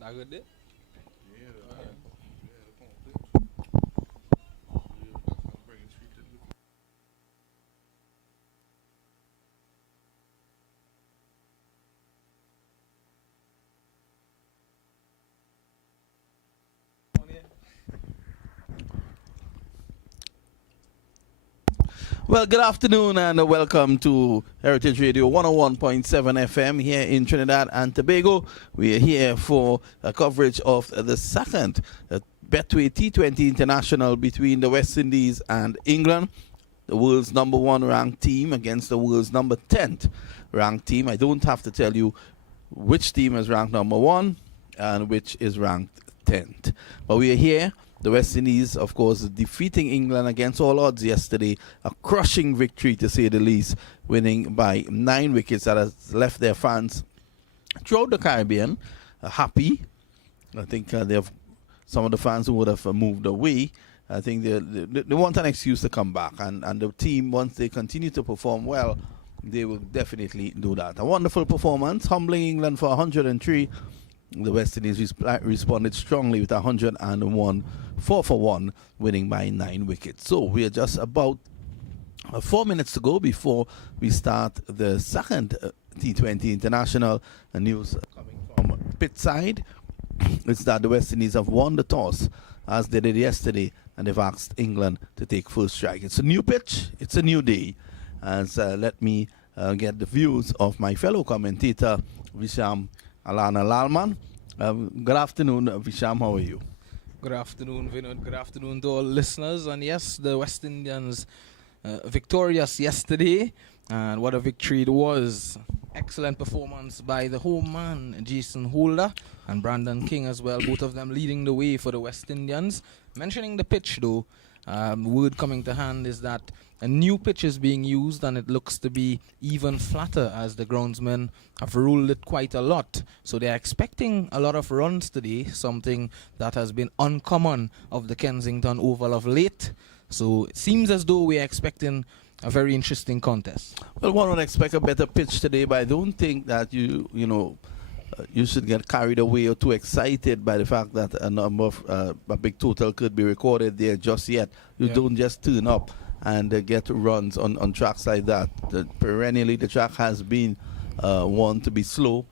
That good day? Yeah, the Alright. phone. Yeah, the phone clip. Yeah, that's gonna bring it straight to the Well, good afternoon and welcome to Heritage Radio 101.7 FM here in Trinidad and Tobago. We are here for a coverage of the second Betway T20 International between the West Indies and England. The world's number one ranked team against the world's number 10th ranked team. I don't have to tell you which team is ranked number one and which is ranked 10th. But we are here. The West Indies, of course, defeating England against all odds yesterday. A crushing victory, to say the least, winning by 9 wickets that has left their fans throughout the Caribbean happy. I think they have some of the fans who would have moved away. I think they want an excuse to come back. And the team, once they continue to perform well, they will definitely do that. A wonderful performance, humbling England for 103. The West Indies responded strongly with 101, 4 for 1, winning by 9 wickets. So we are just about 4 minutes to go before we start the second T20 International. News coming from pitch side is that the West Indies have won the toss, as they did yesterday, and they've asked England to take first strike. It's a new pitch, it's a new day. As let me get the views of my fellow commentator, Visham Alana Lalman. Good afternoon, Visham. How are you? Good afternoon, Vinod. Good afternoon to all listeners. And yes, the West Indians victorious yesterday. And what a victory it was. Excellent performance by the home man, Jason Holder, and Brandon King as well. Both of them leading the way for the West Indians. Mentioning the pitch, though, word coming to hand is that a new pitch is being used, and it looks to be even flatter, as the groundsmen have ruled it quite a lot. So they are expecting a lot of runs today, something that has been uncommon of the Kensington Oval of late. So it seems as though we are expecting a very interesting contest. Well, one would expect a better pitch today, but I don't think that you should get carried away or too excited by the fact that a number of a big total could be recorded there just yet. You don't just turn up and get runs on tracks like that. Perennially, the track has been one to be slow,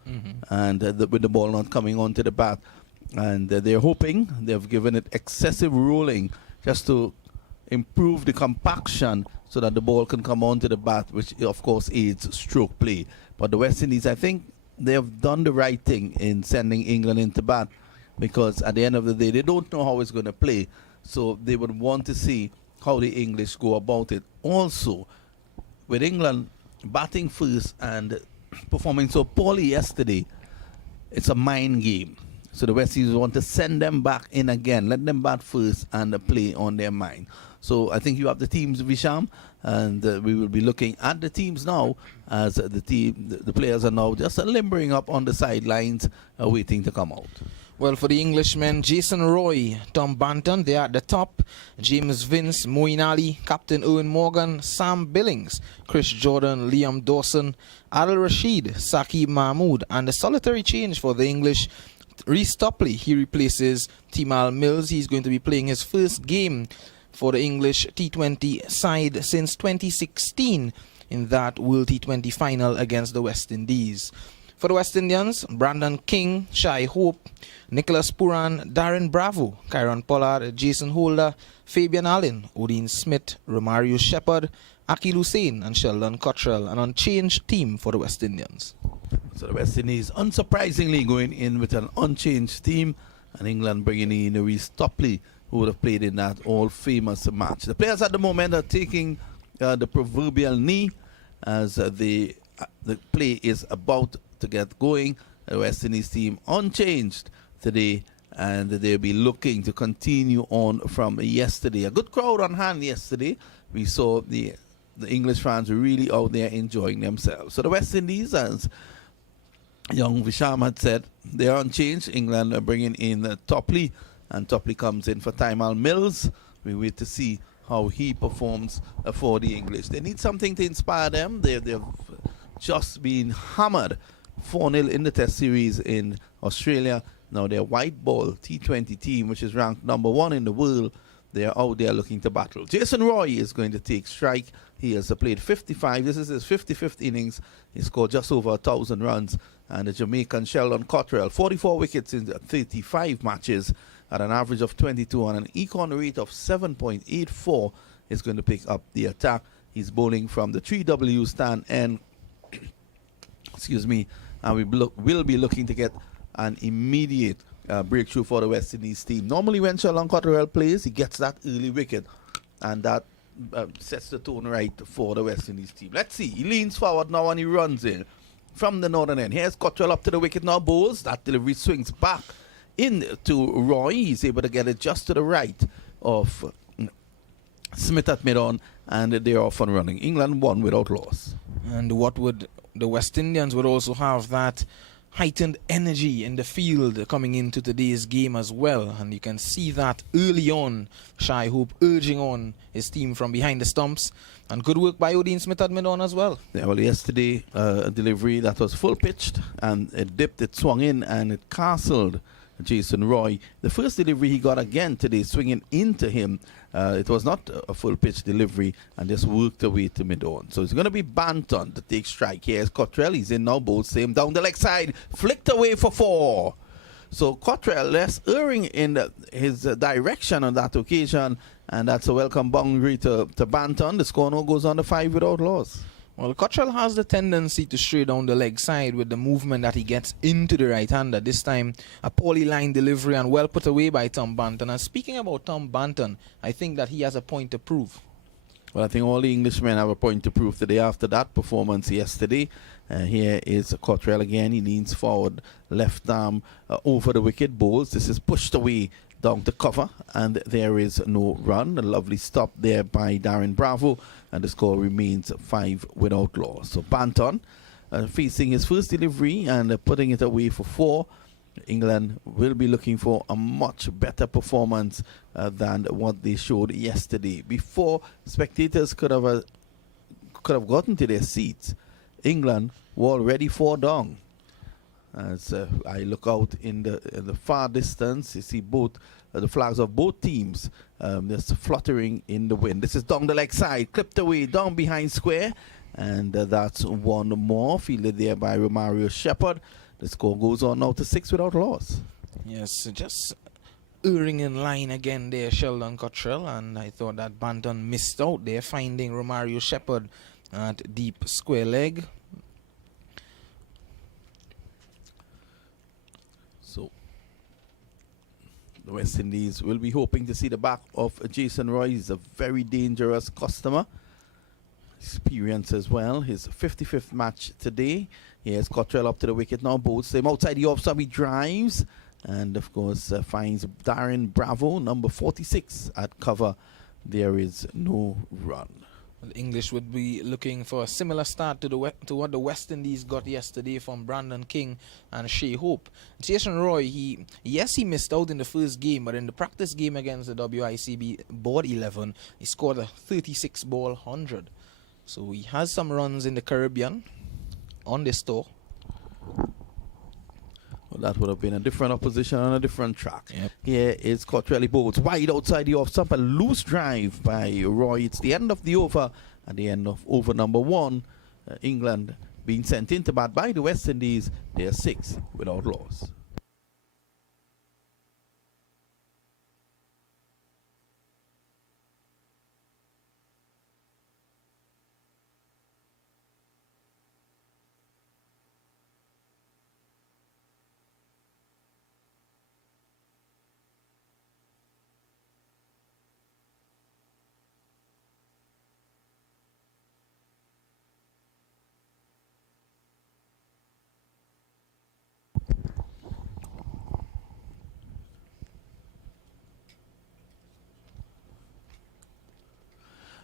and with the ball not coming onto the bat. And they're hoping, they've given it excessive rolling just to improve the compaction so that the ball can come onto the bat, which of course aids stroke play. But the West Indies, I think they have done the right thing in sending England into bat, because at the end of the day, they don't know how it's going to play. So they would want to see how the English go about it. Also, with England batting first and performing so poorly yesterday, it's a mind game. So the West Indies want to send them back in again, let them bat first and play on their mind. So I think you have the teams, Visham, and we will be looking at the teams now, as the players are now just limbering up on the sidelines, waiting to come out. Well, for the Englishmen, Jason Roy, Tom Banton, they are at the top. James Vince, Moeen Ali, Captain Owen Morgan, Sam Billings, Chris Jordan, Liam Dawson, Adil Rashid, Saqib Mahmood, and a solitary change for the English, Reece Topley. He replaces Timal Mills. He's going to be playing his first game for the English T20 side since 2016 in that World T20 final against the West Indies. For the West Indians, Brandon King, Shai Hope, Nicholas Puran, Darren Bravo, Kyron Pollard, Jason Holder, Fabian Allen, Odin Smith, Romario Shepherd, Akil Hussain, and Sheldon Cottrell, an unchanged team for the West Indians. So the West Indies, unsurprisingly, going in with an unchanged team, and England bringing in Reece Topley, who would have played in that all-famous match. The players at the moment are taking the proverbial knee as the play is about to get going. The West Indies team unchanged today, and they'll be looking to continue on from yesterday. A good crowd on hand yesterday. We saw the English fans really out there enjoying themselves. So the West Indies, as young Visham had said, they are unchanged. England are bringing in Topley, and Topley comes in for Tymal Mills. We wait to see how he performs for the English. They need something to inspire them. They've just been hammered 4-0 in the Test series in Australia. Now, their white ball T20 team, which is ranked number 1 in the world, they are out there looking to battle. Jason Roy is going to take strike. He has played 55. This is his 55th innings. He scored just over 1,000 runs. And the Jamaican Sheldon Cottrell, 44 wickets in 35 matches at an average of 22 and an econ rate of 7.84, is going to pick up the attack. He's bowling from the 3W stand and excuse me, and we will be looking to get an immediate breakthrough for the West Indies team. Normally when Sheldon Cottrell plays, he gets that early wicket, and that sets the tone right for the West Indies team. Let's see, he leans forward now and he runs in from the northern end. Here's Cottrell up to the wicket now, bowls. That delivery swings back into Roy. He's able to get it just to the right of Smith at mid-on, and they're off and running. England won without loss. And what would the West Indians would also have that heightened energy in the field coming into today's game as well, and you can see that early on. Shai Hope urging on his team from behind the stumps, and good work by Odean Smith at mid-on as well. Yeah, well, yesterday a delivery that was full pitched, and it dipped, it swung in, and it castled Jason Roy. The first delivery he got again today, swinging into him, it was not a full pitch delivery, and just worked away to mid-on. So it's going to be Banton to take strike. Here's Cottrell. He's in now, both same down the leg side, flicked away for 4. So Cottrell less erring in his direction on that occasion, and that's a welcome boundary to Banton. The score now goes on to 5 without loss. Well, Cottrell has the tendency to stray down the leg side with the movement that he gets into the right-hander. This time, a poorly lined delivery and well put away by Tom Banton. And speaking about Tom Banton, I think that he has a point to prove. Well, I think all the Englishmen have a point to prove today after that performance yesterday. Here is Cottrell again. He leans forward, left arm over the wicket, bowls. This is pushed away down to cover, and there is no run. A lovely stop there by Darren Bravo, and the score remains 5 without loss. So Banton facing his first delivery and putting it away for 4. England will be looking for a much better performance than what they showed yesterday. Before spectators could have gotten to their seats, England were already 4 down. As I look out in the far distance, you see both the flags of both teams just fluttering in the wind. This is down the leg side, clipped away down behind square, and that's one more, fielded there by Romario Shepherd. The score goes on now to 6 without loss. Yes, just erring in line again there, Sheldon Cottrell, and I thought that Banton missed out there, finding Romario Shepherd at deep square leg. So the West Indies will be hoping to see the back of Jason Roy. He's a very dangerous customer. Experience as well. His 55th match today. Here's Cottrell up to the wicket now. Both same outside the off stump. He drives and of course finds Darren Bravo, number 46, at cover. There is no run. The English would be looking for a similar start to what the West Indies got yesterday from Brandon King and Shai Hope. Jason Roy, he missed out in the first game, but in the practice game against the WICB Board 11, he scored a 36 ball 100. So he has some runs in the Caribbean on this tour. Well, that would have been a different opposition on a different track. Yep. Here is Cottrell Bowles wide outside the off stump. A loose drive by Roy. It's the end of the over. At the end of over number 1, England being sent into bat by the West Indies. They are 6 without loss.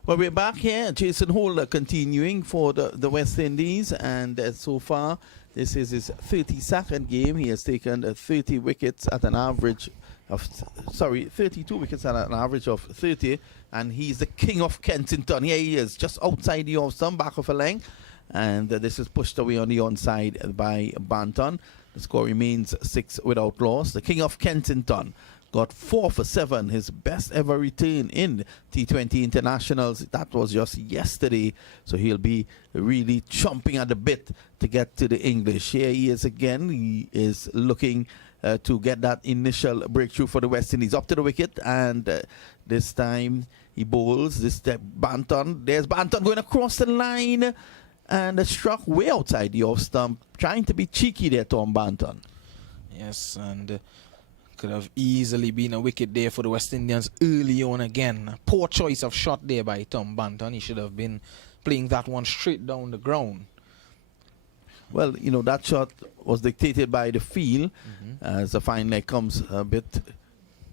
Well, we're back here. Jason Holder continuing for the West Indies, and so far this is his 32nd game. He has taken 30 wickets at an average of 32 wickets at an average of 30, and he's the king of Kensington. Here he is, just outside the off stump, back of a length, and this is pushed away on the onside by Banton. The score remains 6 without loss. The King of Kensington got 4 for 7, his best ever return in T20 internationals. That was just yesterday, so he'll be really chomping at the bit to get to the English. Here he is again. He is looking to get that initial breakthrough for the West Indies. Up to the wicket, and this time he bowls. This step Banton. There's Banton going across the line, and struck way outside the off stump, trying to be cheeky there, Tom Banton. Yes, and could have easily been a wicket there for the West Indians early on again. Poor choice of shot there by Tom Banton. He should have been playing that one straight down the ground. Well, you know, that shot was dictated by the field, as the fine leg comes a bit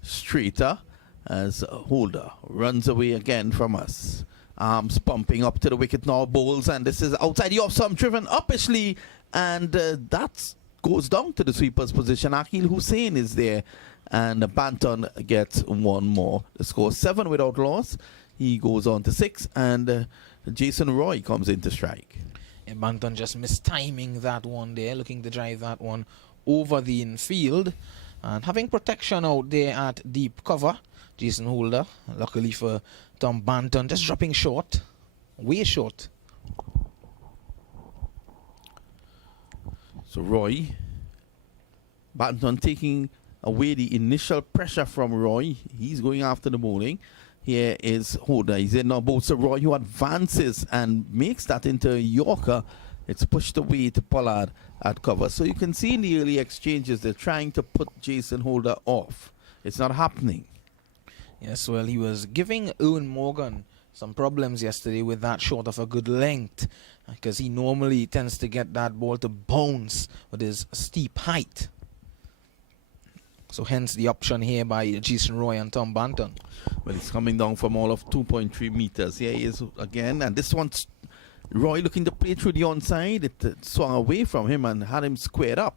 straighter, as Holder runs away again from us. Arms pumping up to the wicket now, bowls, and this is outside the off stump, driven uppishly, and that goes down to the sweeper's position. Akil Hussain is there, and Banton gets one more. The score 7 without loss. He goes on to 6, and Jason Roy comes in to strike. And Banton just mistiming that one there, looking to drive that one over the infield, and having protection out there at deep cover. Jason Holder, luckily for Tom Banton, just dropping short, way short. So Roy, Banton taking away the initial pressure from Roy. He's going after the bowling. Here is Holder. He's in now, both to Roy, who advances and makes that into a Yorker. It's pushed away to Pollard at cover. So you can see in the early exchanges, they're trying to put Jason Holder off. It's not happening. Yes, well, he was giving Eoin Morgan some problems yesterday with that short of a good length, because he normally tends to get that ball to bounce with his steep height. So hence the option here by Jason Roy and Tom Banton. Well, he's coming down from all of 2.3 meters. Here he is again, and this one's Roy looking to play through the onside. It swung away from him and had him squared up.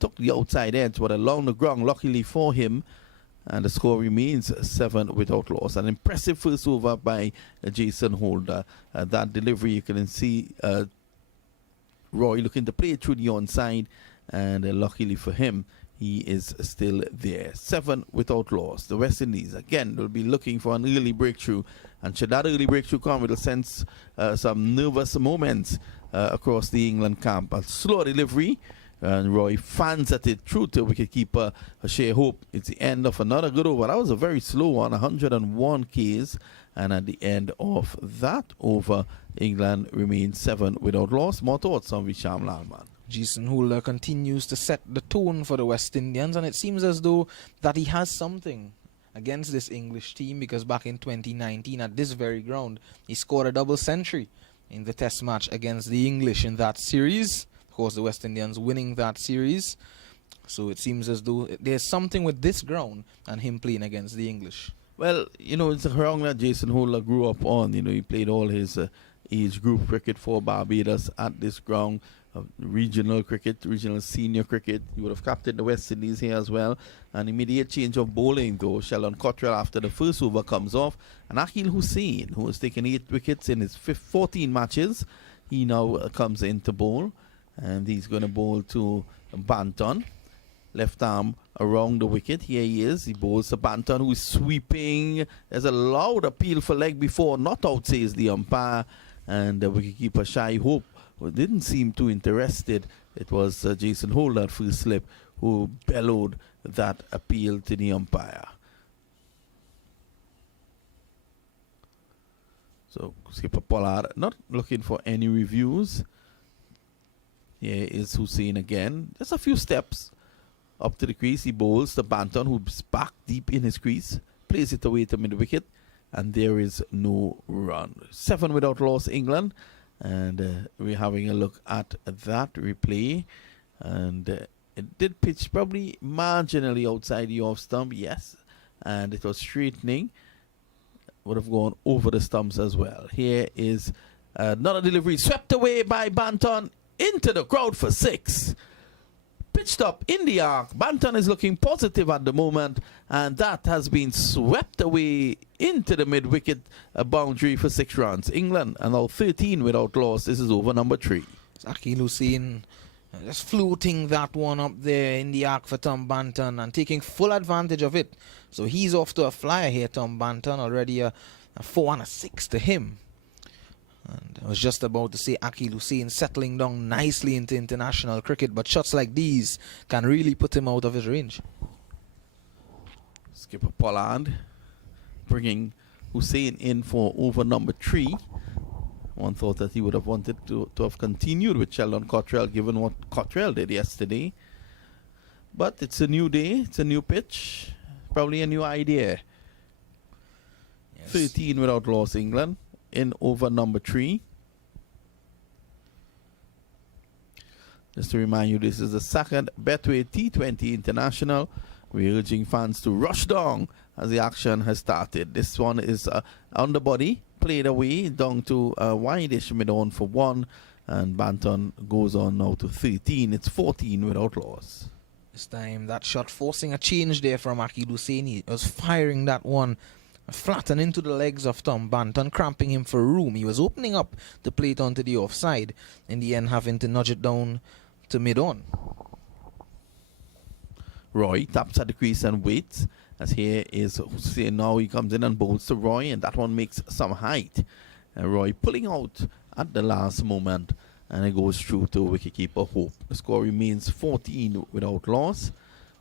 Took the outside edge, but along the ground, luckily for him. And the score remains 7 without loss. An impressive first over by Jason Holder. That delivery, you can see Roy looking to play through the onside. And luckily for him, he is still there. 7 without loss. The West Indies, again, will be looking for an early breakthrough. And should that early breakthrough come, it'll sense some nervous moments across the England camp. A slow delivery. And Roy fans at it through to wicketkeeper Shea Hope. It's the end of another good over. That was a very slow one, 101 Ks. And at the end of that over, England remains 7 without loss. More thoughts on Visham Lalman. Jason Holder continues to set the tone for the West Indians, and it seems as though that he has something against this English team, because back in 2019 at this very ground, he scored a double century in the test match against the English in that series. Of course, the West Indians winning that series. So it seems as though there's something with this ground and him playing against the English. Well, you know, it's a ground that Jason Holder grew up on. You know, he played all his age group cricket for Barbados at this ground. Regional cricket, regional senior cricket. He would have captained the West Indies here as well. An immediate change of bowling, though. Sheldon Cottrell, after the first over, comes off. And Akil Hussain, who has taken 8 wickets in his 14 matches, he now comes in to bowl. And he's going to bowl to Banton. Left arm around the wicket. Here he is. He bowls to Banton, who is sweeping. There's a loud appeal for leg before. Not out, says the umpire. And the wicketkeeper Shai Hope, who didn't seem too interested. It was Jason Holder at first slip who bellowed that appeal to the umpire. So skipper Pollard not looking for any reviews. Here is Hussain again. Just a few steps up to the crease. He bowls to Banton, who's back deep in his crease. Plays it away to mid-wicket. And there is no run. 7 without loss, England. And we're having a look at that replay. And it did pitch probably marginally outside the off stump, yes. And it was straightening. Would have gone over the stumps as well. Here is another delivery. Swept away by Banton. Into the crowd for 6. Pitched up in the arc. Banton is looking positive at the moment, and that has been swept away into the mid-wicket boundary for 6 runs. England are now 13 without loss. This is over number 3. Akil Hussain Just floating that one up there in the arc for Tom Banton and taking full advantage of it. So he's off to a flyer here, Tom Banton, already a 4 and a 6 to him. And I was just about to say Akil Hussein settling down nicely into international cricket, but shots like these can really put him out of his range. Skipper Pollard bringing Hussein in for over number 3. One thought that he would have wanted to have continued with Sheldon Cottrell, given what Cottrell did yesterday. But it's a new day, it's a new pitch, probably a new idea. Yes. 13 without loss, England in over number 3. Just to remind you, this is the second Betway T20 International. We're urging fans to rush down as the action has started. This one is on the body, played away down to a wide-ish mid-on for 1, and Banton goes on now to 13. It's 14 without loss. This time that shot forcing a change there from Akil Hussein. He was firing that one flat and into the legs of Tom Banton, cramping him for room. He was opening up the plate onto the offside, in the end having to nudge it down to mid-on. Roy taps at the crease and waits, as here is Hussein. Now he comes in and bowls to Roy, and that one makes some height. And Roy pulling out at the last moment, and it goes through to wicketkeeper Hope. The score remains 14 without loss.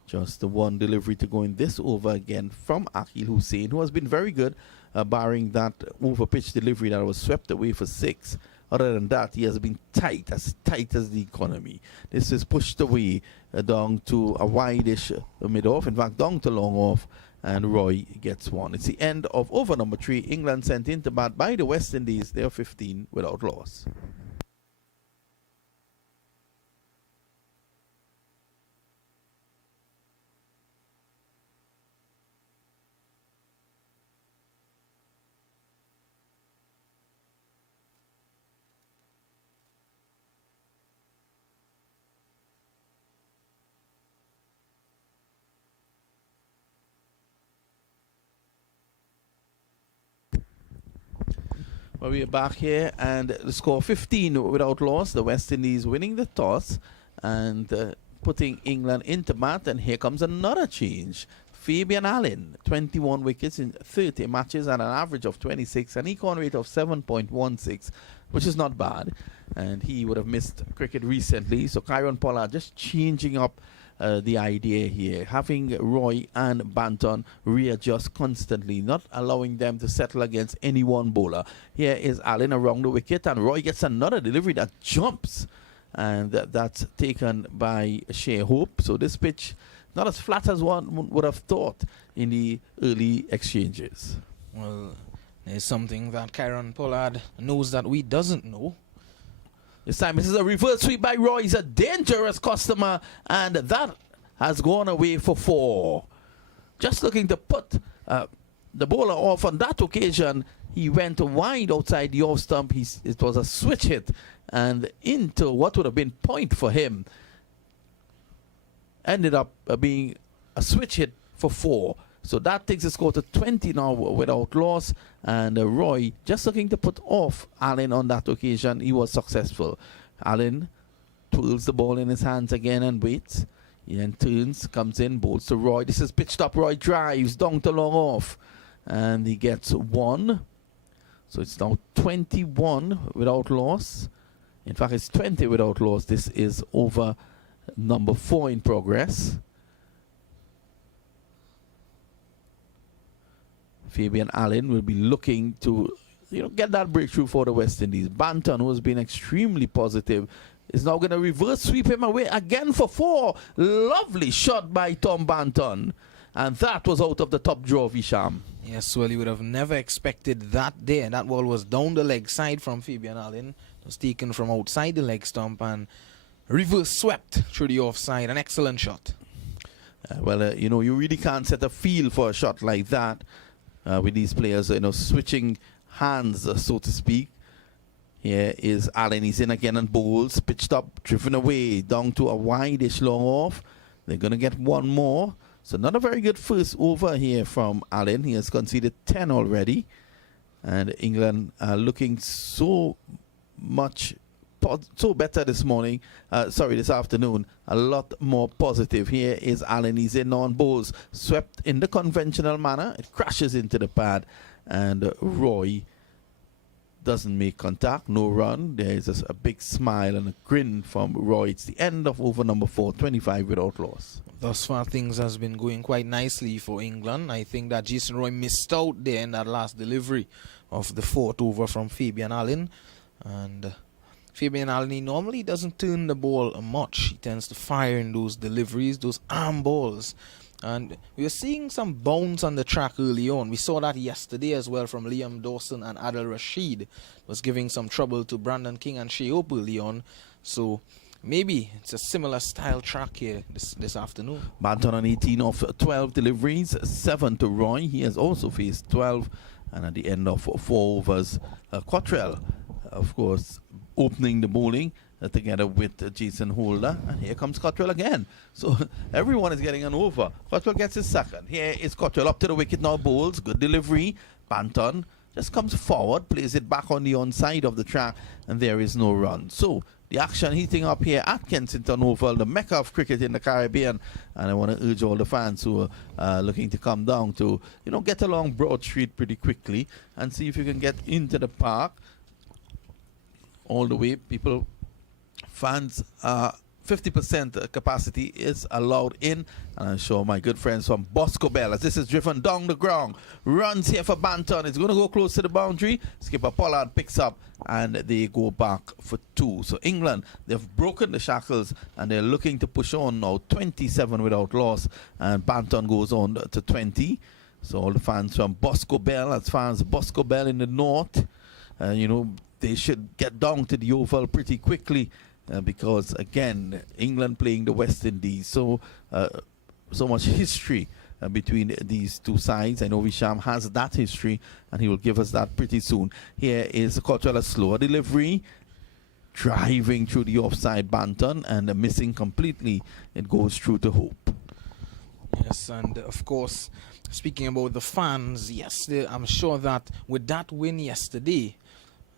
Just the one delivery to go in this over again from Akil Hussein, who has been very good, barring that over-pitch delivery that was swept away for 6. Other than that, he has been tight as the economy. This is pushed away down to a wide-ish mid-off, in fact, down to long-off, and Roy gets 1. It's the end of over number 3. England sent into bat by the West Indies. They are 15 without loss. Well, we are back here, and the score 15 without loss. The West Indies winning the toss and putting England into bat. And here comes another change. Fabian Allen, 21 wickets in 30 matches at an average of 26, an econ rate of 7.16, which is not bad. And he would have missed cricket recently. So Kieron Pollard just changing up the idea here, having Roy and Banton readjust constantly, not allowing them to settle against any one bowler. Here is Allen around the wicket, and Roy gets another delivery that jumps, and that's taken by Shea Hope. So this pitch not as flat as one would have thought in the early exchanges. Well, there's something that Kieron Pollard knows that we doesn't know. This time this is a reverse sweep by Roy. He's a dangerous customer, and that has gone away for 4. Just looking to put the bowler off on that occasion. He went wide outside the off stump. It was a switch hit and into what would have been point for him. Ended up being a switch hit for 4. So that takes the score to 20 now without loss. And Roy just looking to put off Allen on that occasion. He was successful. Allen twirls the ball in his hands again and waits. He then turns, comes in, bowls to Roy. This is pitched up. Roy drives down to long off, and he gets 1. So it's now 21 without loss. In fact, it's 20 without loss. This is over number 4 in progress. Fabian Allen will be looking to get that breakthrough for the West Indies. Banton, who has been extremely positive, is now going to reverse sweep him away again for 4. Lovely shot by Tom Banton. And that was out of the top draw of Isham. Yes, well, you would have never expected that there. That ball was down the leg side from Fabian Allen. It was taken from outside the leg stump and reverse swept through the offside. An excellent shot. You really can't set a feel for a shot like that with these players, switching hands, so to speak. Here is Allen. He's in again and bowls. Pitched up, driven away, down to a wide-ish long off. They're going to get 1 more. So not a very good first over here from Allen. He has conceded 10 already. And England are looking so much so better this morning. This afternoon. A lot more positive. Here is Allen. He's in on balls. Swept in the conventional manner. It crashes into the pad. And Roy doesn't make contact. No run. There is a big smile and a grin from Roy. It's the end of over number 4. 25 without loss. Thus far, things has been going quite nicely for England. I think that Jason Roy missed out there in that last delivery of the 4th over from Fabian Allen. And Fabian Allen, he normally doesn't turn the ball much. He tends to fire in those deliveries, those arm balls. And we were seeing some bounce on the track early on. We saw that yesterday as well from Liam Dawson and Adel Rashid. Was giving some trouble to Brandon King and Shea Hope early on. So maybe it's a similar style track here this afternoon. Banton on 18 of 12 deliveries, 7 to Roy. He has also faced 12. And at the end of 4 overs, Cottrell, of course, opening the bowling together with Jason Holder. And here comes Cottrell again. So everyone is getting an over. Cottrell gets his second. Here is Cottrell up to the wicket now, bowls. Good delivery. Banton just comes forward, plays it back on the onside of the track, and there is no run. So the action heating up here at Kensington Oval, the mecca of cricket in the Caribbean. And I want to urge all the fans who are looking to come down to, get along Broad Street pretty quickly and see if you can get into the park all the way. Fans, 50% capacity is allowed in. And I'm sure my good friends from Bosco Bell, as this is driven down the ground, runs here for Banton. It's going to go close to the boundary. Skipper Pollard picks up and they go back for 2. So England, they've broken the shackles and they're looking to push on now. 27 without loss, and Banton goes on to 20. So all the fans from Bosco Bell, as far as Bosco Bell in the north, they should get down to the Oval pretty quickly. Because again, England playing the West Indies, so much history between these two sides. I know Visham has that history, and he will give us that pretty soon. Here is Cottrell, a slower delivery, driving through the offside Banton, and missing completely. It goes through to Hope. Yes, and of course, speaking about the fans, yes, I'm sure that with that win yesterday,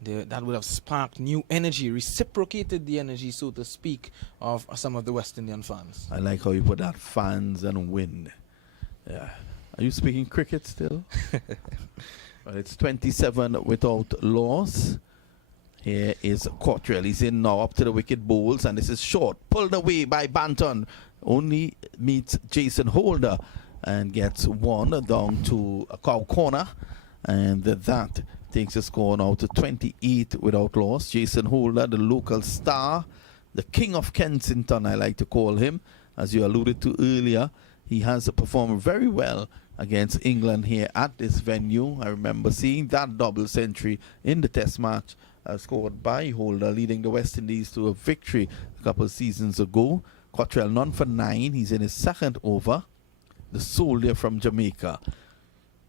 that would have sparked new energy, reciprocated the energy, so to speak, of some of the West Indian fans. I like how you put that, fans and win. Yeah. Are you speaking cricket still? Well, it's 27 without loss. Here is Cottrell. He's in now up to the wicket bowls, and this is short. Pulled away by Banton. Only meets Jason Holder and gets one down to a cow corner. And that takes the score now to 28 without loss. Jason Holder, the local star, the king of Kensington, I like to call him. As you alluded to earlier, he has performed very well against England here at this venue. I remember seeing that double century in the test match scored by Holder, leading the West Indies to a victory a couple of seasons ago. Cottrell none for 9. He's in his second over. The soldier from Jamaica.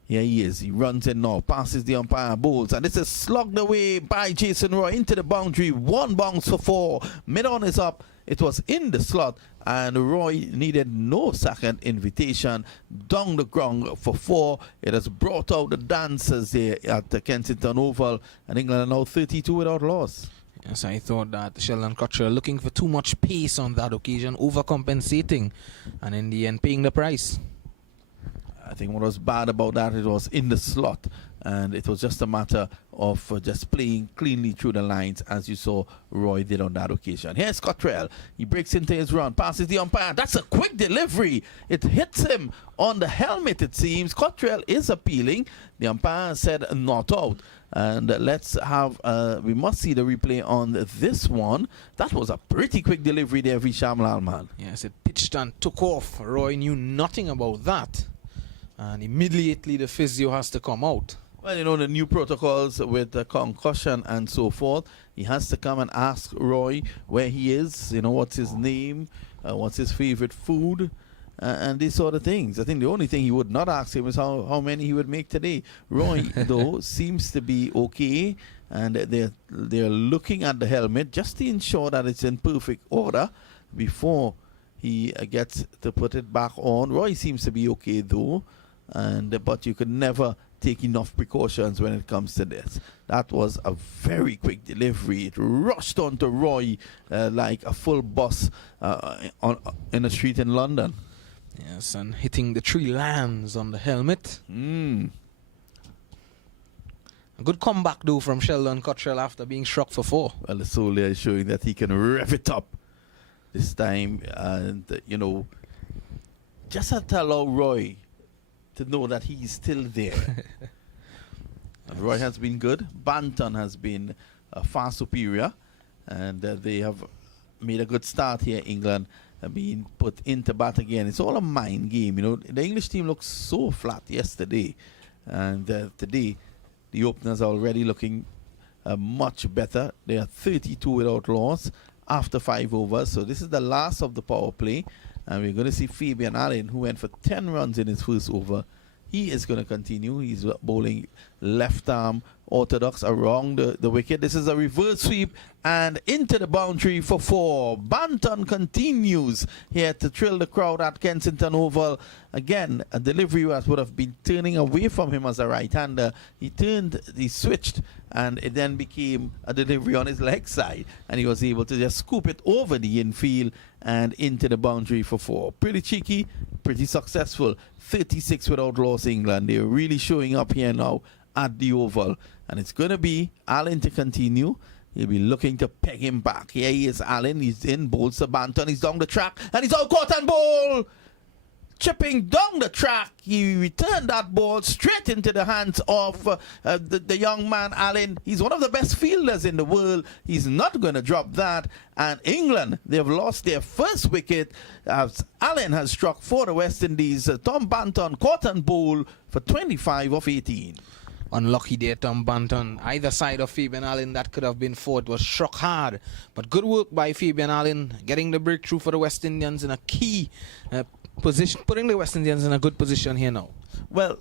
Here he is. He runs in now, passes the umpire, bowls, and this is slugged away by Jason Roy into the boundary. 1 bounce for 4. Mid-on is up. It was in the slot, and Roy needed no second invitation. Down the ground for 4. It has brought out the dancers here at the Kensington Oval, and England are now 32 without loss. Yes, I thought that Sheldon Cottrell looking for too much pace on that occasion, overcompensating, and in the end paying the price. I think what was bad about that, it was in the slot, and it was just a matter of just playing cleanly through the lines, as you saw Roy did on that occasion. Here's Cottrell. He breaks into his run, passes the umpire. That's a quick delivery. It hits him on the helmet, it seems. Cottrell is appealing. The umpire said not out. And we must see the replay on this one. That was a pretty quick delivery there, Visham Lalman. Yes, it pitched and took off. Roy knew nothing about that. And immediately the physio has to come out. Well, the new protocols with the concussion and so forth. He has to come and ask Roy where he is, what's his name, what's his favorite food, and these sort of things. I think the only thing he would not ask him is how many he would make today. Roy, though, seems to be okay, and they're looking at the helmet just to ensure that it's in perfect order before he gets to put it back on. Roy seems to be okay, though. But you could never take enough precautions when it comes to this. That was a very quick delivery. It rushed onto Roy like a full bus in a street in London. Yes, and hitting the 3 lands on the helmet. A good comeback, though, from Sheldon Cottrell after being struck for 4. Well, the soldier is showing that he can rev it up this time. And, just have to allow Roy to know that he's still there. And Roy has been good. Banton has been far superior. And they have made a good start here, England, being put into bat again. It's all a mind game. The English team looked so flat yesterday. And today, the openers are already looking much better. They are 32 without loss after 5 overs. So this is the last of the power play. And we're going to see Fabian Allen, who went for 10 runs in his first over. He is going to continue. He's bowling left arm orthodox around the wicket. This is a reverse sweep and into the boundary for 4. Banton continues here to thrill the crowd at Kensington Oval. Again, a delivery that would have been turning away from him as a right-hander. He switched, and it then became a delivery on his leg side, and he was able to just scoop it over the infield and into the boundary for 4. Pretty cheeky, pretty successful. 36 without loss, England. They're really showing up here now at the Oval. And it's going to be Allen to continue. He'll be looking to peg him back. Here he is, Allen. He's in, bowls to Banton. He's down the track, and he's out caught and ball. Chipping down the track, he returned that ball straight into the hands of the young man, Allen. He's one of the best fielders in the world. He's not going to drop that. And England, they've lost their first wicket as Allen has struck for the West Indies. Tom Banton caught and bowled for 25 of 18. Unlucky there, Tom Banton. Either side of Fabian Allen, that could have been 4. It was struck hard. But good work by Fabian Allen, getting the breakthrough for the West Indians in a key position, putting the West Indians in a good position here now. Well,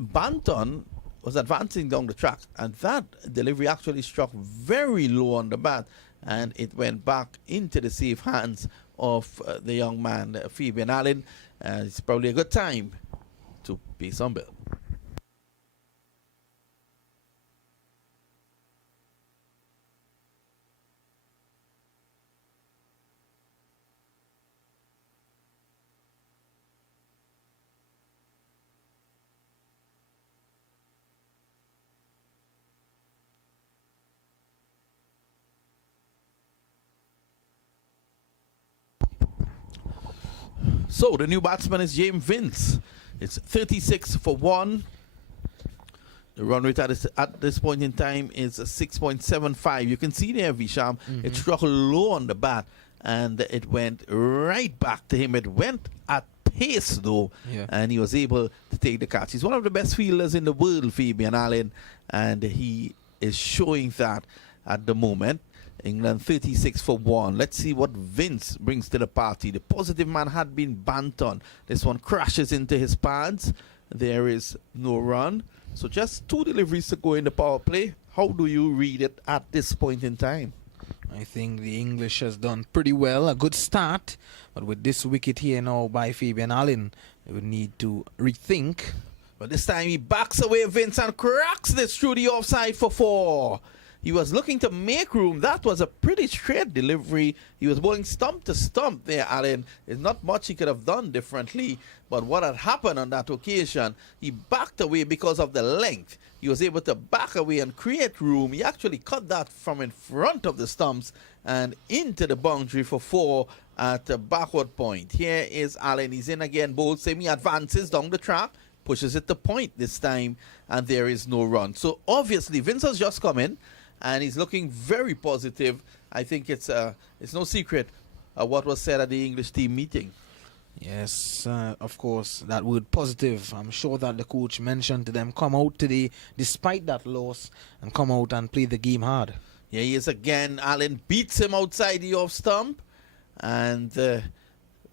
Banton was advancing down the track, and that delivery actually struck very low on the bat, and it went back into the safe hands of the young man, Fabian Allen. It's probably a good time to pay some bill. So the new batsman is James Vince. It's 36 for 1. The run rate at this point in time is 6.75. You can see there, Visham, it struck low on the bat, and it went right back to him. It went at pace, though, and he was able to take the catch. He's one of the best fielders in the world, Fabian Allen, and he is showing that at the moment. England 36 for 1. Let's see what Vince brings to the party. The positive man had been Banton. This one crashes into his pads. There is no run. So just 2 deliveries to go in the power play. How do you read it at this point in time? I think the English has done pretty well. A good start. But with this wicket here now by Fabian Allen, they would need to rethink. But this time he backs away, Vince, and cracks this through the offside for 4. He was looking to make room. That was a pretty straight delivery. He was bowling stump to stump there, Allen. There's not much he could have done differently. But what had happened on that occasion, he backed away because of the length. He was able to back away and create room. He actually cut that from in front of the stumps and into the boundary for 4 at the backward point. Here is Allen. He's in again, bowled same. He advances down the track, pushes it to point this time, and there is no run. So obviously, Vince has just come in, and he's looking very positive. I think it's no secret what was said at the English team meeting. Yes, of course, that word positive. I'm sure that the coach mentioned to them, come out today, despite that loss, and come out and play the game hard. Here he is again. Allen beats him outside the off stump, and the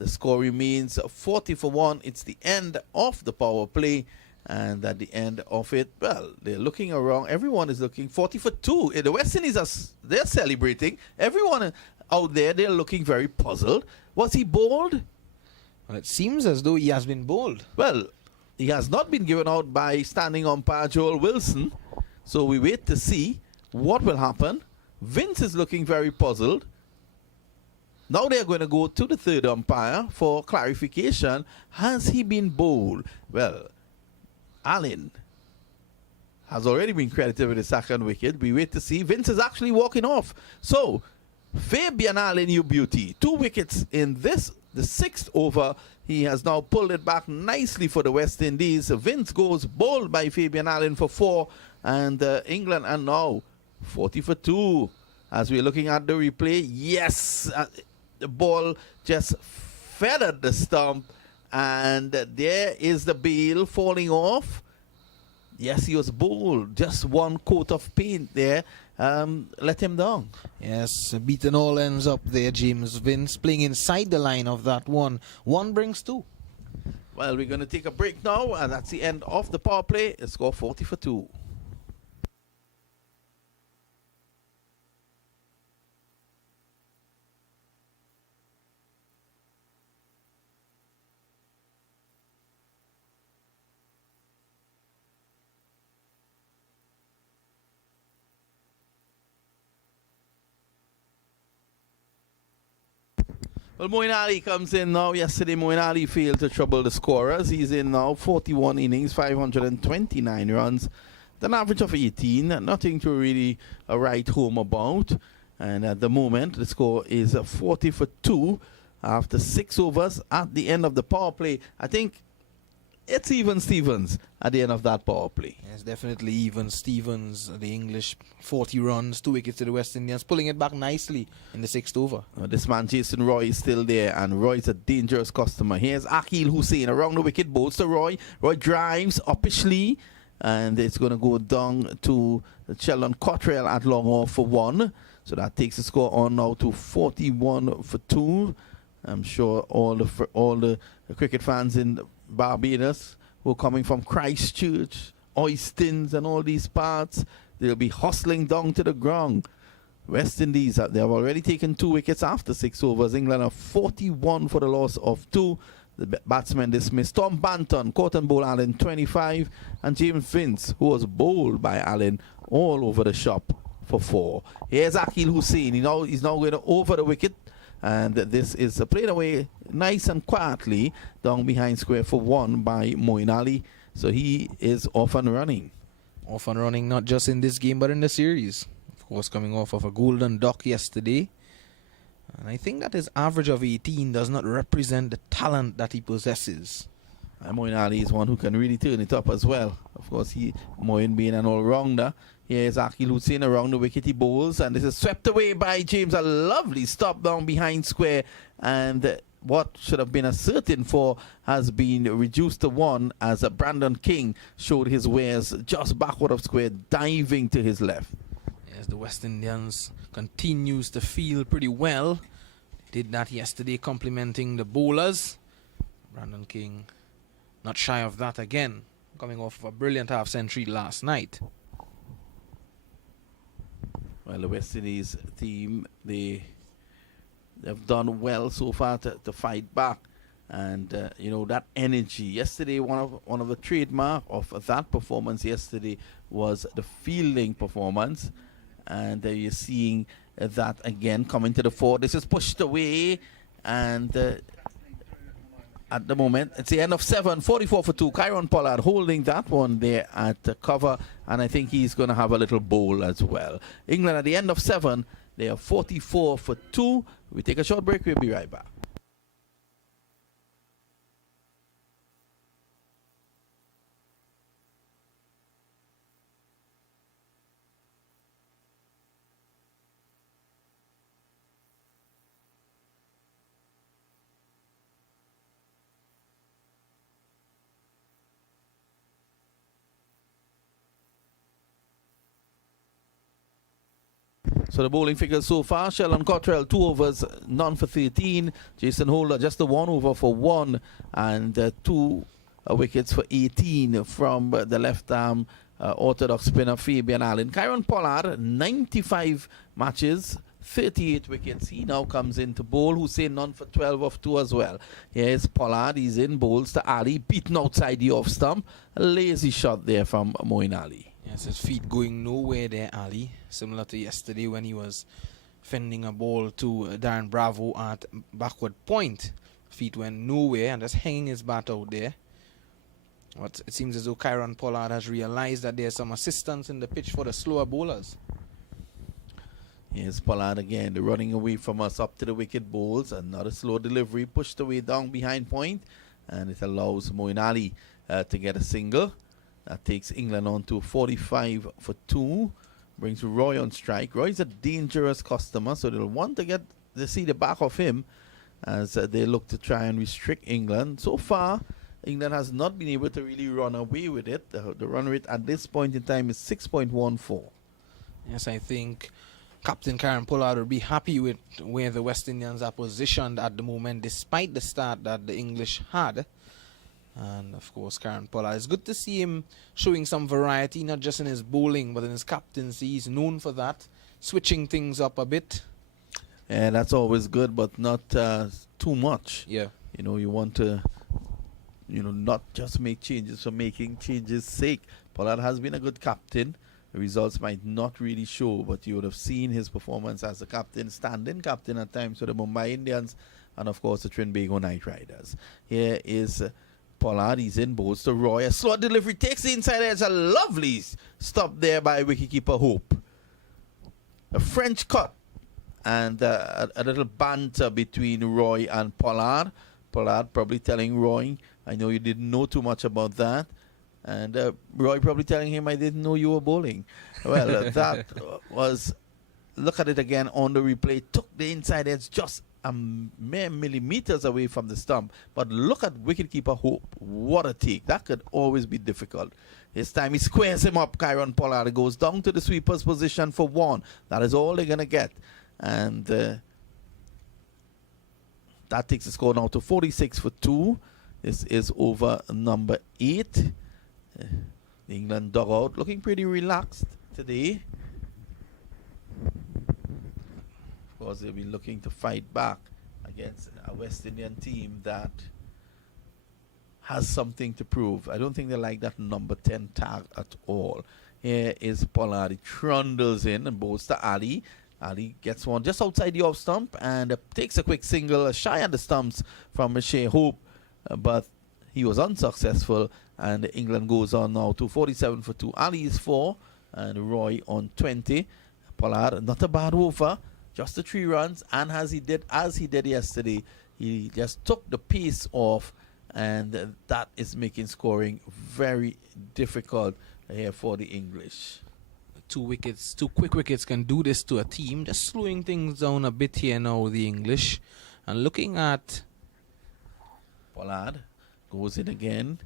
score remains 40 for 1. It's the end of the power play. And at the end of it, well, they're looking around. Everyone is looking 40 for 2. The West Indies, they're celebrating. Everyone out there, they're looking very puzzled. Was he bowled? Well, it seems as though he has been bowled. Well, he has not been given out by standing umpire Joel Wilson. So we wait to see what will happen. Vince is looking very puzzled. Now they're going to go to the third umpire for clarification. Has he been bowled? Well, Allen has already been credited with the second wicket. We wait to see. Vince is actually walking off. So, Fabian Allen, you beauty. 2 wickets in this, the 6th over. He has now pulled it back nicely for the West Indies. Vince goes bowled by Fabian Allen for 4. And England are now 40 for 2. As we're looking at the replay, yes, the ball just feathered the stump. And there is the bail falling off. Yes, he was bowled. Just one coat of paint there. Let him down. Yes, beaten all ends up there, James Vince, playing inside the line of that one. 1 brings 2. Well, we're going to take a break now, and that's the end of the power play. The score 40 for 2. Well, Moeen Ali comes in now. Yesterday, Moeen Ali failed to trouble the scorers. He's in now 41 innings, 529 runs, an average of 18. Nothing to really write home about. And at the moment, the score is 40 for 2 after 6 overs at the end of the power play. I think it's even Stevens at the end of that power play. Yes, definitely even Stevens, the English, 40 runs, 2 wickets to the West Indians, pulling it back nicely in the 6th over. This man, Jason Roy, is still there, and Roy's a dangerous customer. Here's Akil Hussain around the wicket, bowls to Roy. Roy drives uppishly, and it's going to go down to Sheldon Cottrell at long off for 1. So that takes the score on now to 41 for 2. I'm sure all the cricket fans in Barbados who are coming from Christchurch, Oistins and all these parts, they'll be hustling down to the ground. West Indies, they have already taken 2 wickets after 6 overs. England are 41 for the loss of 2. The batsmen dismissed. Tom Banton, caught and bowled Allen 25, and James Vince, who was bowled by Allen all over the shop for 4. Here's Akil Hussain. He's now going over the wicket. And this is played away nice and quietly down behind square for 1 by Moeen Ali. So he is off and running. Off and running not just in this game but in the series. Of course, coming off of a golden duck yesterday. And I think that his average of 18 does not represent the talent that he possesses. And Moeen Ali is one who can really turn it up as well. Of course, Moeen being an all-rounder. Here's Akil Hussain around the wicket, he bowls, and this is swept away by James. A lovely stop down behind square, and what should have been a certain 4 has been reduced to 1 as Brandon King showed his wares just backward of square, diving to his left. Yes, the West Indians continues to feel pretty well. Did that yesterday, complimenting the bowlers. Brandon King not shy of that again, coming off of a brilliant half-century last night. Well, the West Indies team, they've done well so far to fight back. And, that energy. Yesterday, one of the trademark of that performance yesterday was the fielding performance. And you're seeing that again coming to the fore. This is pushed away. And at the moment, it's the end of 7, 44 for 2. Kyron Pollard holding that one there at cover, and I think he's going to have a little bowl as well. England at the end of 7, they are 44 for 2. We take a short break, we'll be right back. So the bowling figures so far: Sheldon Cottrell 2 overs, none for 13. Jason Holder just a 1 over for 1, and 2 wickets for 18 from the left arm orthodox spinner Fabian Allen. Kyron Pollard 95 matches, 38 wickets. He now comes into bowl. Hussein none for 12 of 2 as well. Here's Pollard. He's in, bowls to Ali, beaten outside the off stump. A lazy shot there from Moeen Ali. Yes, his feet going nowhere there, Ali. Similar to yesterday when he was fending a ball to Darren Bravo at backward point. Feet went nowhere and just hanging his bat out there. But it seems as though Kyron Pollard has realized that there's some assistance in the pitch for the slower bowlers. Here's Pollard again, the running away from us up to the wicket bowls. Another slow delivery, pushed away down behind point, and it allows Moeen Ali to get a single. That takes England on to 45 for 2. Brings Roy on strike. Roy's a dangerous customer, so they'll want to see the back of him as they look to try and restrict England. So far, England has not been able to really run away with it. The run rate at this point in time is 6.14. Yes, I think Captain Kyron Pollard will be happy with where the West Indians are positioned at the moment, despite the start that the English had. And of course, Kyron Pollard, it's good to see him showing some variety, not just in his bowling, but in his captaincy. He's known for that, switching things up a bit. Yeah, that's always good, but not too much. Yeah. You know, you want to, not just make changes for making changes' sake. Pollard has been a good captain. The results might not really show, but you would have seen his performance as a captain, stand-in captain at times for the Mumbai Indians, and of course the Trinbago Knight Riders. Here is Pollard. He's in, bowls to Roy. A slow delivery, takes the inside edge. A lovely stop there by wicketkeeper Hope. A French cut and a little banter between Roy and Pollard. Pollard probably telling Roy, I know you didn't know too much about that. And Roy probably telling him, I didn't know you were bowling. Well, that was, look at it again on the replay. Took the inside edge just a mere millimeters away from the stump. But look at wicketkeeper Hope. What a take. That could always be difficult. This time he squares him up. Kyron Pollard goes down to the sweeper's position for 1. That is all they're going to get. And that takes the score now to 46 for 2. This is over number 8. The England dugout looking pretty relaxed today. Of course, they'll be looking to fight back against a West Indian team that has something to prove. I don't think they like that number 10 tag at all. Here is Pollard. He trundles in and bowls to Ali. Ali gets one just outside the off stump and takes a quick single, shy at the stumps from Shea Hope, but he was unsuccessful, and England goes on now to 47 for 2. Ali is 4 and Roy on 20. Pollard, not a bad over, just the 3 runs, and as he did yesterday, he just took the pace off, and that is making scoring very difficult here for the English. 2 quick wickets can do this to a team. Just slowing things down a bit here now, the English. And looking at Pollard, goes in again,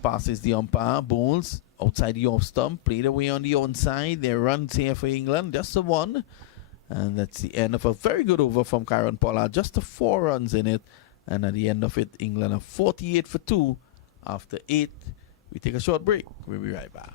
passes the umpire, bowls outside the off stump, played away on the onside. There runs here for England, just a 1. And that's the end of a very good over from Kyron Pollard, just the 4 runs in it. And at the end of it, England are 48 for 2 after 8. We take a short break. We'll be right back.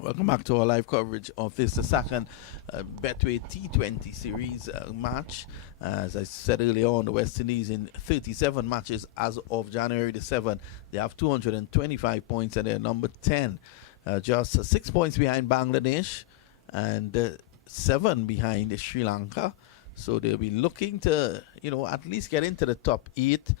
Welcome back to our live coverage of this, the second Betway T20 series match. As I said earlier on, the West Indies in 37 matches as of January the 7th. They have 225 points and they're number 10. Just 6 points behind Bangladesh and 7 behind Sri Lanka. So they'll be looking to, at least get into the top 8.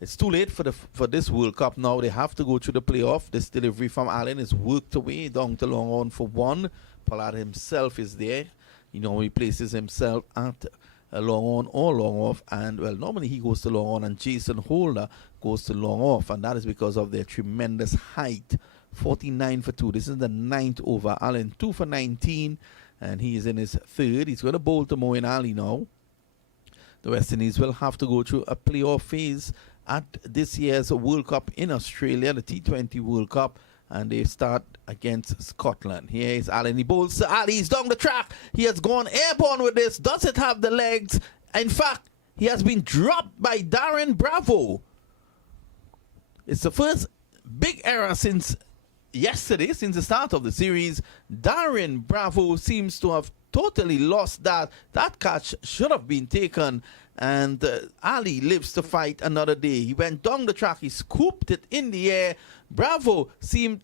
It's too late for this World Cup now. They have to go through the playoff. This delivery from Allen is worked away down to long on for 1. Pollard himself is there. He places himself at a long on or long off. And, well, normally he goes to long on and Jason Holder goes to long off. And that is because of their tremendous height. 49 for 2. This is the 9th over. Allen 2 for 19. And he is in his 3rd. He's going to bowl to Moeen Ali now. The West Indies will have to go through a playoff phase at this year's World Cup in Australia, the T20 World Cup, and they start against Scotland. Here is Allen. He bowls to Ali. He's down the track. He has gone airborne with this. Does it have the legs? In fact, he has been dropped by Darren Bravo. It's the first big error since yesterday, since the start of the series. Darren Bravo seems to have totally lost that. That catch should have been taken, and Ali lives to fight another day. He went down the track, he scooped it in the air. Bravo seemed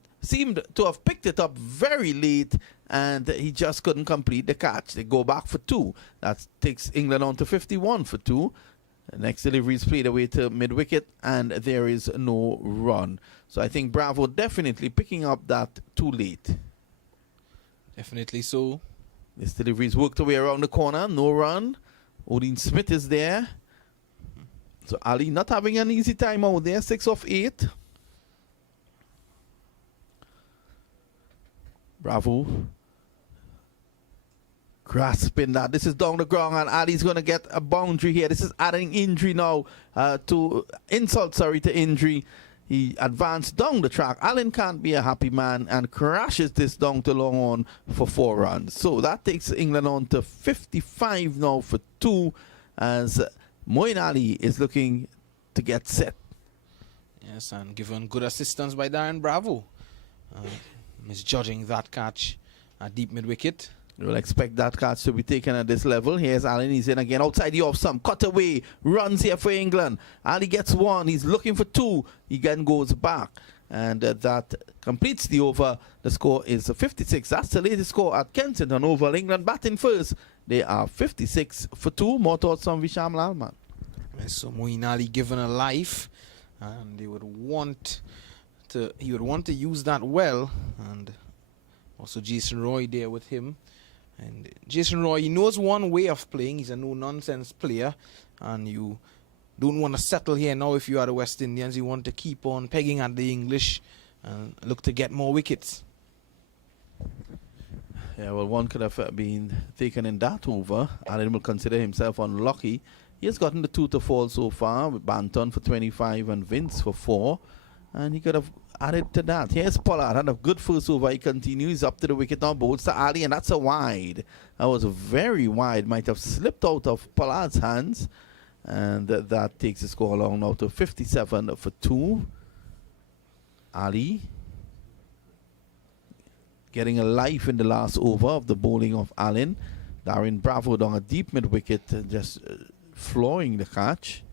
to have picked it up very late, and he just couldn't complete the catch. They go back for 2. That takes England on to 51 for 2. The next delivery is played away to mid-wicket, and there is no run. So I think Bravo definitely picking up that too late. Definitely so. This delivery is worked away around the corner, no run. Odin Smith is there. So Ali not having an easy time out there, 6 of 8. Bravo grasping that. This is down the ground, and Ali's going to get a boundary here. This is adding injury now to injury. He advanced down the track. Allen can't be a happy man and crashes this down to long on for 4 runs. So that takes England on to 55 now for 2, as Moeen Ali is looking to get set. Yes, and given good assistance by Darren Bravo. Misjudging that catch at deep mid-wicket. You will expect that catch to be taken at this level. Here's Allen. He's in again outside the off stump. Cut away. Runs here for England. Ali gets 1. He's looking for 2. He again goes back. And that completes the over. The score is 56. That's the latest score at Kensington Oval. England batting first. They are 56 for 2. More thoughts on Visham Lalman. Yes, so Moeen Ali given a life. And he would want to use that well. And also Jason Roy there with him. And Jason Roy, he knows one way of playing. He's a no-nonsense player. And you don't want to settle here now if you are the West Indians. You want to keep on pegging at the English and look to get more wickets. Yeah, well, one could have been taken in that over. Allen will consider himself unlucky. He has gotten the 2 to fall so far, with Banton for 25 and Vince for 4. And he could have added to that. Here's Pollard. Had a good first over. He continues up to the wicket now. Bowls to Ali, and that's a wide. That was a very wide. Might have slipped out of Pollard's hands. And that takes the score along now to 57 for 2. Ali getting a life in the last over of the bowling of Allen. Darren Bravo down a deep mid-wicket, just flooring the catch.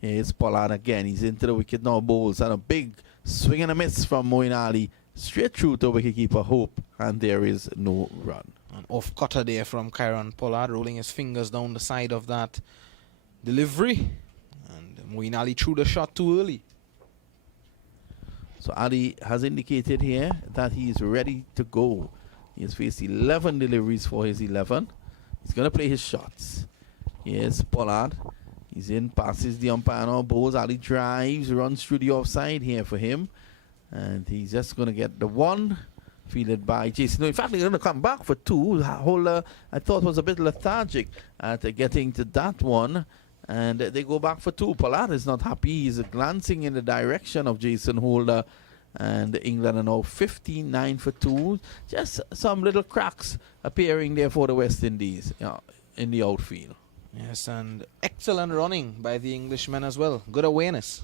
Here's Pollard again. He's into the wicket now. Bowls, and a big swing and a miss from Moeen Ali. Straight through to wicketkeeper Hope, and there is no run. An off cutter there from Kieron Pollard, rolling his fingers down the side of that delivery. And Moeen Ali threw the shot too early. So Ali has indicated here that he is ready to go. He has faced 11 deliveries for his 11. He's going to play his shots. Here's Pollard. He's in, passes the umpire now. Bowls. Ali drives, runs through the offside here for him. And he's just going to get the 1. Fielded by Jason. In fact, he's going to come back for 2. Holder, I thought, was a bit lethargic at getting to that one. And they go back for 2. Pollard is not happy. He's glancing in the direction of Jason Holder. And England are now 59 for 2. Just some little cracks appearing there for the West Indies in the outfield. Yes, and excellent running by the Englishmen as well. Good awareness.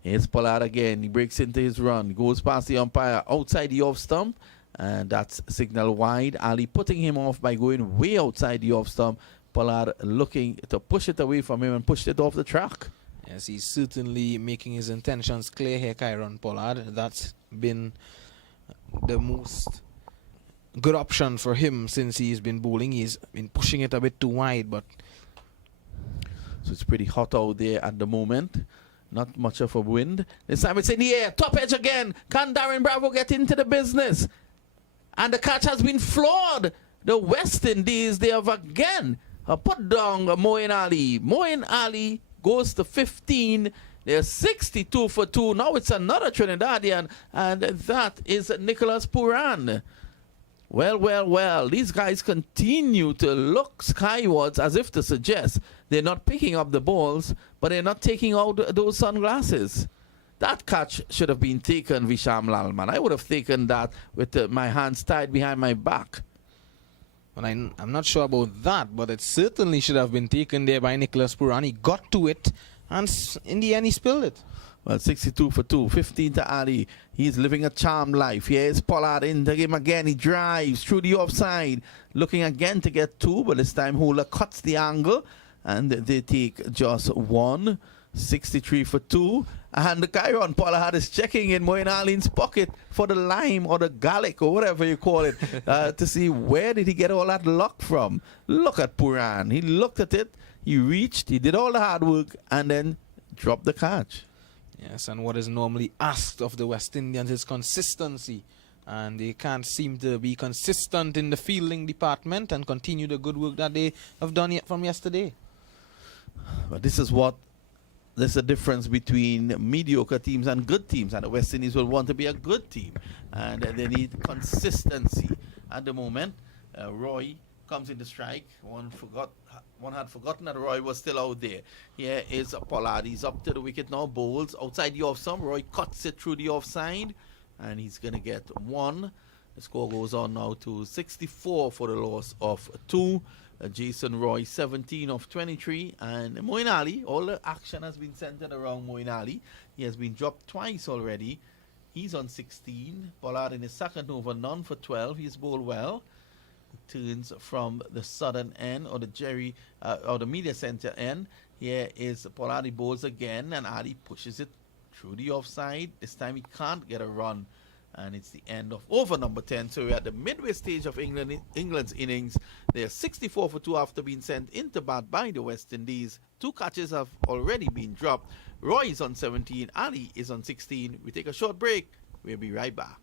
Here's Pollard again. He breaks into his run. Goes past the umpire outside the off stump. And that's signal wide. Ali putting him off by going way outside the off stump. Pollard looking to push it away from him and pushed it off the track. Yes, he's certainly making his intentions clear here, Kieron Pollard. That's been the most good option for him since he's been bowling. He's been pushing it a bit too wide, but so it's pretty hot out there at the moment. Not much of a wind. This time it's in the air. Top edge again. Can Darren Bravo get into the business? And the catch has been flawed. The West Indies, they have again put down Moeen Ali. Moeen Ali goes to 15. They're 62 for 2. Now it's another Trinidadian, and that is Nicholas Puran. Well. These guys continue to look skywards as if to suggest they're not picking up the balls, but they're not taking out those sunglasses. That catch should have been taken, Visham Lalman. I would have taken that with my hands tied behind my back. Well, I'm not sure about that, but it certainly should have been taken there by Nicholas Puran. He got to it, and in the end, he spilled it. Well, 62 for 2, 15 to Ali. He's living a charmed life. Here's Pollard in the game again. He drives through the offside, looking again to get 2, but this time Hula cuts the angle, and they take just 1. 63 for 2. And the Chiron Pollard is checking in Moeen Ali's pocket for the lime or the garlic or whatever you call it to see where did he get all that luck from. Look at Puran. He looked at it, he reached, he did all the hard work, and then dropped the catch. Yes, and what is normally asked of the West Indians is consistency. And they can't seem to be consistent in the fielding department and continue the good work that they have done yet from yesterday. But this is there's a difference between mediocre teams and good teams, and the West Indies will want to be a good team, and they need consistency. At the moment, Roy comes into strike. One had forgotten that Roy was still out there. Here is Pollard. He's up to the wicket now, bowls outside the off stump. Roy cuts it through the offside, and he's going to get 1. The score goes on now to 64 for the loss of 2. Jason Roy, 17 of 23, and Moeen Ali, all the action has been centered around Moeen Ali. He has been dropped twice already. He's on 16. Pollard in his second over, none for 12. He's bowled well. Turns from the southern end or the media center end. Here is Pollard. He bowls again, and Ali pushes it through the offside. This time he can't get a run. And it's the end of over number 10. So we're at the midway stage of England's innings. They're 64 for 2 after being sent into bat by the West Indies. 2 catches have already been dropped. Roy is on 17. Ali is on 16. We take a short break. We'll be right back.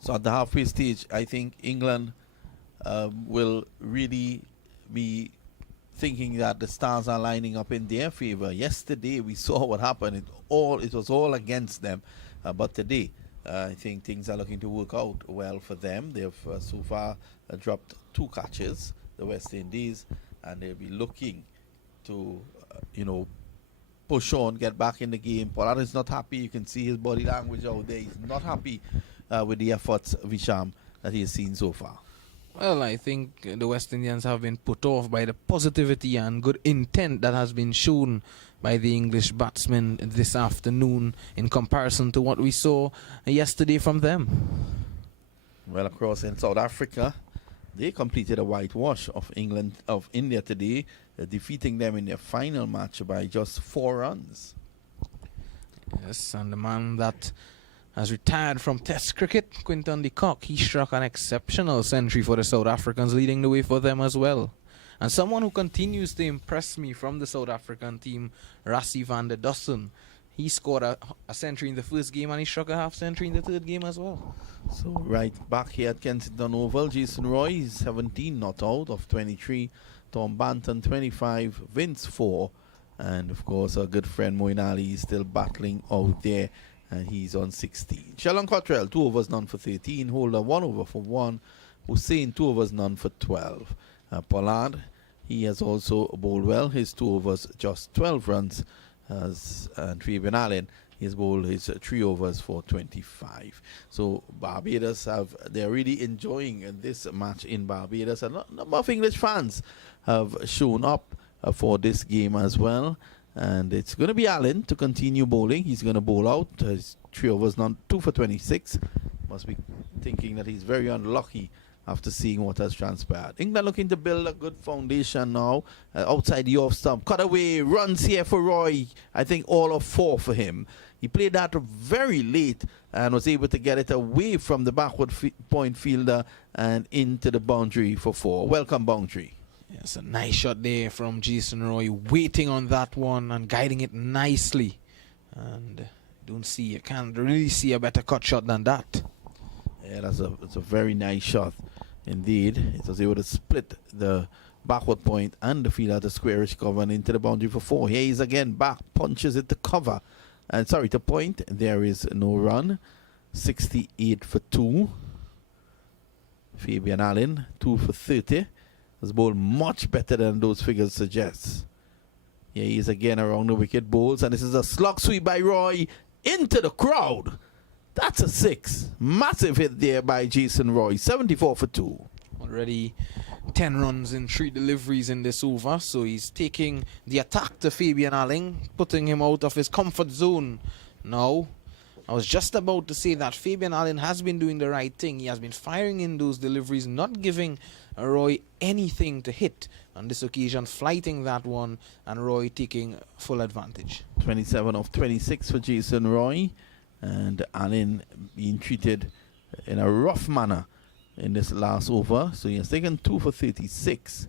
So at the halfway stage, I think England will really be thinking that the stars are lining up in their favor. Yesterday, we saw what happened. It was all against them. But today, I think things are looking to work out well for them. They've so far dropped 2 catches, the West Indies, and they'll be looking to, push on, get back in the game. Pollard is not happy. You can see his body language out there. He's not happy with the efforts, Visham, that he has seen so far. Well, I think the West Indians have been put off by the positivity and good intent that has been shown by the English batsmen this afternoon in comparison to what we saw yesterday from them. Well, across in South Africa, they completed a whitewash of India today, defeating them in their final match by just 4 runs. Yes, and the man that has retired from Test cricket, Quinton de Kock, he struck an exceptional century for the South Africans, leading the way for them as well. And someone who continues to impress me from the South African team, Rassie van der Dussen. He scored a century in the first game and he struck a half century in the third game as well. So right back here at Kensington Oval, Jason Roy is 17 not out of 23, Tom Banton 25, Vince 4, and of course our good friend Moeen Ali is still battling out there, and he's on 16. Sheldon Cottrell, 2 overs, none for 13. Holder, 1 over for 1. Hussein, 2 overs, none for 12. Pollard, he has also bowled well. His 2 overs, just 12 runs. And Fabian Allen, he's bowled his 3 overs for 25. So Barbados they're really enjoying this match in Barbados. And a number of English fans have shown up for this game as well. And it's going to be Allen to continue bowling. He's going to bowl out. His 3 overs, not 2 for 26. Must be thinking that he's very unlucky after seeing what has transpired. England looking to build a good foundation now outside the off stump. Cut away, runs here for Roy. I think all of 4 for him. He played that very late and was able to get it away from the backward point fielder and into the boundary for 4. Welcome, boundary. Yes, a nice shot there from Jason Roy, waiting on that one and guiding it nicely. And you can't really see a better cut shot than that. Yeah, it's a very nice shot indeed. It was able to split the backward point and the fielder to squarish cover and into the boundary for 4. Here he's again back, punches it to cover. And sorry, to point, there is no run. 68 for 2. Fabian Allen, 2 for 30. Has bowled much better than those figures suggest. Here he is again around the wicket bowls. And this is a slug sweep by Roy into the crowd. That's a 6. Massive hit there by Jason Roy. 74 for 2. Already 10 runs in 3 deliveries in this over. So he's taking the attack to Fabian Allen, putting him out of his comfort zone. Now, I was just about to say that Fabian Allen has been doing the right thing. He has been firing in those deliveries, not giving Roy anything to hit. On this occasion, flighting that one, and Roy taking full advantage. 27 of 26 for Jason Roy. And Allen being treated in a rough manner in this last over. So he has taken 2 for 36.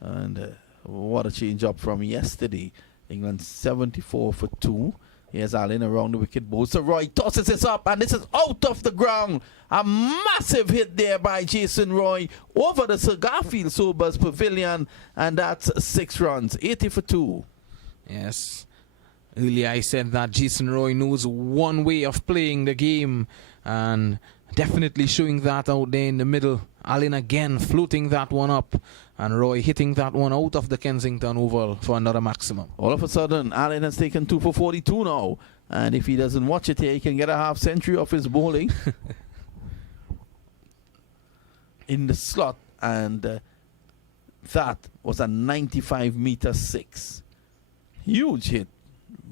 And what a change up from yesterday. England 74 for 2. Here's Allen around the wicket bowl. So Roy tosses this up, and this is out of the ground. A massive hit there by Jason Roy over the Sir Garfield Sobers Pavilion. And that's 6 runs. 80 for 2. Yes. Earlier I said that Jason Roy knows one way of playing the game, and definitely showing that out there in the middle. Allen again floating that one up, and Roy hitting that one out of the Kensington Oval for another maximum. All of a sudden, Allen has taken 2 for 42 now. And if he doesn't watch it here, he can get a half century off his bowling. In the slot, and that was a 95-meter 6. Huge hit.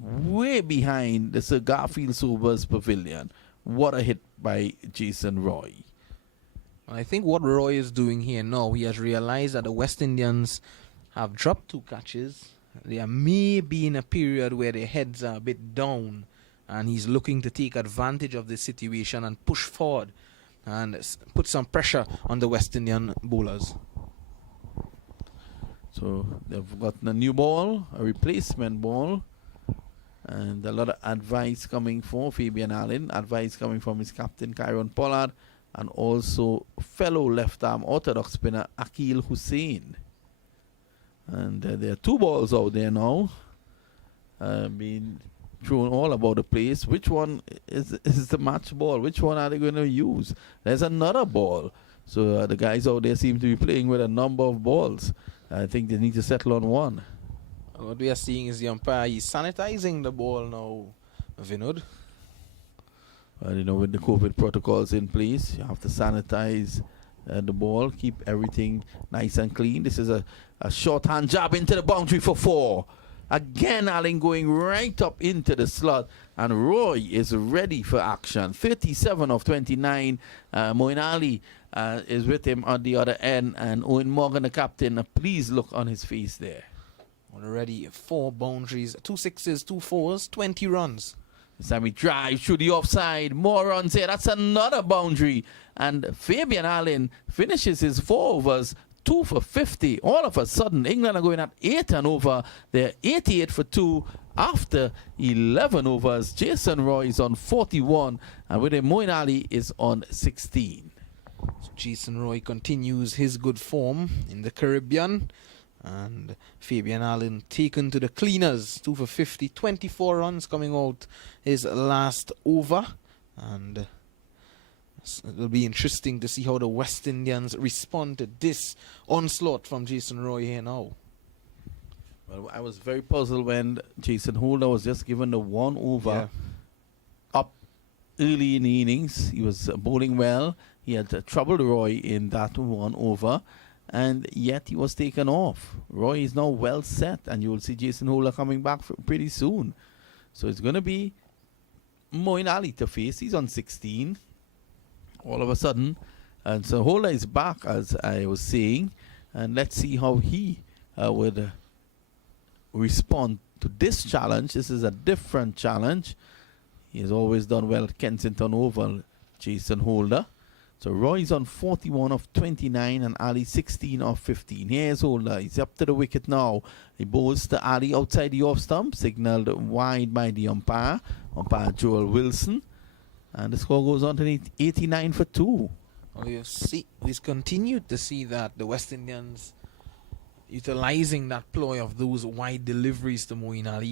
Way behind the Sir Garfield Sobers Pavilion. What a hit by Jason Roy. I think what Roy is doing here now, he has realized that the West Indians have dropped 2 catches. They are maybe in a period where their heads are a bit down, and he's looking to take advantage of this situation and push forward and put some pressure on the West Indian bowlers. So they've gotten a new ball, a replacement ball, and a lot of advice coming for Fabian Allen. Advice coming from his captain, Kyron Pollard, and also fellow left-arm orthodox spinner, Akil Hussain. And there are 2 balls out there now, being thrown all about the place. Which one is the match ball? Which one are they going to use? There's another ball. So the guys out there seem to be playing with a number of balls. I think they need to settle on one. What we are seeing is the umpire, he's sanitizing the ball now, Vinod. Well, you know, with the COVID protocols in place, you have to sanitize the ball, keep everything nice and clean. This is a short hand jab into the boundary for 4. Again, Allen going right up into the slot, and Roy is ready for action. 37 of 29. Moeen Ali is with him on the other end, and Owen Morgan, the captain, please look on his face there. Already 4 boundaries, 2 6s, 2 4s, 20 runs. This time he drives through the offside. More runs here. That's another boundary. And Fabian Allen finishes his 4 overs, 2 for 50. All of a sudden, England are going at 8 and over. They're 88 for 2 after 11 overs. Jason Roy is on 41, and with him, Moeen Ali is on 16. So Jason Roy continues his good form in the Caribbean. And Fabian Allen taken to the cleaners, 2 for 50, 24 runs coming out his last over. And it will be interesting to see how the West Indians respond to this onslaught from Jason Roy here now. Well, I was very puzzled when Jason Holder was just given the 1 over up early in the innings. He was bowling well. He had troubled Roy in that 1 over. and yet he was taken off. Roy is now well set, and you will see Jason Holder coming back pretty soon. So it's going to be Moeen Ali to face. He's on 16 all of a sudden. And so Holder is back, as I was saying. And let's see how he would respond to this challenge. This is a different challenge. He has always done well at Kensington Oval, Jason Holder. So Roy's on 41 of 29 and Ali 16 of 15. Here's Holder. He's up to the wicket now. He bowls to Ali outside the off stump, signalled wide by the umpire Joel Wilson. And the score goes on to 89 for 2. Well, we've continued to see that the West Indians utilizing that ploy of those wide deliveries to Moeen Ali.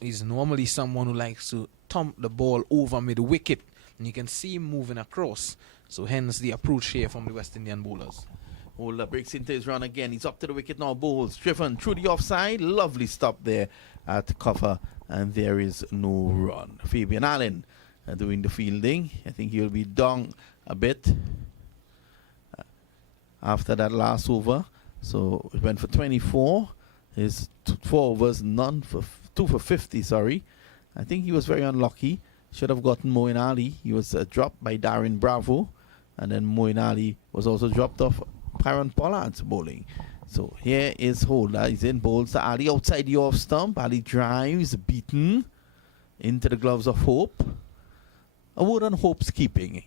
He's normally someone who likes to thump the ball over mid-wicket, and you can see him moving across. So hence the approach here from the West Indian bowlers. Holder breaks into his run again. He's up to the wicket now. Bowls driven through the offside. Lovely stop there at cover, and there is no run. Fabian Allen doing the fielding. I think he'll be down a bit after that last over. So it went for 24. His 4 overs, 2 for 50. Sorry, I think he was very unlucky. Should have gotten Moeen Ali. He was dropped by Darren Bravo, and then Moeen Ali was also dropped off Kieron Pollard's bowling. So here is Holder. He's in, bowls to Ali outside the off stump. Ali drives, beaten into the gloves of Hope. A word on Hope's keeping.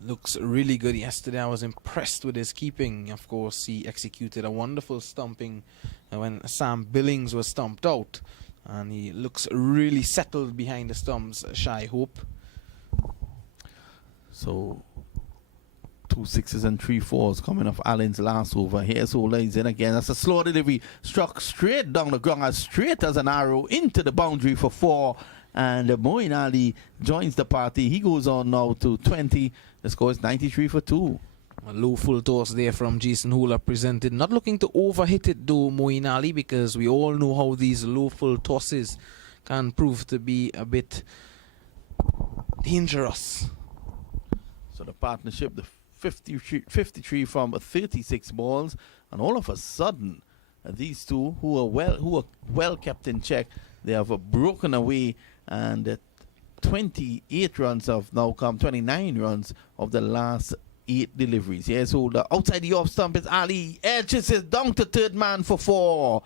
Looks really good yesterday. I was impressed with his keeping. Of course, he executed a wonderful stumping when Sam Billings was stumped out. And he looks really settled behind the stumps, Shy Hope. So 2 6s and 3 4s coming off Allen's last over. Here's Holder. He's in again. That's a slow delivery. Struck straight down the ground, as straight as an arrow into the boundary for 4. And Moeen Ali joins the party. He goes on now to 20. The score is 93 for 2. A low full toss there from Jason Holder presented. Not looking to overhit it though, Moeen Ali, because we all know how these low full tosses can prove to be a bit dangerous. So the partnership, the 53 from 36 balls, and all of a sudden, these two who are well kept in check, they have broken away, and 28 runs have now come, 29 runs of the last 8 deliveries. Here's Holder. Outside the off stump is Ali. Edges is down to third man for 4.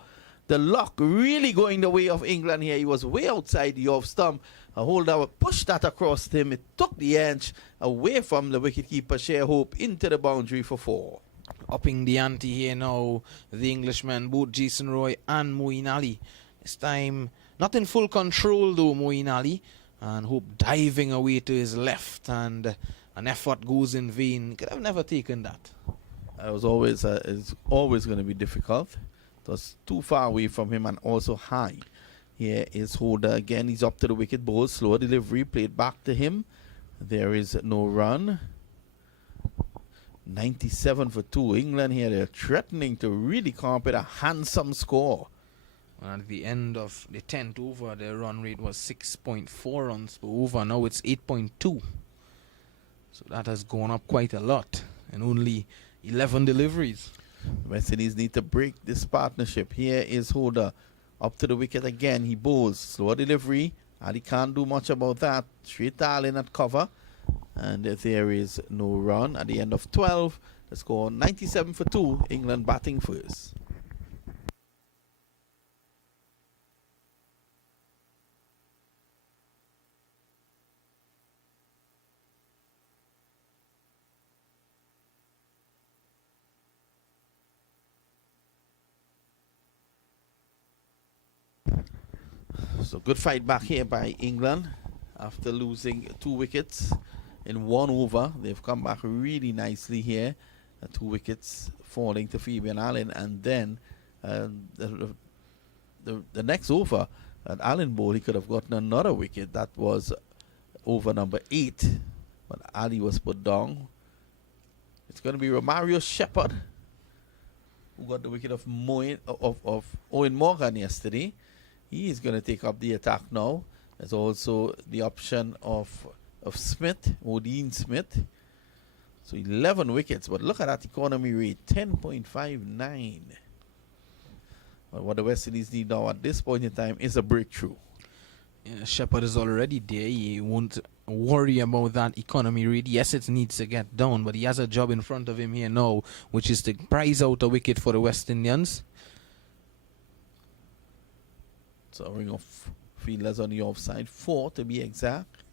The luck really going the way of England here. He was way outside the off stump. Holder pushed that across him. It took the edge away from the wicketkeeper, Share Hope, into the boundary for 4. Upping the ante here now, the Englishmen, both Jason Roy and Moeen Ali. This time, not in full control though, Moeen Ali. And Hope diving away to his left, and an effort goes in vain. Could have never taken that. It's always going to be difficult. It was too far away from him and also high. Here is Holder again. He's up to the wicket. Ball, slow delivery, played back to him. There is no run. 97 for 2. England here, they're threatening to really come up with a handsome score. And at the end of the 10th over, their run rate was 6.4 runs per over. Now it's 8.2. So that has gone up quite a lot. And only 11 deliveries. West Indies need to break this partnership. Here is Holder. Up to the wicket again. He bowls. Slow delivery. Ali can't do much about that. Straight Allen at cover. And there is no run. At the end of 12, the score 97 for 2. England batting first. So good fight back here by England after losing 2 wickets in 1 over. They've come back really nicely here. 2 wickets falling to Fabian Allen, and then the next over at Allen Bowl, he could have gotten another wicket. That was over number 8, but Ali was put down. It's going to be Romario Shepherd who got the wicket of Owen Morgan yesterday. He is going to take up the attack now. There's also the option of Smith, Modine Smith. So 11 wickets, but look at that economy rate, 10.59. But what the West Indies need now at this point in time is a breakthrough. Yeah, Shepherd is already there. He won't worry about that economy rate. Yes, it needs to get down, but he has a job in front of him here now, which is to prize out a wicket for the West Indians. So a ring of fielders on the offside, 4 to be exact.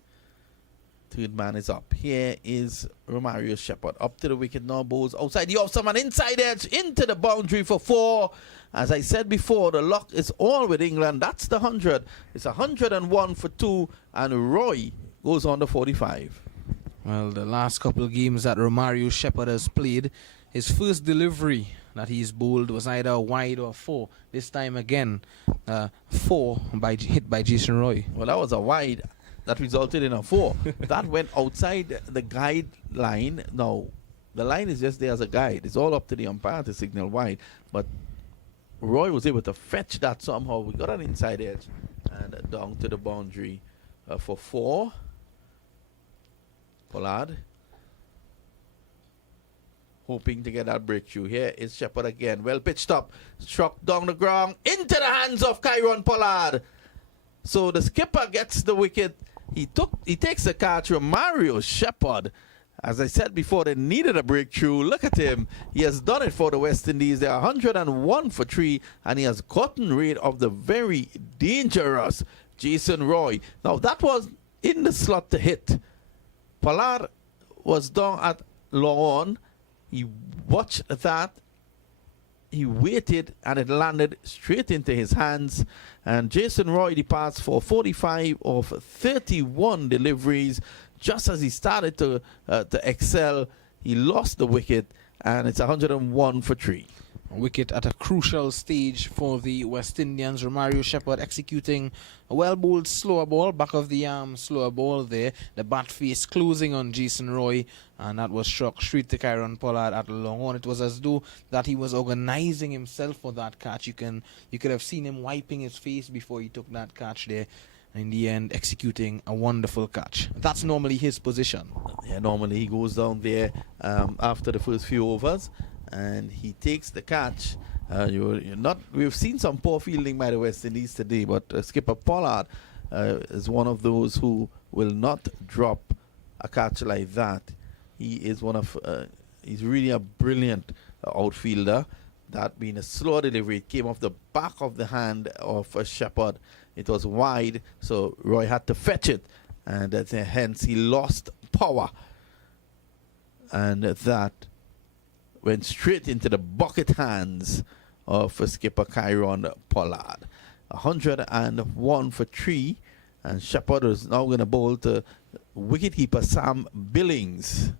Third man is up. Here is Romario Shepherd. Up to the wicket now, bowls outside the off, someone inside edge, into the boundary for 4. As I said before, the luck is all with England. That's the 100. It's 101 for 2, and Roy goes on to 45. Well, the last couple of games that Romario Shepherd has played, his first delivery that he's bowled was either wide or 4. This time again, 4 hit by Jason Roy. Well, that was a wide that resulted in a 4. That went outside the guideline. Now, the line is just there as a guide. It's all up to the umpire to signal wide. But Roy was able to fetch that somehow. We got an inside edge and down to the boundary for 4. Pollard hoping to get that breakthrough. Here is Shepherd again. Well pitched up. Struck down the ground. Into the hands of Kyron Pollard. So the skipper gets the wicket. He takes the catch from Romario Shepherd. As I said before, they needed a breakthrough. Look at him. He has done it for the West Indies. They're 101 for 3, and he has gotten rid of the very dangerous Jason Roy. Now, that was in the slot to hit. Pollard was down at long on. He watched that. He waited, and it landed straight into his hands. And Jason Roy departs for 45 of 31 deliveries. Just as he started to excel, he lost the wicket, and it's 101 for 3. A wicket at a crucial stage for the West Indians. Romario Shepherd executing a well-bowled slower ball, back of the arm slower ball there. The bat face closing on Jason Roy, and that was struck straight to Kyron Pollard at long on. It was as though that he was organizing himself for that catch. You could have seen him wiping his face before he took that catch there. In the end, executing a wonderful catch. That's normally his position. Yeah, normally he goes down there after the first few overs, and he takes the catch. We've seen some poor fielding by the West Indies today, but skipper Pollard is one of those who will not drop a catch like that. He is he's really a brilliant outfielder. That being a slow delivery, it came off the back of the hand of Shepherd. It was wide, so Roy had to fetch it, and hence he lost power. And that went straight into the bucket hands of skipper Kyron Pollard. 101 for 3, and Shepherd is now going to bowl to wicketkeeper Sam Billings.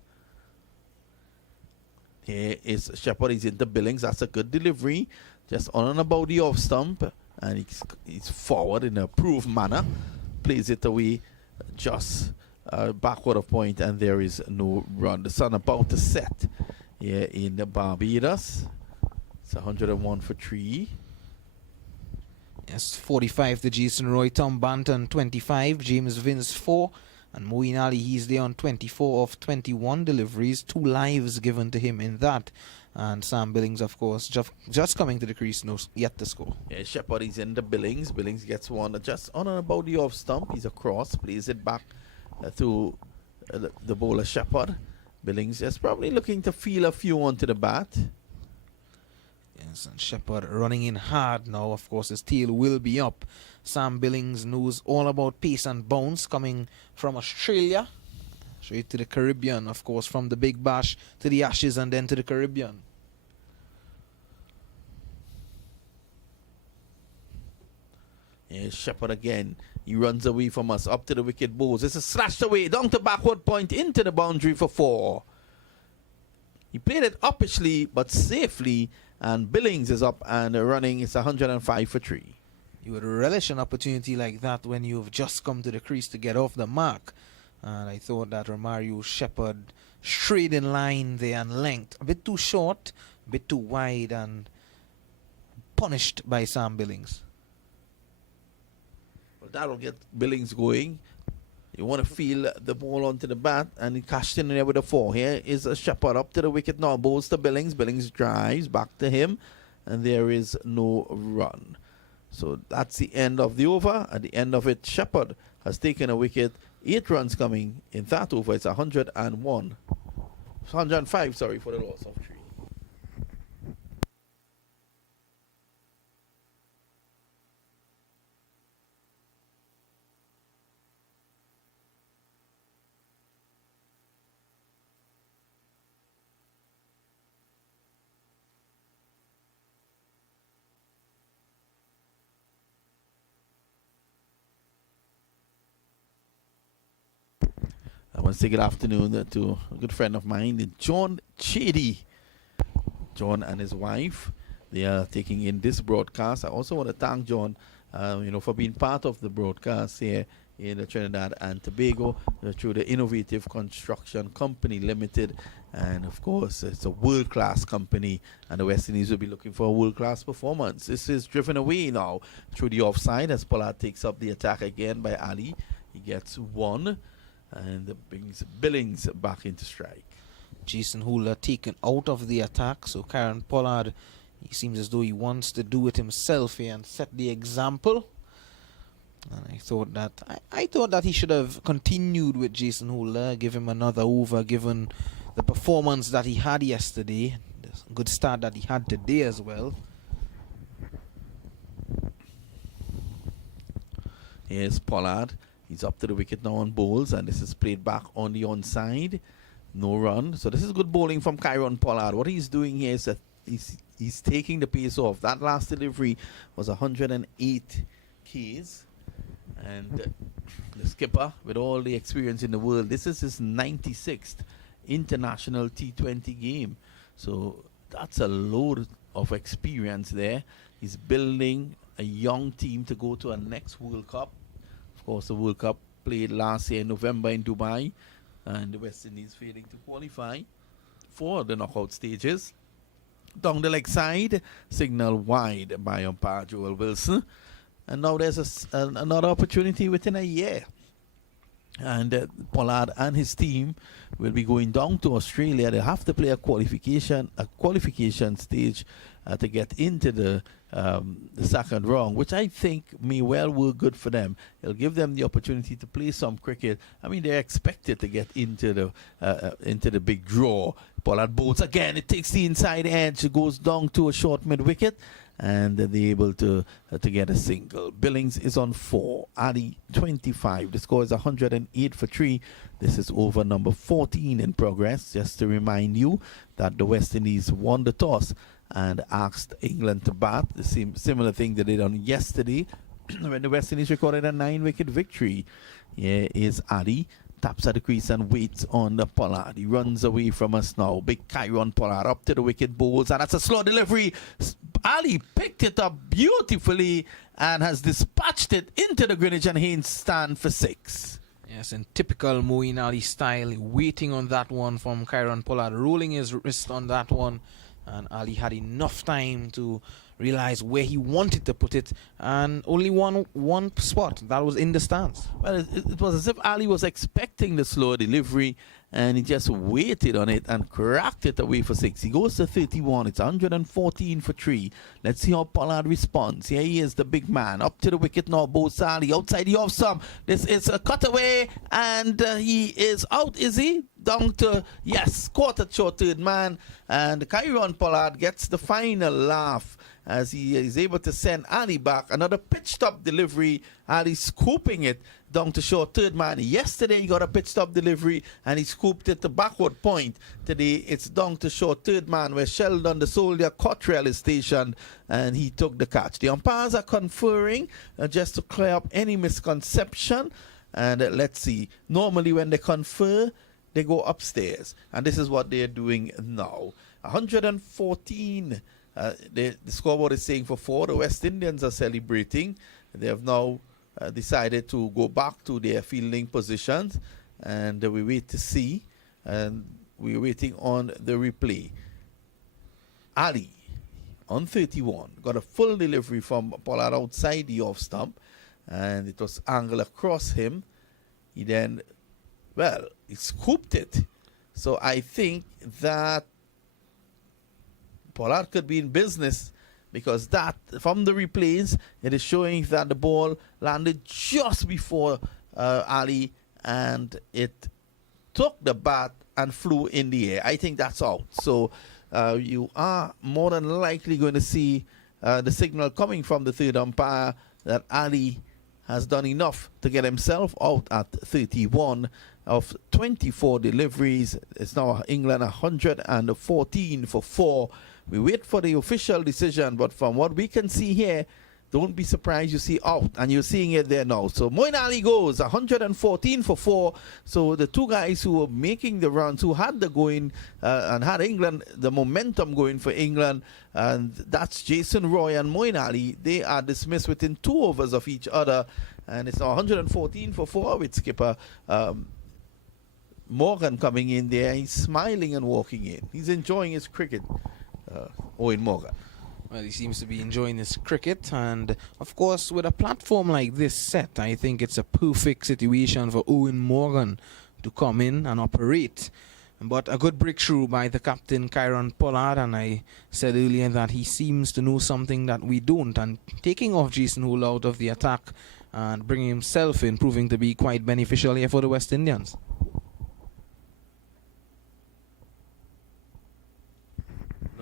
Here is Shepherd. He's into Billings. That's a good delivery. Just on and about the off stump. And he's forward in a approved manner. Plays it away just backward of point. And there is no run. The sun about to set here in Barbados. It's 101 for 3. Yes, 45 to Jason Roy. Tom Banton 25. James Vince 4. And Moeen Ali, he's there on 24 of 21 deliveries. 2 lives given to him in that. And Sam Billings, of course, just coming to the crease, no yet to score. Yeah, Shepherd is in the Billings. Billings gets one just on and about the off stump. He's across, plays it back to the bowler Shepherd. Billings is probably looking to feel a few onto the bat. Yes, and Shepherd running in hard now. Of course, his tail will be up. Sam Billings knows all about pace and bounce, coming from Australia straight to the Caribbean, of course, from the Big Bash to the Ashes and then to the Caribbean. Here's Shepherd again. He runs away from us up to the wicket bowls. It's a slashed away down to backward point into the boundary for 4. He played it uppishly but safely, and Billings is up and running. It's 105 for 3. You would relish an opportunity like that when you've just come to the crease to get off the mark. And I thought that Romario Shepherd straight in line there and length. A bit too short, a bit too wide, and punished by Sam Billings. Well, that'll get Billings going. You want to feel the ball onto the bat, and he cashed in there with a 4. Here is a Shepherd up to the wicket now. Bowls to Billings. Billings drives back to him, and there is no run. So that's the end of the over. At the end of it, Shepherd has taken a wicket. 8 runs coming in that over. It's 101. 105, sorry, for the loss of 3. I want to say good afternoon to a good friend of mine, John Chady. John and his wife, they are taking in this broadcast. I also want to thank John, for being part of the broadcast here in Trinidad and Tobago through the Innovative Construction Company Limited. And of course, it's a world-class company, and the West Indies will be looking for a world-class performance. This is driven away now through the offside as Pollard takes up the attack again by Ali. He gets 1. And that brings Billings back into strike. Jason Hooler taken out of the attack, so Kieron Pollard, he seems as though he wants to do it himself here and set the example. And I thought that he should have continued with Jason Hooler, give him another over, given the performance that he had yesterday, the good start that he had today as well. Here's Pollard. He's up to the wicket now on bowls, and this is played back on the onside. No run. So this is good bowling from Kieron Pollard. What he's doing here is that he's taking the pace off. That last delivery was 108 Ks. And the skipper, with all the experience in the world, this is his 96th international T20 game. So that's a load of experience there. He's building a young team to go to a next World Cup. Of course, the World Cup played last year in November in Dubai, and the West Indies failing to qualify for the knockout stages. Down the leg side, signal wide by umpire Joel Wilson. And now there's another opportunity within a year. And Pollard and his team will be going down to Australia. They have to play a qualification stage to get into the second round, which I think may well work good for them. It'll give them the opportunity to play some cricket. I mean, they're expected to get into the big draw. Pollard bowls again. It takes the inside edge. It goes down to a short mid wicket, and they're able to get a single. Billings is on 4. Ali 25. The score is 108 for 3. This is over number 14 in progress. Just to remind you that the West Indies won the toss and asked England to bat. The similar thing they did on yesterday when the West Indies recorded a 9-wicket victory. Here is Ali. Taps at the crease and waits on the Pollard. He runs away from us now. Big Kieron Pollard up to the wicket, bowls, and that's a slow delivery. Ali picked it up beautifully and has dispatched it into the Greenwich and Haynes stand for 6. Yes, in typical Moeen Ali style, waiting on that one from Kieron Pollard, rolling his wrist on that one, and Ali had enough time to realize where he wanted to put it, and only one spot that was in the stands. Well, it was as if Ali was expecting the slow delivery, and he just waited on it and cracked it away for 6. He goes to 31. It's 114 for 3. Let's see how Pollard responds. Here he is, the big man, up to the wicket now. Both Ali outside the off stump. This is a cutaway, and he is out. Is he? Down to, yes, quarter short third man, and Kieron Pollard gets the final laugh as he is able to send Ali back. Another pitch stop delivery. Ali scooping it down to short third man. Yesterday he got a pitch stop delivery and he scooped it to backward point. Today it's down to short third man where Sheldon the Soldier Cottrell is stationed, and he took the catch. The umpires are conferring just to clear up any misconception. And let's see. Normally when they confer, they go upstairs, and this is what they're doing now. 114. The scoreboard is saying for 4. The West Indians are celebrating. They have now decided to go back to their fielding positions, and we wait to see. And we're waiting on the replay. Ali on 31 got a full delivery from Pollard outside the off stump, and it was angled across him. He then, well, he scooped it. So I think that Pollard could be in business because that, from the replays, it is showing that the ball landed just before Ali and it took the bat and flew in the air. I think that's out. So you are more than likely going to see the signal coming from the third umpire that Ali has done enough to get himself out at 31 of 24 deliveries. It's now England 114 for 4. We wait for the official decision, but from what we can see here, don't be surprised you see out, and you're seeing it there now. So Moeen Ali goes 114 for 4. So the two guys who were making the runs, who had the going and had England, the momentum going for England, and that's Jason Roy and Moeen Ali. They are dismissed within 2 overs of each other, and it's now 114 for 4 with skipper Morgan coming in there. He's smiling and walking in. He's enjoying his cricket, Owen Morgan. Well, he seems to be enjoying his cricket, and of course, with a platform like this set, I think it's a perfect situation for Owen Morgan to come in and operate. But a good breakthrough by the captain, Kyron Pollard, and I said earlier that he seems to know something that we don't, and taking off Jason Hull out of the attack and bringing himself in, proving to be quite beneficial here for the West Indians.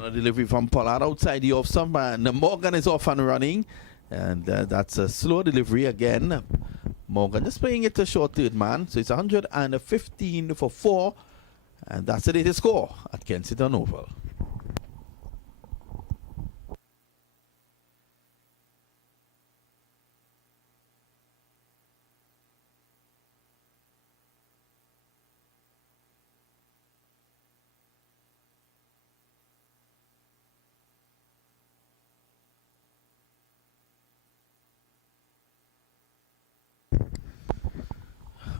A delivery from Pollard outside the off stump, and Morgan is off and running, and that's a slow delivery again. Morgan just playing it to short third man, so it's 115 for 4, and that's the latest score at Kensington Oval.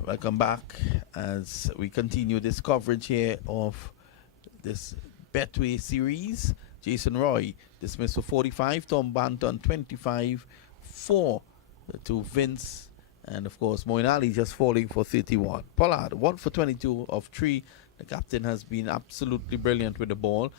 Welcome back as we continue this coverage here of this Betway series. Jason Roy dismissed for 45, Tom Banton 25, 4 to Vince, and of course Moeen Ali just falling for 31. Pollard 1 for 22 of 3. The captain has been absolutely brilliant with the ball.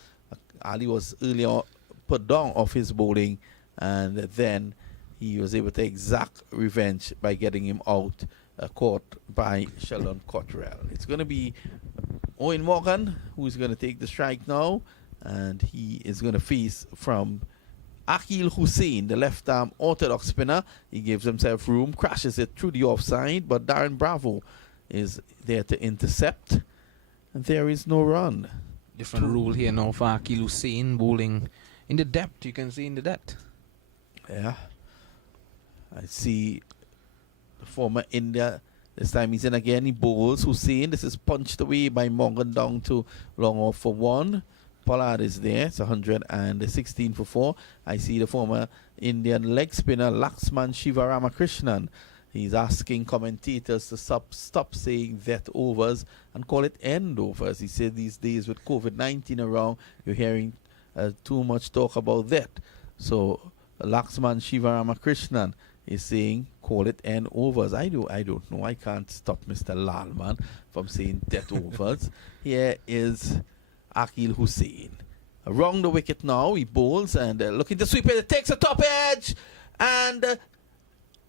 Ali was earlier put down off his bowling, and then he was able to exact revenge by getting him out. Caught by Sheldon Cottrell. It's going to be Owen Morgan who's going to take the strike now, and he is going to face from Akil Hussain, the left arm orthodox spinner. He gives himself room, crashes it through the offside, but Darren Bravo is there to intercept, and there is no run. Different rule here now for Akil Hussain, bowling in the depth. You can see in the depth. Yeah, I see the former India. This time he's in again. He bowls Hussain. This is punched away by Morgan down to long off for 1. Pollard is there. It's 116 for 4. I see the former Indian leg spinner Laxman Shivaramakrishnan. He's asking commentators to stop saying that overs and call it end overs. He said these days with COVID-19 around, you're hearing too much talk about that. So Laxman Shivaramakrishnan is saying call it end overs. I don't know. I can't stop Mr. Lalman from saying death overs. Here is Akil Hussain. Around the wicket now, he bowls and looking to sweep it. It takes a top edge, and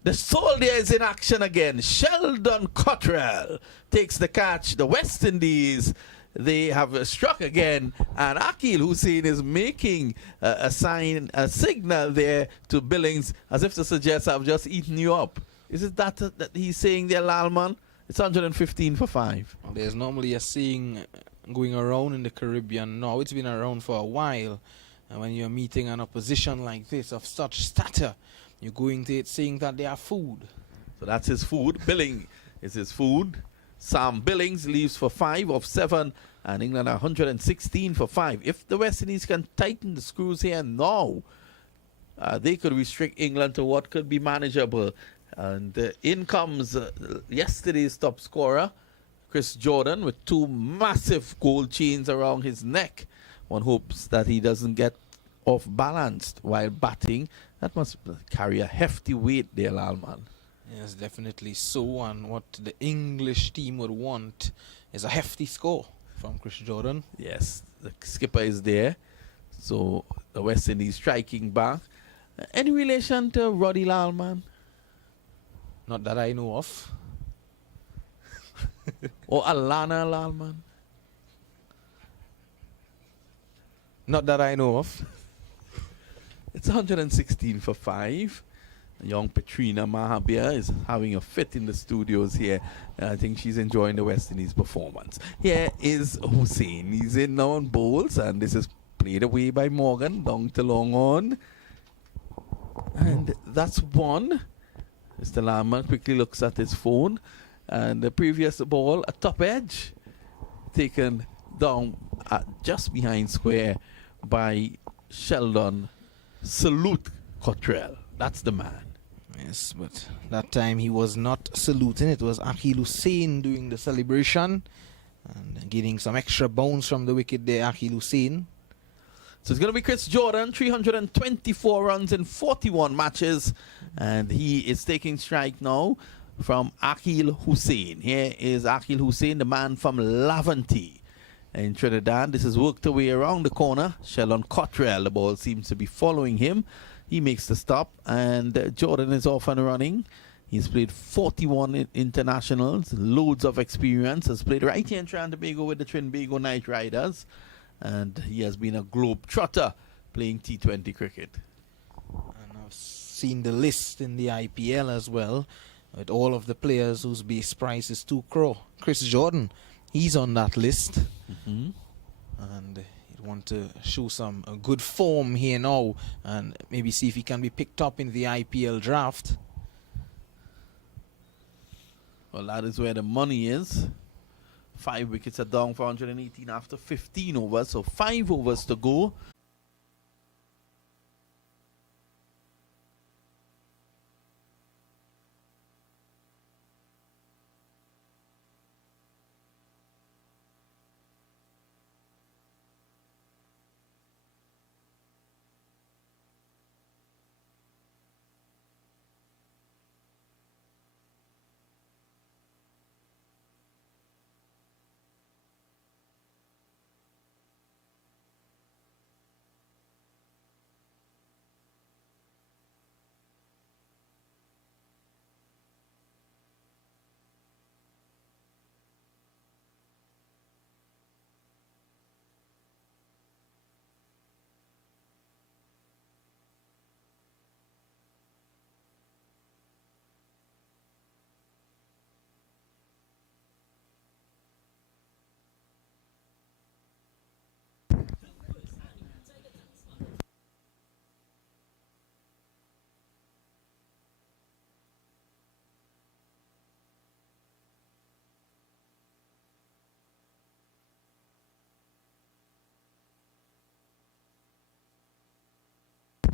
the soldier is in action again. Sheldon Cottrell takes the catch. The West Indies, they have struck again, and Akil Hussain is making a signal there to Billings as if to suggest, I've just eaten you up. Is it that he's saying there, Lalman? It's 115 for 5. Well, there's normally a saying going around in the Caribbean now. It's been around for a while. And when you're meeting an opposition like this of such stature, you're going to it saying that they are food. So that's his food. Billing is his food. Sam Billings leaves for 5 of 7, and England are 116 for 5. If the West Indies can tighten the screws here now, they could restrict England to what could be manageable. And in comes yesterday's top scorer, Chris Jordan, with 2 massive gold chains around his neck. One hopes that he doesn't get off balanced while batting. That must carry a hefty weight there, Lalman. Yes, definitely so. And what the English team would want is a hefty score from Chris Jordan. Yes, the skipper is there. So the West Indies striking back. Any relation to Roddy Lalman? Not that I know of. Or Alana Lalman? Not that I know of. It's 116 for 5. Young Petrina Mahabir is having a fit in the studios here. I think she's enjoying the West Indies performance. Here is Hussein. He's in now on bowls, and this is played away by Morgan. Down to long on. And that's one. Mr. Lalman quickly looks at his phone. And the previous ball, a top edge, taken down just behind square by Sheldon Salute Cottrell. That's the man. Yes, but that time he was not saluting. It was Akhil Hussain doing the celebration and getting some extra bounce from the wicket there, Akhil Hussain. So it's going to be Chris Jordan, 324 runs in 41 matches. And he is taking strike now from Akhil Hussain. Here is Akhil Hussain, the man from Lavanty in Trinidad. This is worked away around the corner. Sheldon Cottrell, the ball seems to be following him. He makes the stop, and Jordan is off and running. He's played 41 internationals, loads of experience. Has played right here in Trinidad and Tobago with the Trinbago Knight Riders, and he has been a globe trotter playing T20 cricket. And I've seen the list in the IPL as well, with all of the players whose base price is 2 crore. Chris Jordan, he's on that list. Mm-hmm. And he'd want to show some good form here now and maybe see if he can be picked up in the IPL draft. Well, that is where the money is. 5 wickets are down for 118 after 15 overs, so 5 overs to go.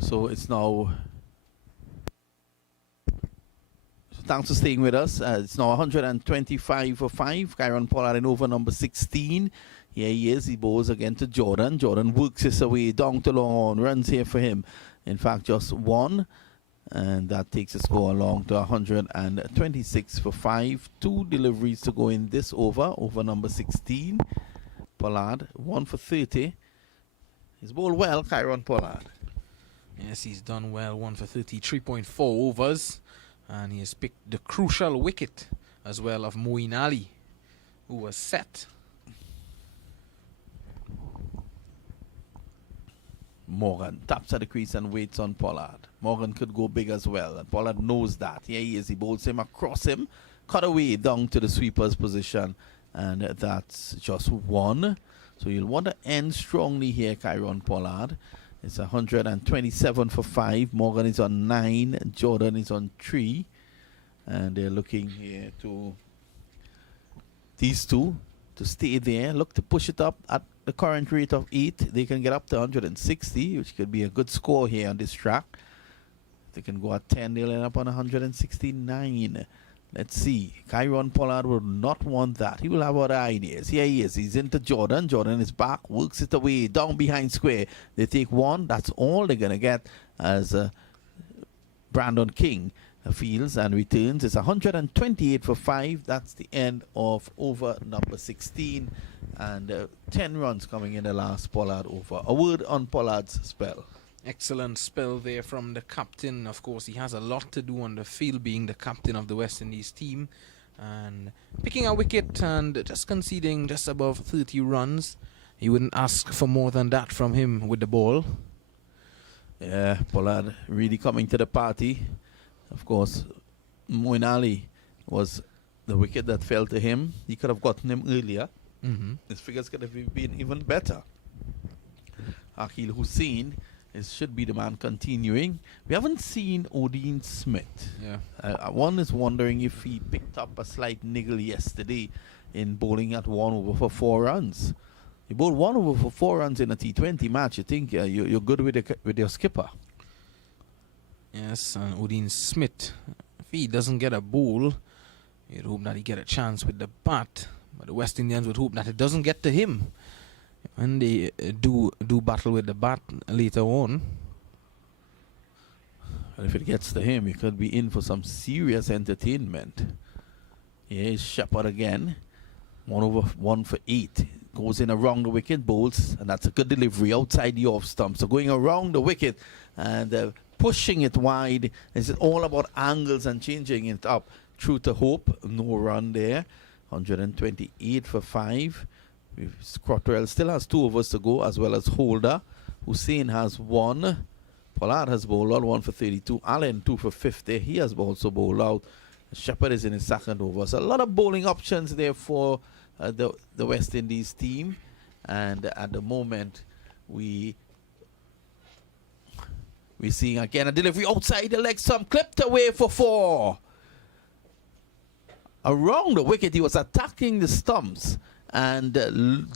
So it's now. Thanks for staying with us. It's now 125 for 5. Kyron Pollard in over number 16. Here he is. He bowls again to Jordan. Jordan works his way down to long on. Runs here for him. In fact, just 1. And that takes the score along to 126 for 5. 2 deliveries to go in this over. Over number 16. Pollard, 1 for 30. He's bowled well, Kyron Pollard. Yes, he's done well. 1 for 33.4 overs. And he has picked the crucial wicket as well of Moeen Ali, who was set. Morgan taps at the crease and waits on Pollard. Morgan could go big as well, and Pollard knows that. Here he is. He bowls him across him, cut away down to the sweeper's position, and that's just 1. So you'll want to end strongly here, Kyron Pollard. It's 127 for 5. Morgan is on 9. Jordan is on 3. And they're looking here to these two to stay there. Look to push it up at the current rate of 8. They can get up to 160, which could be a good score here on this track. If they can go at 10, they'll end up on 169. Let's see. Kyron Pollard will not want that. He will have other ideas. Here he is. He's into Jordan. Jordan is back. Works it away. Down behind square. They take 1. That's all they're going to get as Brandon King fields and returns. It's 128 for 5. That's the end of over number 16. And 10 runs coming in the last Pollard over. A word on Pollard's spell. Excellent spell there from the captain. Of course, he has a lot to do on the field, being the captain of the West Indies team. And picking a wicket and just conceding just above 30 runs. You wouldn't ask for more than that from him with the ball. Yeah, Pollard really coming to the party. Of course, Moeen Ali was the wicket that fell to him. He could have gotten him earlier. His figures could have been even better. Akil Hussain should be the man continuing. We haven't seen Odin Smith. Yeah. One is wondering if he picked up a slight niggle yesterday in bowling at 1 over for 4 runs. You bowled 1 over for 4 runs in a T20 match. You think you're good with your skipper. Yes, and Odin Smith, if he doesn't get a bowl, you'd hope that he get a chance with the bat. But the West Indians would hope that it doesn't get to him when they do battle with the bat later on. And if it gets to him, he could be in for some serious entertainment. Here's Shepherd again. 1 over 1 for 8. Goes in around the wicket, bowls, and that's a good delivery outside the off stump. So going around the wicket and pushing it wide. It's all about angles and changing it up. True to hope, no run there. 128 for 5. Crotwell still has 2 overs to go, as well as Holder. Hussain has 1. Pollard has bowled out 1 for 32. Allen 2 for 50. He has also bowled out. Shepherd is in his second over. So a lot of bowling options there for the West Indies team. And at the moment, we're seeing again a delivery outside the leg stump, clipped away for 4. Around the wicket, he was attacking the stumps. And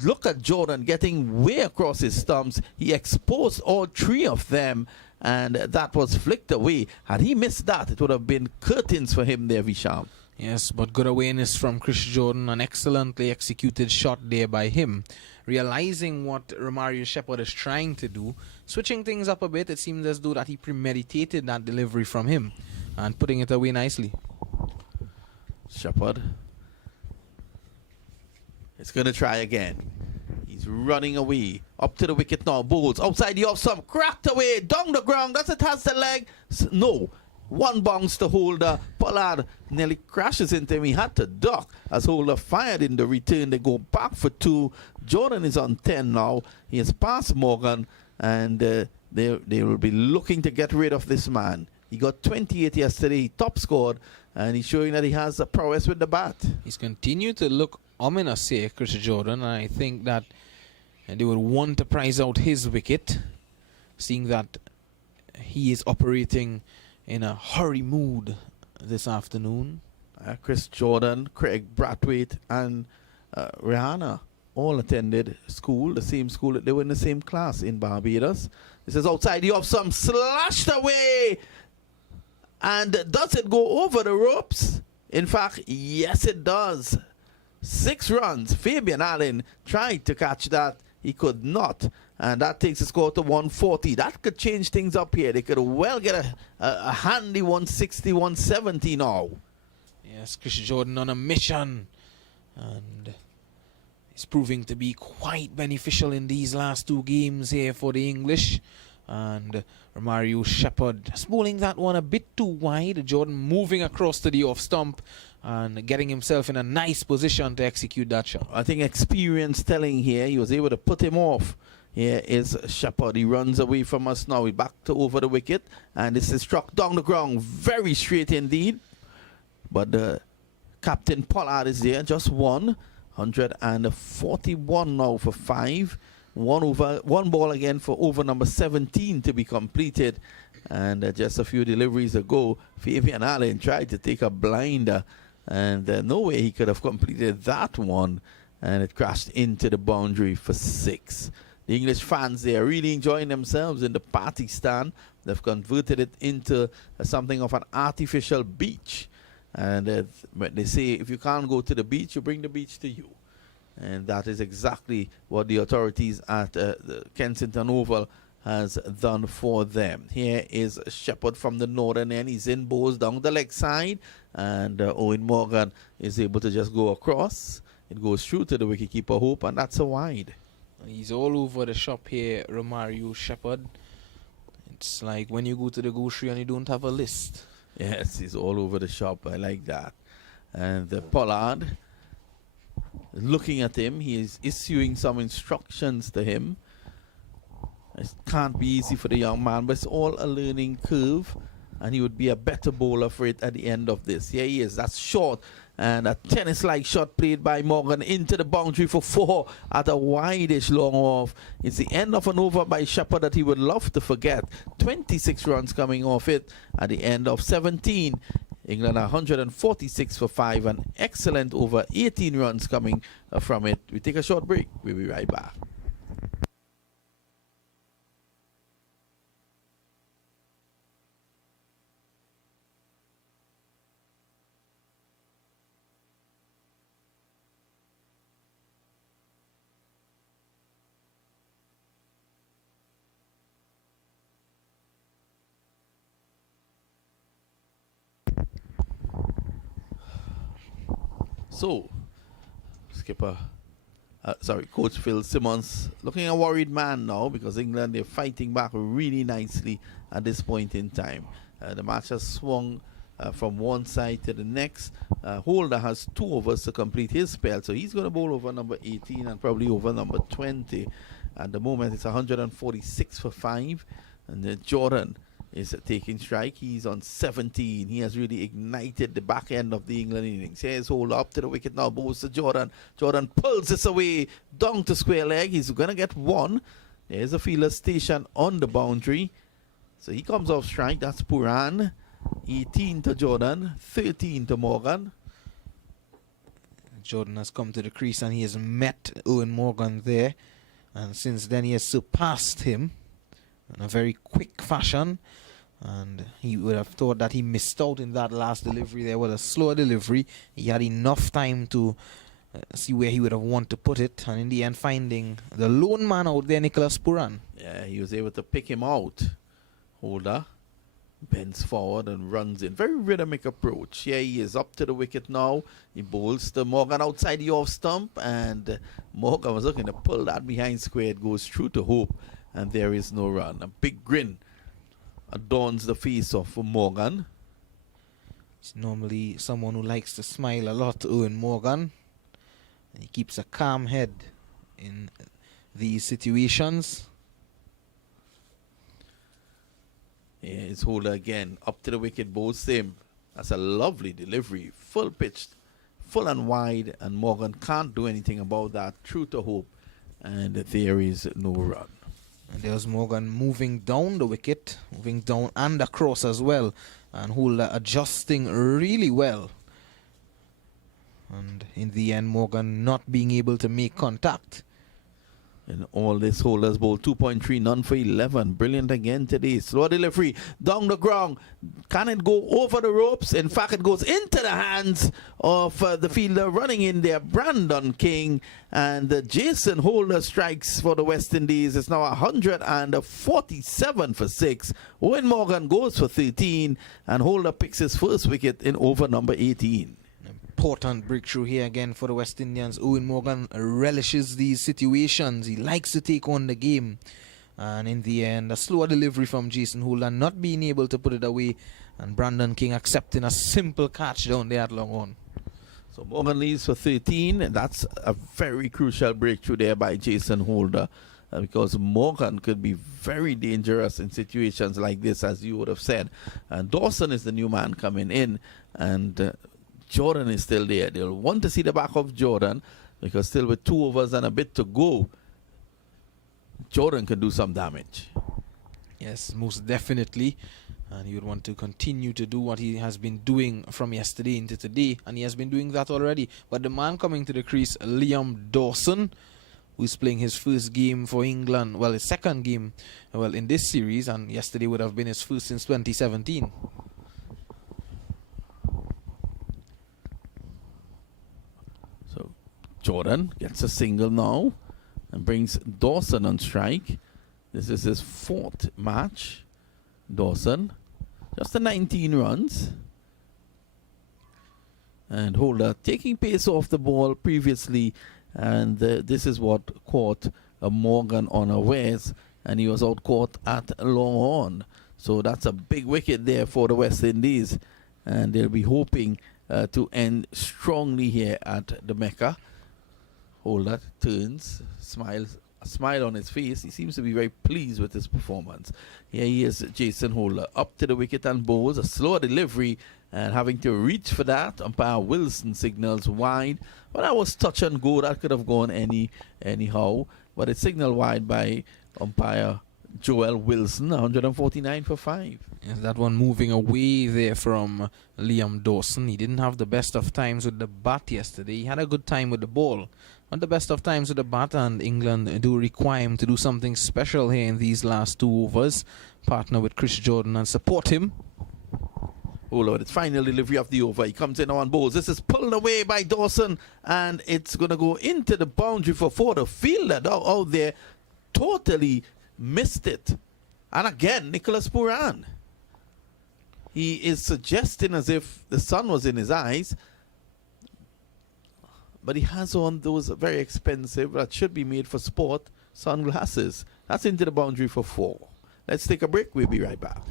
look at Jordan getting way across his stumps. He exposed all 3 of them, and that was flicked away. Had he missed that, it would have been curtains for him there, Vishal. Yes, but good awareness from Chris Jordan. An excellently executed shot there by him. Realizing what Romario Shepherd is trying to do, switching things up a bit, it seems as though that he premeditated that delivery from him and putting it away nicely. Shepherd is going to try again. He's running away. Up to the wicket now. Bowls outside the off stump. Cracked away. Down the ground. Does it has the leg? No. 1 bounce to Holder. Pollard nearly crashes into him. He had to duck as Holder fired in the return. They go back for 2. Jordan is on 10 now. He has passed Morgan, and they will be looking to get rid of this man. He got 28 yesterday. He top scored, and he's showing that he has a prowess with the bat. He's continued to look ominous here, Chris Jordan, and I think that they would want to prize out his wicket, seeing that he is operating in a hurry mood this afternoon. Chris Jordan, Craig Brathwaite, and Rihanna all attended school, the same school that they were in the same class in Barbados. This is outside the off stump, slashed away. And does it go over the ropes? In fact, yes it does. 6 runs. Fabian Allen tried to catch that. He could not. And that takes the score to 140. That could change things up here. They could well get a handy 160, 170 now. Yes, Chris Jordan on a mission. And it's proving to be quite beneficial in these last 2 games here for the English. And Romario Shepherd just bowling that one a bit too wide. Jordan moving across to the off stump and getting himself in a nice position to execute that shot. I think experience telling here. He was able to put him off. Here is Shepherd. He runs away from us now. He's back to over the wicket. And this is struck down the ground. Very straight indeed. But Captain Pollard is there. Just 1. 141 now for 5. 1 ball again for over number 17 to be completed. And just a few deliveries ago, Fabian Allen tried to take a blinder, and no way he could have completed that one, and it crashed into the boundary for 6. The English fans, they are really enjoying themselves in the party stand. They've converted it into something of an artificial beach, and they say if you can't go to the beach, you bring the beach to you. And that is exactly what the authorities at the Kensington Oval has done for them. Here is Shepherd from the northern end. He's in bowls down the leg side, and Owen Morgan is able to just go across. It goes through to the wicketkeeper Hope, and that's a wide. He's all over the shop here, Romario Shepherd. It's like when you go to the grocery and you don't have a list. Yes, he's all over the shop. I like that. And Pollard, looking at him, he is issuing some instructions to him. It can't be easy for the young man, but it's all a learning curve, and he would be a better bowler for it at the end of this. Here he is. That's short, and a tennis-like shot played by Morgan into the boundary for 4 at a wide-ish long off. It's the end of an over by Shepherd that he would love to forget. 26 runs coming off it at the end of 17. England 146 for 5, an excellent over, 18 runs coming from it. We take a short break. We'll be right back. So, Coach Phil Simmons looking a worried man now, because England, they're fighting back really nicely at this point in time. The match has swung from one side to the next. Holder has 2 overs to complete his spell, so he's going to bowl over number 18 and probably over number 20. At the moment, it's 146 for 5, and Jordan is taking strike. He's on 17. He has really ignited the back end of the England innings. Here's Holder up to the wicket now. Bowls to Jordan. Jordan pulls this away down to square leg. He's going to get 1. There's a fielder station on the boundary. So he comes off strike. That's Puran. 18 to Jordan. 13 to Morgan. Jordan has come to the crease and he has met Owen Morgan there. And since then he has surpassed him in a very quick fashion. And he would have thought that he missed out in that last delivery there with a slower delivery. He had enough time to see where he would have wanted to put it. And in the end, finding the lone man out there, Nicholas Puran. Yeah, he was able to pick him out. Holder bends forward and runs in. Very rhythmic approach. Here he is up to the wicket now. He bowls to Morgan outside the off stump. And Morgan was looking to pull that behind square. It goes through to Hope. And there is no run. A big grin adorns the face of Morgan. He's normally someone who likes to smile a lot, Owen Morgan. He keeps a calm head in these situations. Here's Holder again. Up to the wicket, bowls him. That's a lovely delivery. Full pitched, full and wide. And Morgan can't do anything about that. Through to Hope. And there is no run. And there's Morgan moving down the wicket, moving down and across as well, and Holder adjusting really well. And in the end, Morgan not being able to make contact. And all this Holders bowl 2.3, none for 11. Brilliant again today. Slow delivery down the ground. Can it go over the ropes? In fact, it goes into the hands of the fielder running in there, Brandon King. And Jason Holder strikes for the West Indies. It's now 147 for 6. Owen Morgan goes for 13. And Holder picks his first wicket in over number 18. Important breakthrough here again for the West Indians. Owen Morgan relishes these situations. He likes to take on the game. And in the end, a slower delivery from Jason Holder, not being able to put it away. And Brandon King accepting a simple catch down there at long on. So Morgan leaves for 13. And that's a very crucial breakthrough there by Jason Holder. Because Morgan could be very dangerous in situations like this, as you would have said. And Dawson is the new man coming in. And Jordan is still there. They'll want to see the back of Jordan, because still with 2 overs and a bit to go, Jordan can do some damage. Yes, most definitely. And he would want to continue to do what he has been doing from yesterday into today. And he has been doing that already. But the man coming to the crease, Liam Dawson, who's playing his first game for England. Well, his second game in this series. And yesterday would have been his first since 2017. Jordan gets a single now and brings Dawson on strike. This is his 4th match. Dawson, just the 19 runs. And Holder taking pace off the ball previously, and this is what caught Morgan unawares, and he was out caught at long on. So that's a big wicket there for the West Indies, and they'll be hoping to end strongly here at the Mecca. Holder turns, smiles, a smile on his face. He seems to be very pleased with his performance. Here he is, Jason Holder, up to the wicket and bowls, a slow delivery, and having to reach for that. Umpire Wilson signals wide. But that was touch and go. That could have gone anyhow. But it's signaled wide by umpire Joel Wilson, 149 for 5. Yes, that one moving away there from Liam Dawson. He didn't have the best of times with the bat yesterday. He had a good time with the ball. Not the best of times with the bat, and England do require him to do something special here in these last 2 overs. Partner with Chris Jordan and support him. Oh Lord, it's final delivery of the over. He comes in on balls. This is pulled away by Dawson, and it's going to go into the boundary for 4. The fielder out there totally missed it. And again, Nicholas Pooran. He is suggesting as if the sun was in his eyes, but he has on those very expensive, that should be made for sport, sunglasses. That's into the boundary for 4. Let's take a break. We'll be right back.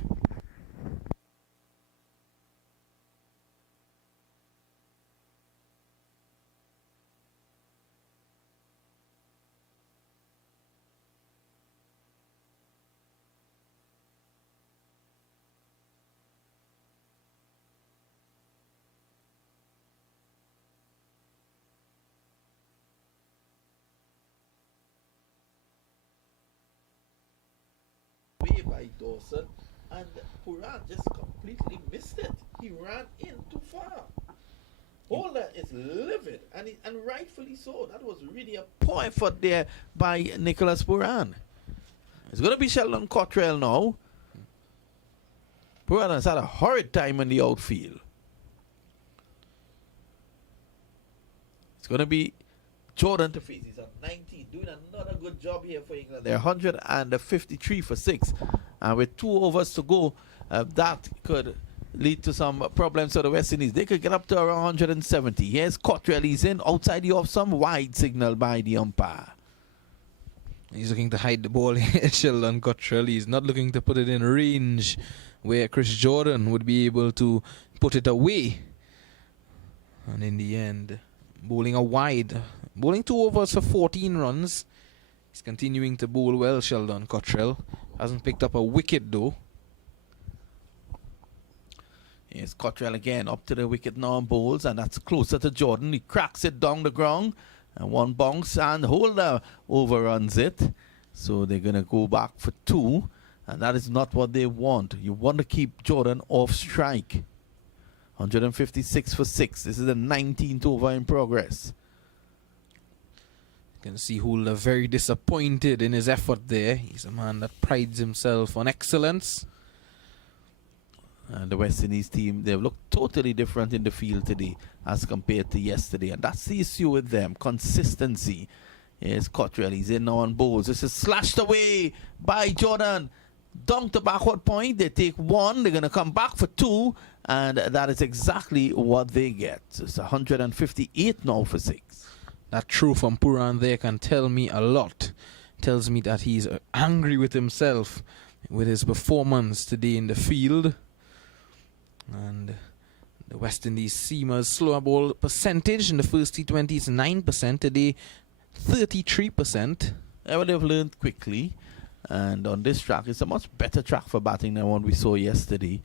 By Dawson, and Pooran just completely missed it. He ran in too far. Holder is livid, and rightfully so. That was really a poor effort there by Nicholas Pooran. It's going to be Sheldon Cottrell now. Pooran has had a horrid time in the outfield. It's going to be Jordan to face. He's at 90, doing another good job here for England. They're 153 for 6. And with 2 overs to go, that could lead to some problems for the West Indies. They could get up to around 170. Here's Cottrell. He's in outside the off, some wide signal by the umpire. He's looking to hide the ball here, Sheldon Cottrell. He's not looking to put it in range where Chris Jordan would be able to put it away. And in the end, bowling a wide. Bowling 2 overs for 14 runs. He's continuing to bowl well, Sheldon Cottrell. Hasn't picked up a wicket though. Here's Cottrell again up to the wicket now and bowls, and that's closer to Jordan. He cracks it down the ground, and 1 bounce, and Holder overruns it. So they're going to go back for 2, and that is not what they want. You want to keep Jordan off strike. 156 for 6. This is the 19th over in progress. You can see Holder very disappointed in his effort there. He's a man that prides himself on excellence. And the West Indies team, they've looked totally different in the field today as compared to yesterday. And that's the issue with them, consistency. Here's Cottrell, he's in now on balls. This is slashed away by Jordan. Down to backward point, they take 1, they're going to come back for 2. And that is exactly what they get. It's 158 now for 6. That throw from Pooran there can tell me a lot. Tells me that he's angry with himself with his performance today in the field. And the West Indies seamers slower ball percentage in the first T20 is 9%. Today, 33%. Well, they've learned quickly. And on this track, it's a much better track for batting than one we saw yesterday.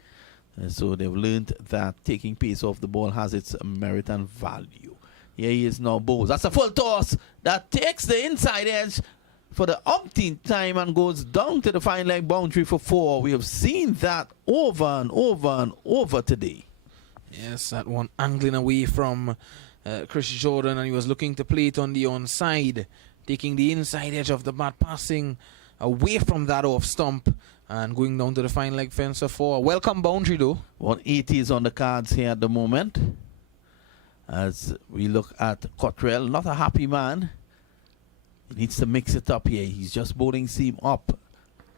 So they've learned that taking pace off the ball has its merit and value. Here he is now, bowls. That's a full toss that takes the inside edge for the umpteenth time and goes down to the fine leg boundary for 4. We have seen that over and over and over today. Yes, that one angling away from Chris Jordan, and he was looking to play it on the onside, taking the inside edge of the bat, passing away from that off stump and going down to the fine leg fence for 4. Welcome boundary though. 180 is on the cards here at the moment. As we look at Cottrell, not a happy man. He needs to mix it up here. He's just bowling seam up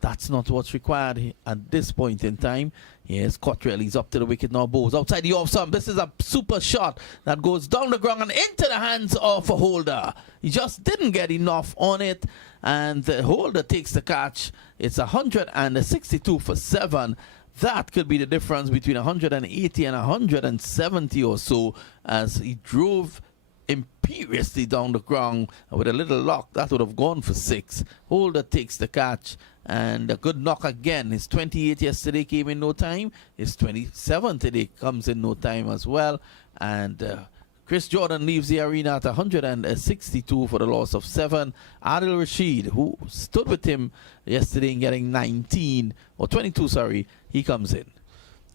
that's not what's required at this point in time. Yes, Cottrell, he's up to the wicket now. Bowes outside the off stump. This is a super shot that goes down the ground and into the hands of a Holder. He just didn't get enough on it, and the Holder takes the catch. It's 162 for 7. That could be the difference between 180 and 170 or so, as he drove imperiously down the ground. With a little luck, that would have gone for 6. Holder takes the catch, and a good knock again. His 28 yesterday came in no time. His 27 today comes in no time as well. And Chris Jordan leaves the arena at 162 for the loss of 7. Adil Rashid, who stood with him yesterday in getting 19, or 22, sorry, he comes in.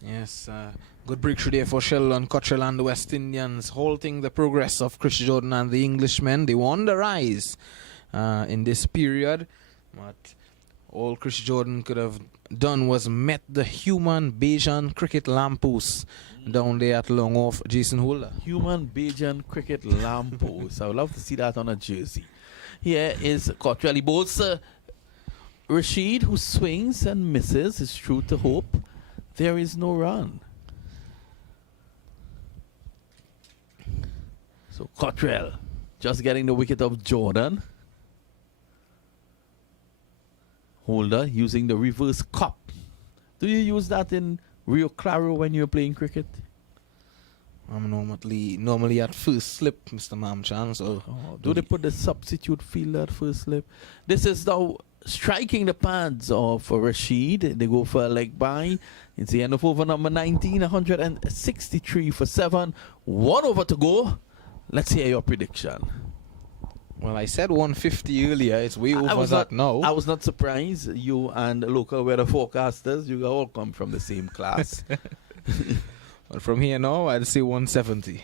Yes, good breakthrough there for Sheldon Cottrell and the West Indians, halting the progress of Chris Jordan and the Englishmen. They were on the rise in this period, but all Chris Jordan could have done was met the human Bajan cricket lamppost down there at long off Jason Holder. Human Bajan cricket lamppost. I would love to see that on a jersey. Here is Cottrell. He bowls Rashid, who swings and misses. It's true to hope. There is no run. So Cottrell just getting the wicket of Jordan. Holder using the reverse cup. Do you use that in Rio Claro when you're playing cricket? I'm normally at first slip, Mr. Mamchan. So do they put the substitute fielder at first slip? This is now striking the pads of Rashid. They go for a leg by. It's the end of over number 19, 163 for 7. 1 over to go. Let's hear your prediction. Well, I said 150 earlier. It's way over that now. I was not surprised. You and local weather forecasters, you all come from the same class. But from here now, I'd say 170.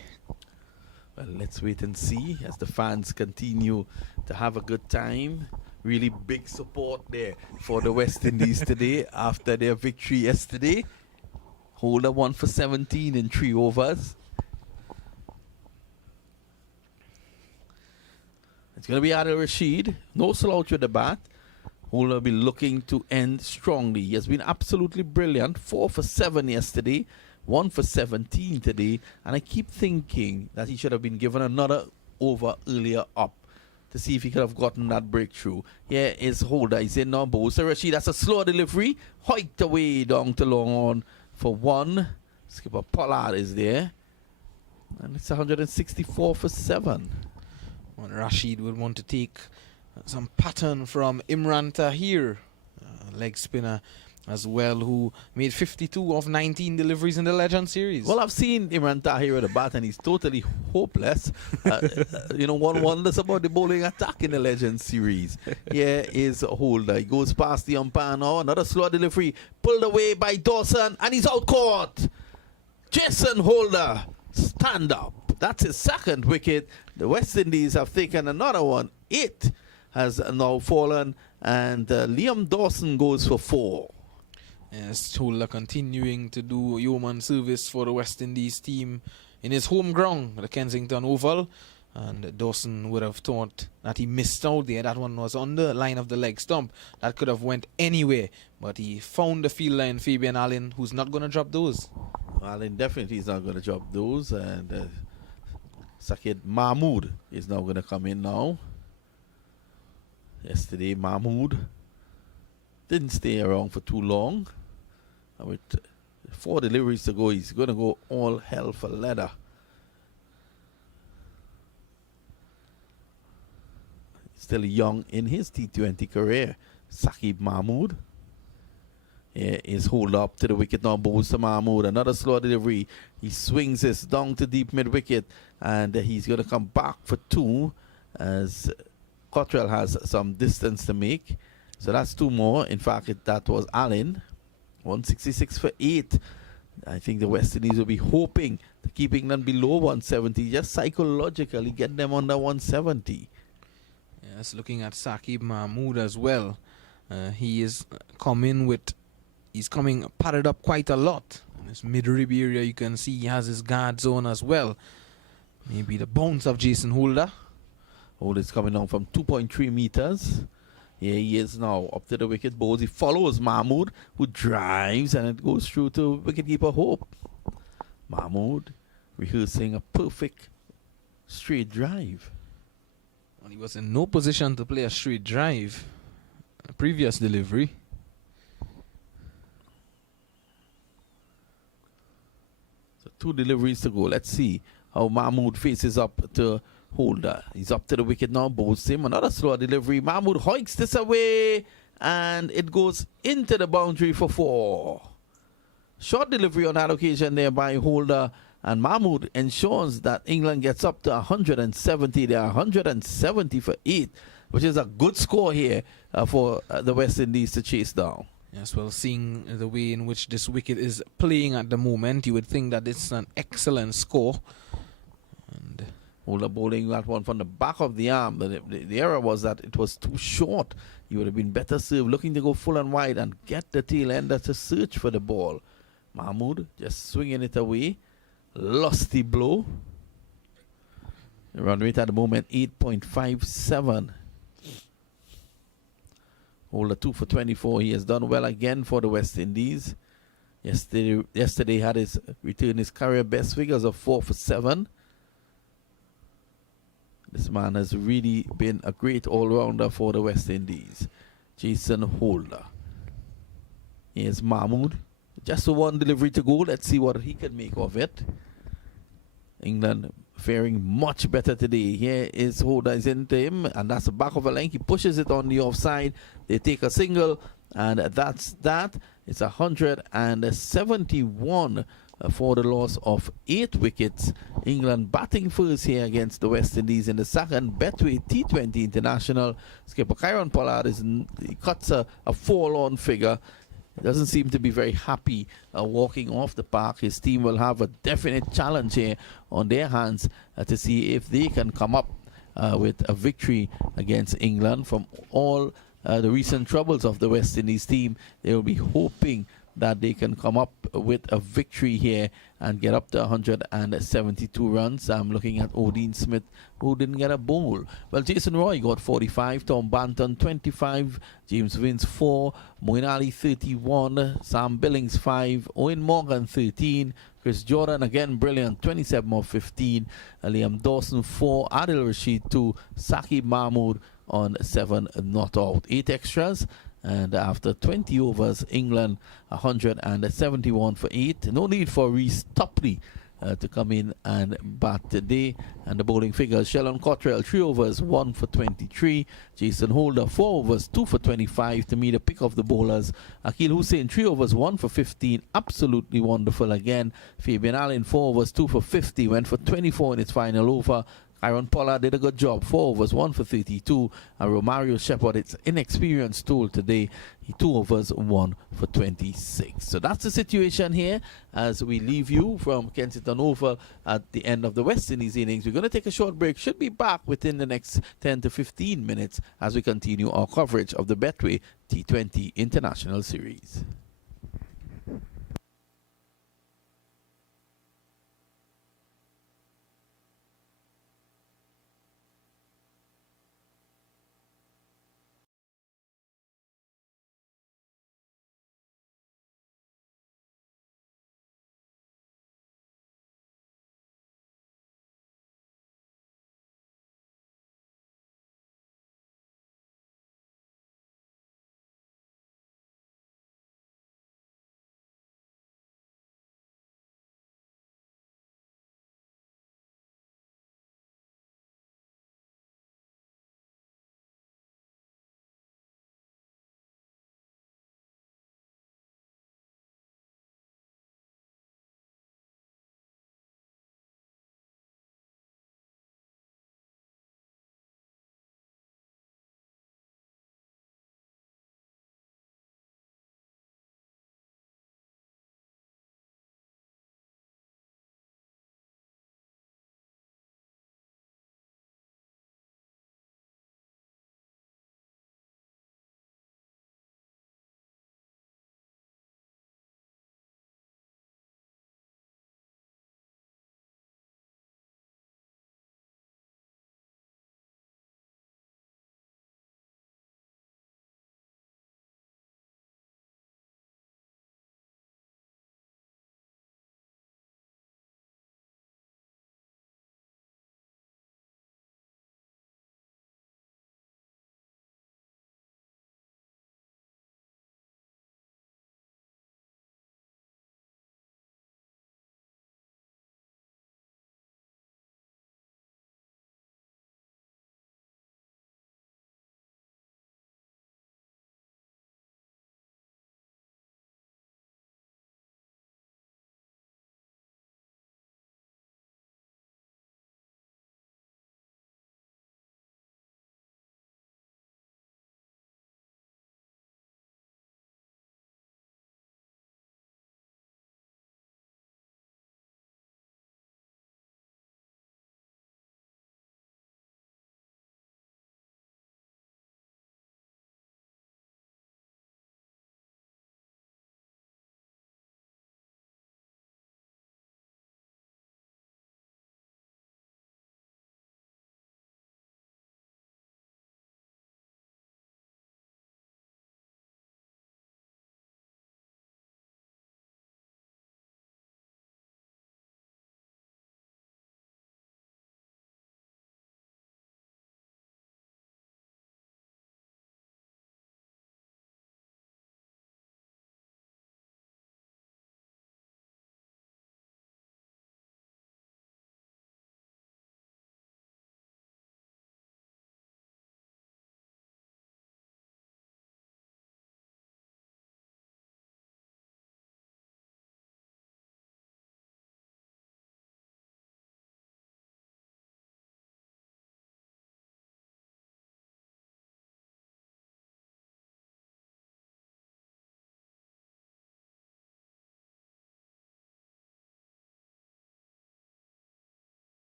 Well, let's wait and see as the fans continue to have a good time. Really big support there for the West Indies today after their victory yesterday. Holder 1 for 17 in 3 overs. It's going to be Adil Rashid. No slouch with the bat. Holder will be looking to end strongly. He has been absolutely brilliant. 4 for 7 yesterday. 1 for 17 today. And I keep thinking that he should have been given another over earlier up to see if he could have gotten that breakthrough. Here is Holder. He's in now. Bowser Rashid. That's a slow delivery. Hiked away down to long on for 1. Skipper Pollard is there. And it's 164 for 7. Well, Rashid would want to take some pattern from Imran Tahir, leg spinner as well, who made 52 of 19 deliveries in the Legend Series. Well, I've seen Imran Tahir at the bat, and he's totally hopeless. One wonders about the bowling attack in the Legend Series. Here is Holder. He goes past the umpire now. Another slow delivery. Pulled away by Dawson, and he's out caught. Jason Holder, stand up. That's his second wicket. The West Indies have taken another one. It has now fallen, and Liam Dawson goes for 4. Yes, Holder continuing to do yeoman service for the West Indies team in his home ground, the Kensington Oval. And Dawson would have thought that he missed out there. That one was on the line of the leg stump. That could have went anywhere. But he found the fielder in Fabian Allen, who's not going to drop those. Allen definitely is not going to drop those. And Sakid Mahmood is now going to come in now. Yesterday, Mahmood didn't stay around for too long. And with 4 deliveries to go, he's going to go all hell for leather. Still young in his T20 career, Sakib Mahmood. Here is hold up to the wicket now, Bowes to Mahmood. Another slow delivery. He swings this down to deep mid wicket, and he's going to come back for 2 as Cottrell has some distance to make. So that's 2 more. In fact, that was Allen. 166 for 8. I think the West Indies will be hoping to keep England below 170, just psychologically get them under 170. Yes, looking at Sakib Mahmood as well. He is he's coming padded up quite a lot. In this mid-rib area, you can see he has his guard zone as well. Maybe the bounce of Jason Holder. Holder's coming down from 2.3 meters. Here he is now up to the wicket. Bowls. He follows Mahmood, who drives, and it goes through to wicketkeeper Hope. Mahmood rehearsing a perfect straight drive. Well, he was in no position to play a straight drive. A previous delivery. So 2 deliveries to go. Let's see how Mahmood faces up to Holder. He's up to the wicket now. Bowls him. Another slow delivery. Mahmood hoiks this away, and it goes into the boundary for 4. Short delivery on that occasion there by Holder, and Mahmood ensures that England gets up to 170. They are 170 for 8, which is a good score here for the West Indies to chase down. Yes, well, seeing the way in which this wicket is playing at the moment, you would think that it's an excellent score. And Holder bowling that one from the back of the arm. The error was that it was too short. He would have been better served, looking to go full and wide and get the tail ender to search for the ball. Mahmood just swinging it away. Lusty blow. The run rate at the moment 8.57. Holder 2 for 24. He has done well again for the West Indies. Yesterday had his return his career best figures of 4 for 7. This man has really been a great all-rounder for the West Indies. Jason Holder. Here's Mahmood. Just 1 delivery to go. Let's see what he can make of it. England faring much better today. Here is Holder is into him, and that's the back of a length. He pushes it on the offside. They take a single, and that's that. It's 171 for the loss of 8 wickets. England batting first here against the West Indies in the second Betway T20 International. Skipper Kieron Pollard he cuts a forlorn figure. Doesn't seem to be very happy walking off the park. His team will have a definite challenge here on their hands to see if they can come up with a victory against England. From all the recent troubles of the West Indies team, they will be hoping that they can come up with a victory here and get up to 172 runs. I'm looking at Odin Smith, who didn't get a bowl. Well, Jason Roy got 45, Tom Banton 25, James Vince 4, Moeen Ali 31, Sam Billings 5, Owen Morgan 13, Chris Jordan again brilliant, 27 of 15, Liam Dawson 4, Adil Rashid 2, Saqib Mahmood on 7 not out. 8 extras. And after 20 overs, England 171 for 8. No need for Reece Topley to come in and bat today. And the bowling figures: Sheldon Cottrell 3 overs, 1 for 23. Jason Holder 4 overs, 2 for 25. To me, the pick of the bowlers. Akil Hussain 3 overs, 1 for 15. Absolutely wonderful again. Fabian Allen 4 overs, 2 for 50. Went for 24 in its final over. Kieron Pollard did a good job. 4 overs, 1 for 32. And Romario Shepherd, its inexperienced tool today. 2 overs, 1 for 26. So that's the situation here as we leave you from Kensington Oval at the end of the West Indies innings. We're going to take a short break. Should be back within the next 10 to 15 minutes as we continue our coverage of the Betway T20 International Series.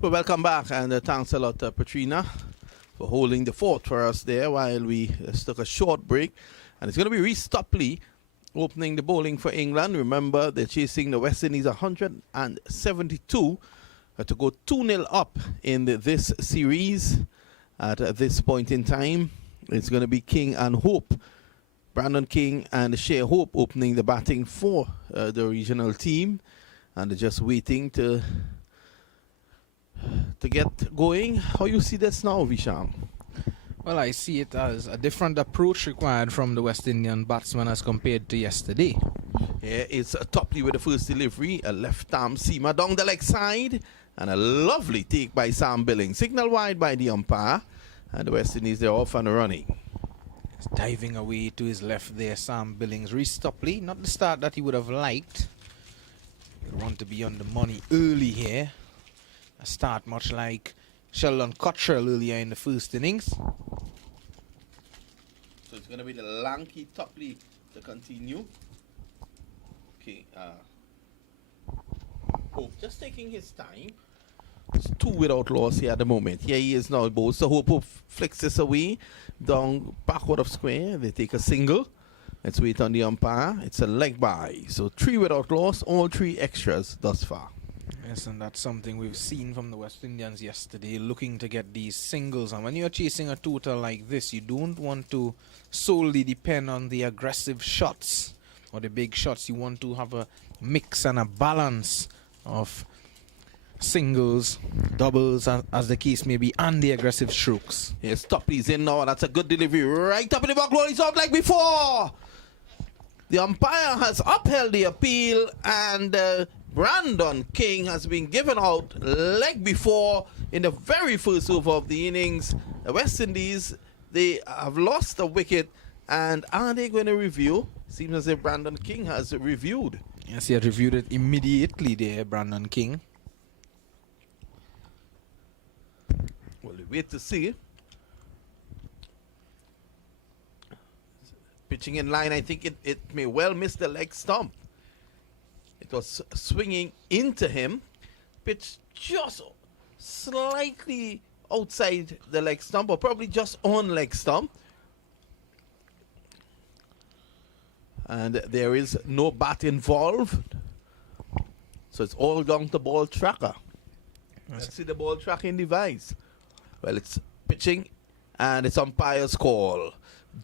Well, welcome back, and thanks a lot, Patrina, for holding the fort for us there while we took a short break. And it's going to be Reece Topley opening the bowling for England. Remember, they're chasing the West Indies 172 to go 2-0 up in this series. At this point in time, it's going to be King and Hope. Brandon King and Shea Hope opening the batting for the regional team. And they're just waiting to get going. How you see this now, Visham? Well, I see it as a different approach required from the West Indian batsman as compared to yesterday. Here is Topley with the first delivery, a left arm seamer down the leg side, and a lovely take by Sam Billings. Signal wide by the umpire, and the West Indies, they're off and running. He's diving away to his left there, Sam Billings. Reece Topley, not the start that he would have liked. He would want to be on the money early here. A start much like Sheldon Cottrell earlier in the first innings. So it's going to be the lanky Topley to continue. Okay, Hope just taking his time. It's 2 without loss here at the moment. Here he is now, both. So Hope flicks this away down backward of square. They take a single. Let's wait on the umpire. It's a leg by. So 3 without loss, all 3 extras thus far. Yes, and that's something we've seen from the West Indians yesterday, looking to get these singles. And when you're chasing a total like this, you don't want to solely depend on the aggressive shots or the big shots. You want to have a mix and a balance of singles, doubles, as the case may be, and the aggressive strokes. Yes, Topley's in now. That's a good delivery. Right up in the back row. He's out like before. The umpire has upheld the appeal, and Brandon King has been given out leg before in the very first over of the innings. The West Indies, they have lost a wicket, and are they going to review? Seems as if Brandon King has reviewed. Yes, he had reviewed it immediately there, Brandon King. Well, we wait to see. Pitching in line, I think it may well miss the leg stump. It was swinging into him. Pitch just slightly outside the leg stump, or probably just on leg stump. And there is no bat involved. So it's all down to ball tracker. Let's see the ball tracking device. Well, it's pitching, and it's umpire's call.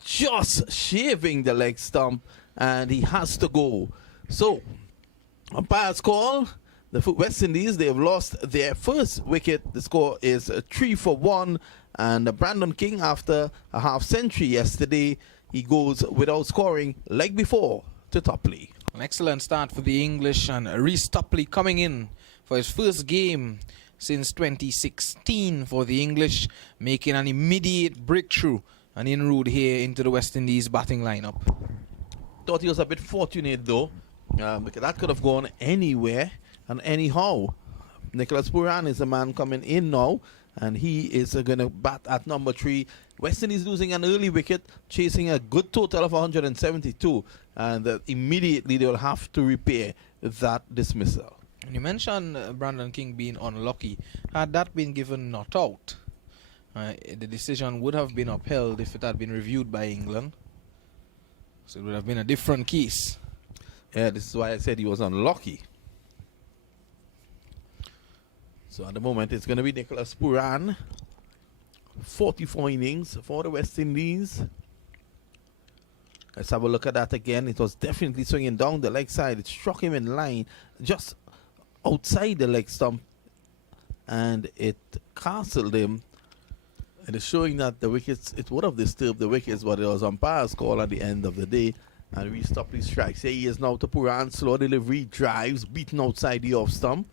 Just shaving the leg stump, and he has to go. So, umpire's call. The West Indies, they have lost their first wicket. The score is 3-1. And Brandon King, after a half century yesterday, he goes without scoring leg before to Topley. An excellent start for the English, and Reece Topley coming in for his first game since 2016 for the English, making an immediate breakthrough, an inroad here into the West Indies batting lineup. Thought he was a bit fortunate though, because that could have gone anywhere and anyhow. Nicholas Pooran is the man coming in now, and he is going to bat at number 3. West Indies losing an early wicket, chasing a good total of 172, and immediately they will have to repair that dismissal. You mentioned Brandon King being unlucky. Had that been given not out, the decision would have been upheld if it had been reviewed by England. So it would have been a different case. Yeah, this is why I said he was unlucky. So at the moment, it's going to be Nicholas Pooran. 44 innings for the West Indies. Let's have a look at that again. It was definitely swinging down the leg side. It struck him in line just outside the leg stump, and it castled him. It is showing that the wickets, it would have disturbed the wickets, but it was umpire's call at the end of the day, and we stopped these strikes. Here he is now to Pooran. Slow delivery, drives, beaten outside the off stump,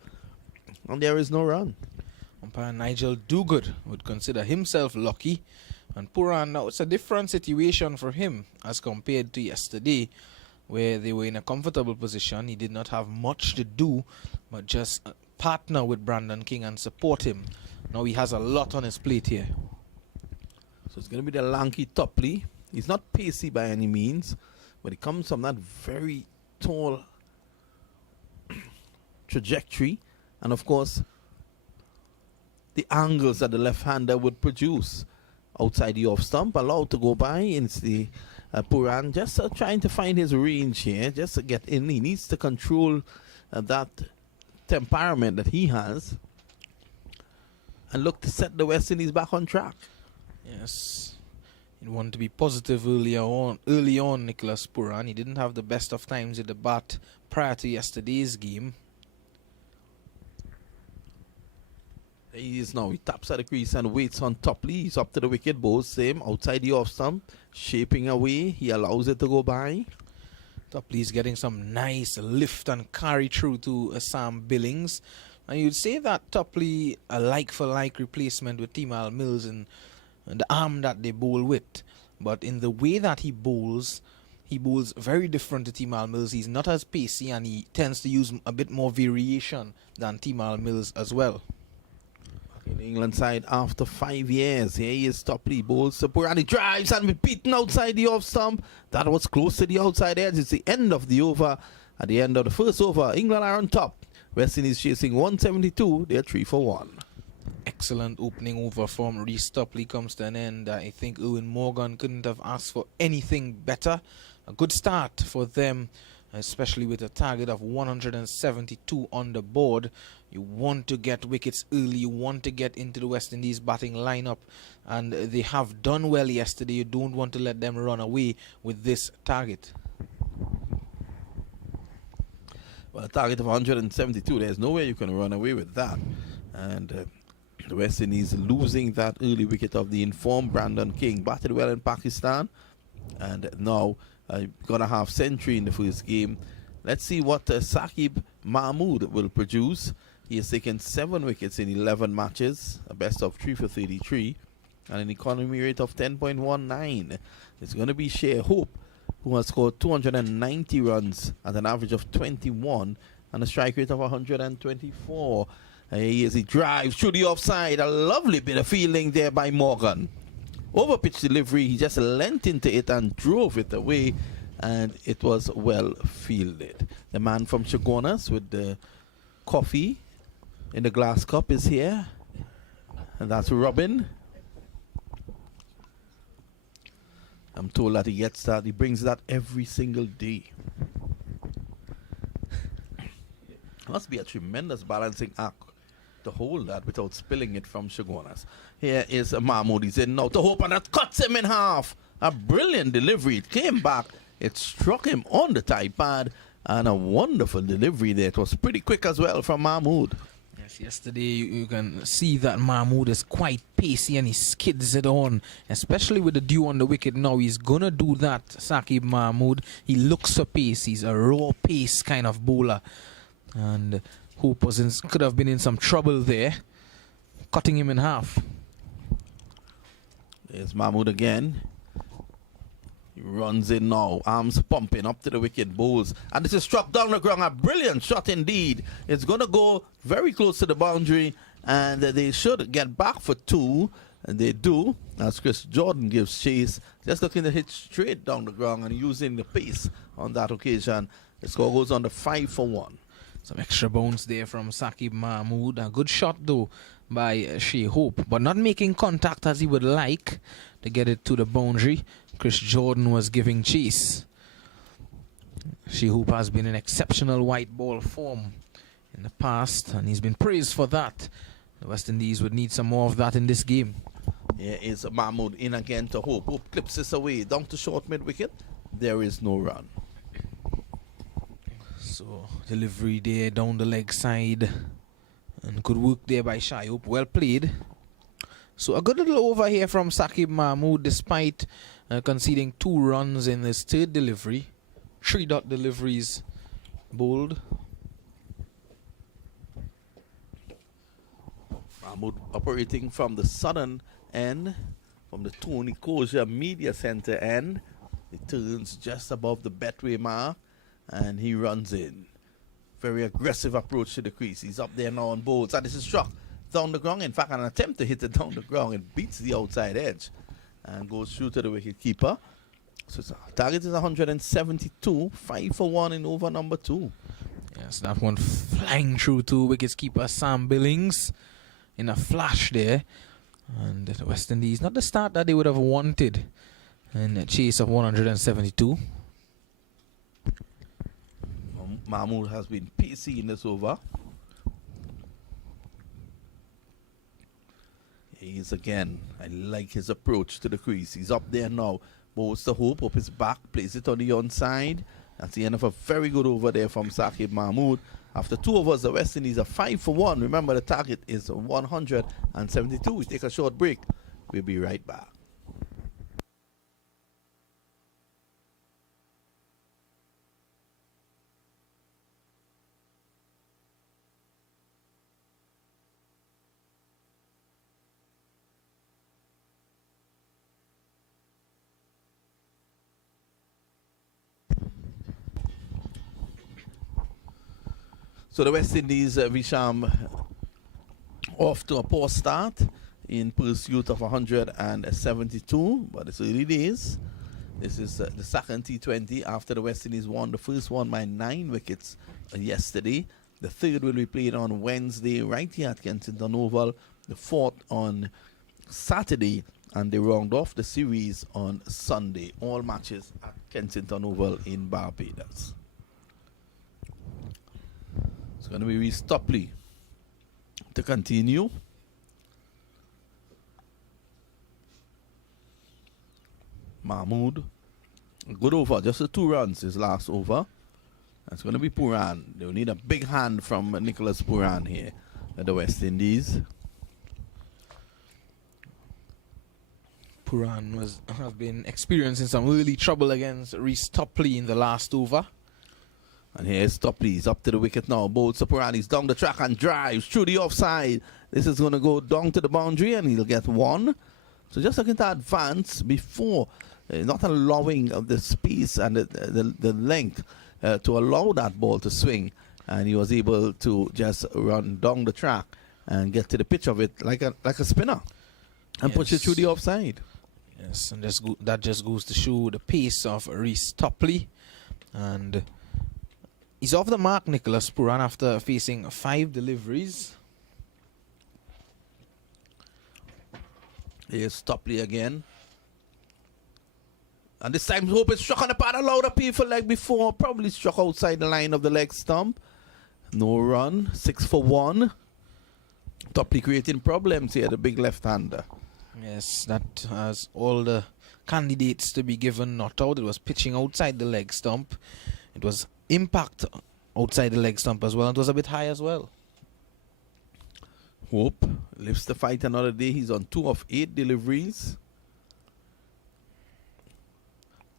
and there is no run. Umpire Nigel Dogood would consider himself lucky, and Pooran, now it's a different situation for him as compared to yesterday, where they were in a comfortable position. He did not have much to do but just partner with Brandon King and support him. Now he has a lot on his plate here. So it's going to be the lanky Topley. He's not pacey by any means, but he comes from that very tall trajectory. And of course, the angles that the left-hander would produce. Outside the off stump, allowed to go by. It's the Puran just trying to find his range here, just to get in. He needs to control that temperament that he has and look to set the West Indies back on track. Yes. He wanted to be positive early on, Nicholas Puran. He didn't have the best of times with the bat prior to yesterday's game. He is now. He taps at the crease and waits on Topley. He's up to the wicket, both same. Outside the off stump, shaping away. He allows it to go by. Topley's getting some nice lift and carry through to Sam Billings. And you'd say that Topley a like-for-like replacement with Timal Mills and the arm that they bowl with. But in the way that he bowls very different to Timal Mills. He's not as pacey and he tends to use a bit more variation than Timal Mills as well. In the England side after 5 years. Here he is, Topley bowls support and he drives and be beaten outside the off stump. That was close to the outside edge. It's the end of the over. At the end of the first over, England are on top. West Indies chasing 172. They're 3 for 1. Excellent opening over from Reece Topley comes to an end. I think Eoin Morgan couldn't have asked for anything better. A good start for them, especially with a target of 172 on the board. You want to get wickets early, you want to get into the West Indies batting lineup, and they have done well yesterday. You don't want to let them run away with this target. Well, a target of 172, there's no way you can run away with that. And the West Indies losing that early wicket of the informed Brandon King. Batted well in Pakistan, and now got a half century in the first game. Let's see what Saqib Mahmood will produce. He has taken 7 wickets in 11 matches, a best of 3 for 33, and an economy rate of 10.19. It's going to be Shea Hope, who has scored 290 runs at an average of 21 and a strike rate of 124. He drives through the offside. A lovely bit of fielding there by Morgan. Over pitch delivery, he just leant into it and drove it away, and it was well fielded. The man from Chaguanas with the coffee in the glass cup is here, and that's Robin. I'm told that he gets that, he brings that every single day. Must be a tremendous balancing act to hold that without spilling it from Chaguanas. Here is Mahmood. He's in now to Hope, and that cuts him in half. A brilliant delivery. It came back. It struck him on the tie pad, and a wonderful delivery there. It was pretty quick as well from Mahmood. Yes, yesterday you can see that Mahmood is quite pacey and he skids it on, especially with the dew on the wicket now. He's gonna do that, Saqib Mahmood. He looks for pace. He's a raw pace kind of bowler, and Hope could have been in some trouble there, cutting him in half. There's Mahmood again. He runs in now, arms pumping up to the wicket, bowls, and this is struck down the ground. A brilliant shot indeed. It's going to go very close to the boundary, and they should get back for 2, and they do, as Chris Jordan gives chase, just looking to hit straight down the ground and using the pace on that occasion. The score goes on to 5 for 1. Some extra bounce there from Saqib Mahmood. A good shot though by Shea Hope, but not making contact as he would like to get it to the boundary. Chris Jordan was giving chase. Shea Hope has been in exceptional white ball form in the past, and he's been praised for that. The West Indies would need some more of that in this game. Here is Mahmood in again to Hope. Hope clips this away down to short mid wicket. There is no run. So delivery there down the leg side, and good work there by Shea Hope. Well played. So a good little over here from Saqib Mahmood, despite conceding 2 runs in his third delivery. 3-dot deliveries bowled. Mahmood operating from the southern end, from the Tony Koja Media Center end. It turns just above the Betway mark, and he runs in. Very aggressive approach to the crease. He's up there now on bowls, and this is struck down the ground. In fact, an attempt to hit it down the ground. It beats the outside edge and goes through to the wicket keeper. So target is 172, 5 for 1 in over number 2. Yes, that one flying through to wickets keeper Sam Billings. in a flash there. And the West Indies, not the start that they would have wanted in a chase of 172. Mahmood has been pacey in this over. He is again. I like his approach to the crease. He's up there now. Bowls the Hope. Hope is back. Plays it on the onside. That's the end of a very good over there from Saqib Mahmood. After 2 overs, the West Indies are 5 for 1. Remember, the target is 172. We take a short break. We'll be right back. So the West Indies, Visham, off to a poor start in pursuit of 172, but it's early days. This is the second T20 after the West Indies won the first one by 9 wickets yesterday. The third will be played on Wednesday right here at Kensington Oval. The fourth on Saturday, and they round off the series on Sunday. All matches at Kensington Oval in Barbados. It's going to be Reece Topley to continue. Mahmood, good over, just the 2 runs his last over. That's going to be Puran. They'll need a big hand from Nicholas Puran here at the West Indies. Puran have been experiencing some really trouble against Reece Topley in the last over. And here's Topley. He's up to the wicket now. Bowls to Puran. He's down the track and drives through the offside. This is going to go down to the boundary and he'll get 1. So just looking to advance before, not allowing of the space and the length to allow that ball to swing. And he was able to just run down the track and get to the pitch of it like a spinner and push it through the offside. Yes, and that just goes to show the pace of Reece Topley. And he's off the mark, Nicholas Puran, after facing 5 deliveries. Here's Topley again. And this time Hope is struck on the pad, a louder people like before. Probably struck outside the line of the leg stump. No run. 6 for 1. Topley creating problems here, the big left-hander. Yes, that has all the candidates to be given not out. It was pitching outside the leg stump. It was impact outside the leg stump as well. It was a bit high as well. Hope lives to fight another day. He's on 2 of 8 deliveries.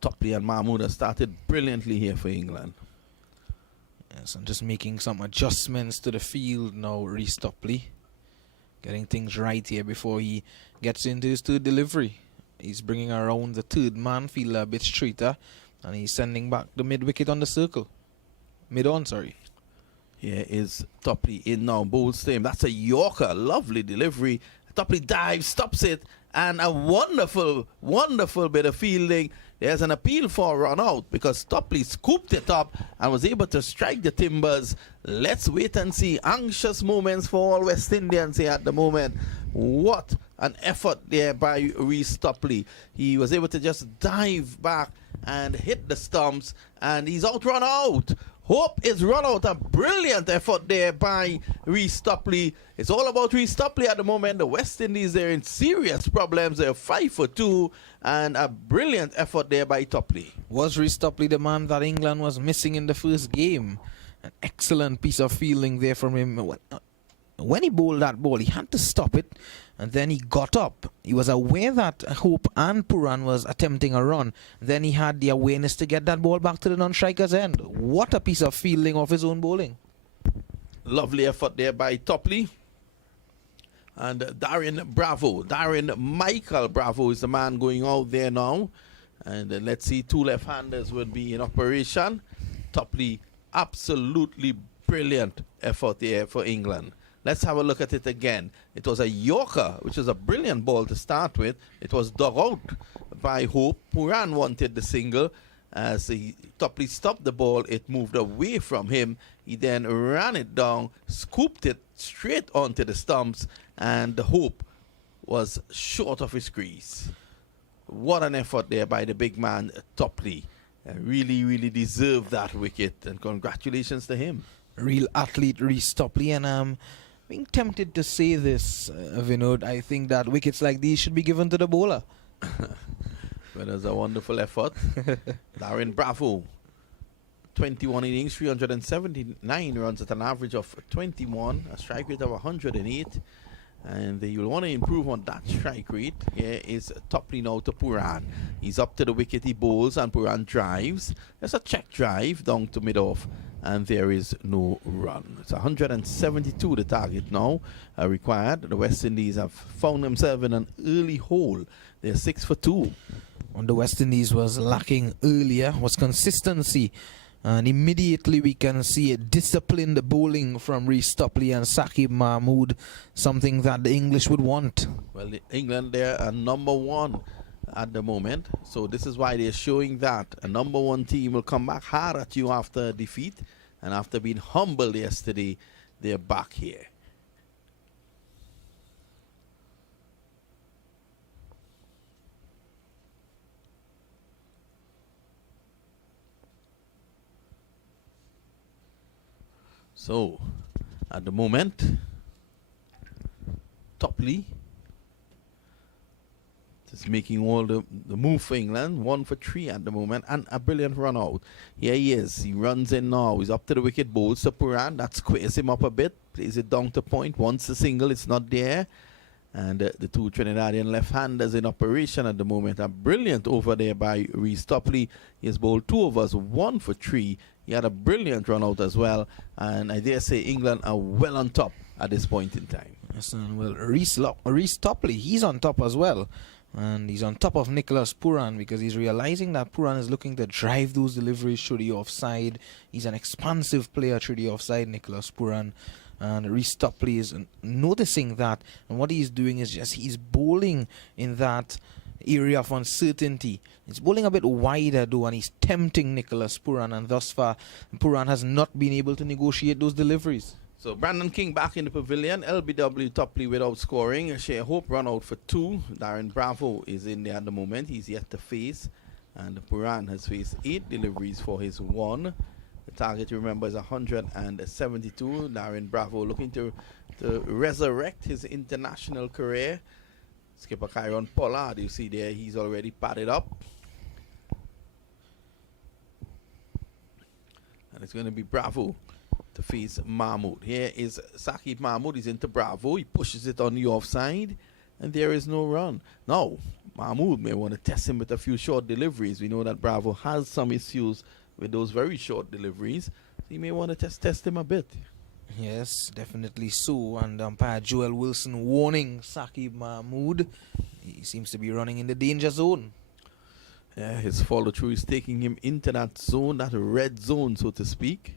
Topley and Mahmood have started brilliantly here for England. Yes, and just making some adjustments to the field now, Reece Topley. Getting things right here before he gets into his 3rd delivery. He's bringing around the 3rd man, fielder a bit straighter, and he's sending back the mid-wicket on the circle. Mid-on, sorry. Here is Topley in now, bowls to him. That's a Yorker, lovely delivery. Topley dives, stops it, and a wonderful, wonderful bit of fielding. There's an appeal for a run out because Topley scooped it up and was able to strike the timbers. Let's wait and see. Anxious moments for all West Indians here at the moment. What an effort there by Reece Topley. He was able to just dive back and hit the stumps, and he's run out. Hope is run out. A brilliant effort there by Reece Topley. It's all about Reece Topley at the moment. The West Indies, they're in serious problems. They're 5 for 2, and a brilliant effort there by Topley. Was Reece Topley the man that England was missing in the first game? An excellent piece of fielding there from him. When he bowled that ball, he had to stop it, and then he got up. He was aware that Hope and Puran was attempting a run. Then he had the awareness to get that ball back to the non-striker's end. What a piece of fielding of his own bowling. Lovely effort there by Topley. And Darren Michael Bravo is the man going out there now. And let's see, 2 left-handers will be in operation. Topley, absolutely brilliant effort there for England. Let's have a look at it again. It was a Yorker, which is a brilliant ball to start with. It was dug out by Hope. Puran wanted the single. As Topley stopped the ball, it moved away from him. He then ran it down, scooped it straight onto the stumps, and the hope was short of his crease. What an effort there by the big man, Topley. Really, really deserved that wicket, and congratulations to him. Real athlete, Reece Topley, and I'm being tempted to say this, Vinod. I think that wickets like these should be given to the bowler. Well, it was a wonderful effort. Darren Bravo, 21 innings, 379 runs at an average of 21, a strike rate of 108. And you'll want to improve on that strike rate. Here is Topley now to Puran. He's up to the wicket, he bowls, and Puran drives. There's a check drive down to mid-off, and there is no run. It's 172 the target now required. The West Indies have found themselves in an early hole. They're 6 for 2. What the West Indies was lacking earlier was consistency. And immediately we can see a disciplined bowling from Reece Topley and Saqib Mahmood, something that the English would want. Well, England, they're a #1 at the moment. So this is why they're showing that a #1 team will come back hard at you after defeat. And after being humbled yesterday, they're back here. So, at the moment, Topley is making all the move for England. 1 for 3 at the moment, and a brilliant run out. Here he is. He runs in now. He's up to the wicket, bowls to Puran. That squares him up a bit. Plays it down to point. Once the single, it's not there. And the two Trinidadian left-handers in operation at the moment. A brilliant over there by Reece Topley. He has bowled 2 overs, 1 for 3. He had a brilliant run out as well. And I dare say England are well on top at this point in time. Yes, and well, Reece Topley, he's on top as well. And he's on top of Nicholas Puran because he's realizing that Puran is looking to drive those deliveries through the offside. He's an expansive player through the offside, Nicholas Puran. And Reece Topley is noticing that, and what he's doing is just he's bowling in that area of uncertainty. He's bowling a bit wider though, and he's tempting Nicholas Puran, and thus far Puran has not been able to negotiate those deliveries. So Brandon King back in the pavilion. LBW Topley without scoring. Shea Hope run out for 2. Darren Bravo is in there at the moment. He's yet to face, and Puran has faced 8 deliveries for his 1. The target, remember, is 172. Darren Bravo looking to resurrect his international career. Skipper Kyron Pollard, you see there, he's already padded up. And it's going to be Bravo to face Mahmood. Here is Saqib Mahmood. He's into Bravo. He pushes it on the offside, and there is no run. Now, Mahmood may want to test him with a few short deliveries. We know that Bravo has some issues with those very short deliveries. So you may want to test him a bit. Yes, definitely so. And umpire Joel Wilson warning Saqib Mahmood. He seems to be running in the danger zone. Yeah, his follow through is taking him into that zone, that red zone, so to speak.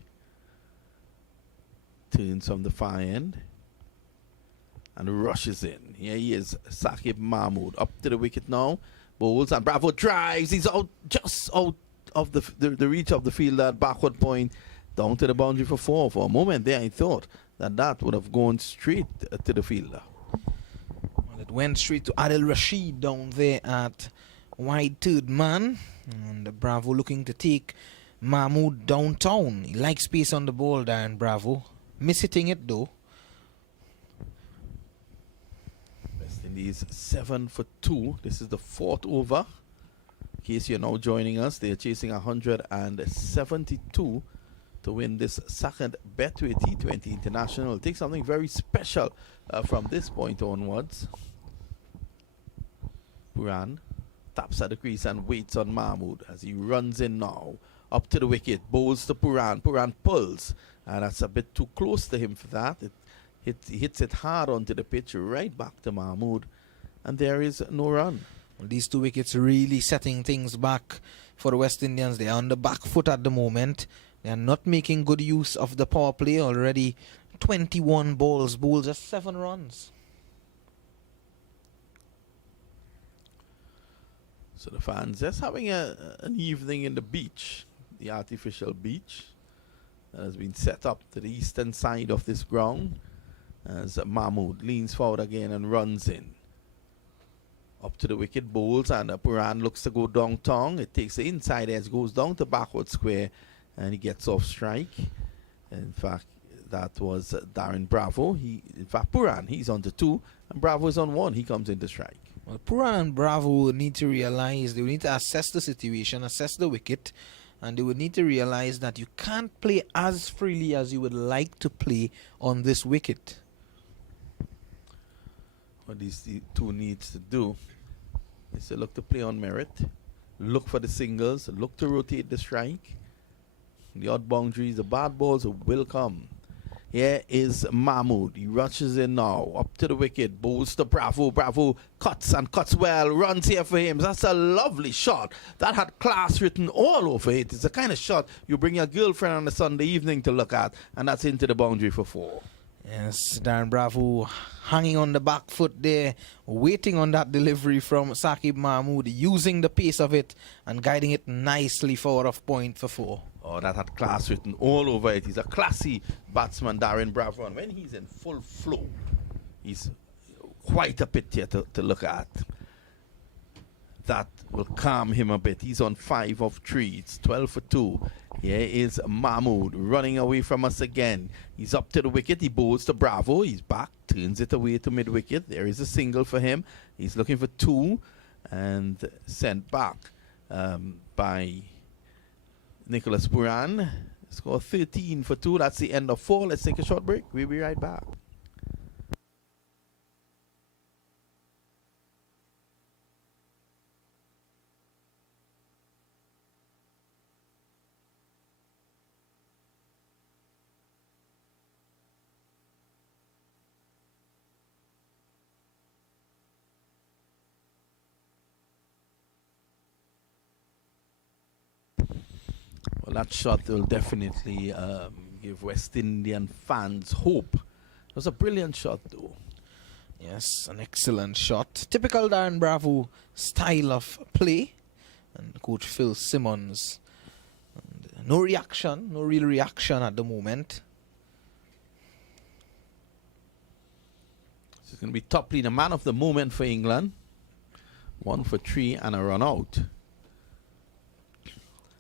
Turns from the far end and rushes in. Here he is, Saqib Mahmood, up to the wicket now. Bowls, and Bravo drives. He's out, just out of the reach of the field at backward point, down to the boundary for 4. For a moment there, I thought that would have gone straight to the fielder. Well, it went straight to Adil Rashid down there at wide third man. And Bravo looking to take Mahmood downtown. He likes space on the ball, Darren Bravo. Miss-hitting it though. West Indies 7 for 2. This is the 4th over. In case you're now joining us, they're chasing 172 to win this second Betway T20 International. Take something very special from this point onwards. Puran taps at the crease and waits on Mahmood as he runs in now. Up to the wicket, bowls to Puran. Puran pulls, and that's a bit too close to him for that. He hits it hard onto the pitch, right back to Mahmood, and there is no run. Well, these 2 wickets really setting things back for the West Indians. They are on the back foot at the moment. They are not making good use of the power play. Already 21 balls, bowled just 7 runs. So the fans just having an evening in the beach, the artificial beach that has been set up to the eastern side of this ground. as Mahmood leans forward again and runs in. Up to the wicket, bowls, and Puran looks to go downtown. It takes the inside edge, goes down to backward square, and he gets off strike. In fact, that was Darren Bravo. In fact, Puran, he's on to 2, and Bravo is on 1. He comes into strike. Well, Puran and Bravo need to realize, they will need to assess the situation, assess the wicket, and they would need to realize that you can't play as freely as you would like to play on this wicket. What these two needs to do is to look to play on merit, look for the singles, look to rotate the strike. The odd boundaries, the bad balls will come. Here is Mahmood. He rushes in now, up to the wicket, bowls to Bravo. Bravo cuts and cuts well, runs here for him. That's a lovely shot. That had class written all over it. It's the kind of shot you bring your girlfriend on a Sunday evening to look at, and that's into the boundary for 4. Yes, Darren Bravo hanging on the back foot there, waiting on that delivery from Saqib Mahmood, using the pace of it and guiding it nicely forward of point for 4. Oh, that had class written all over it. He's a classy batsman, Darren Bravo. And when he's in full flow, he's quite a picture to look at. That will calm him a bit. He's on 5 of 3. It's 12 for 2. Here is Mahmood running away from us again. He's up to the wicket. He bowls to Bravo. He's back, turns it away to mid-wicket. There is a single for him. He's looking for 2 and sent back by Nicholas Puran. Score 13 for 2. That's the end of 4. Let's take a short break. We'll be right back. Well, that shot will definitely give West Indian fans hope. It was a brilliant shot, though. Yes, an excellent shot. Typical Darren Bravo style of play. And Coach Phil Simmons. And no reaction, no real reaction at the moment. It's going to be Topley, the man of the moment for England. 1 for 3 and a run out.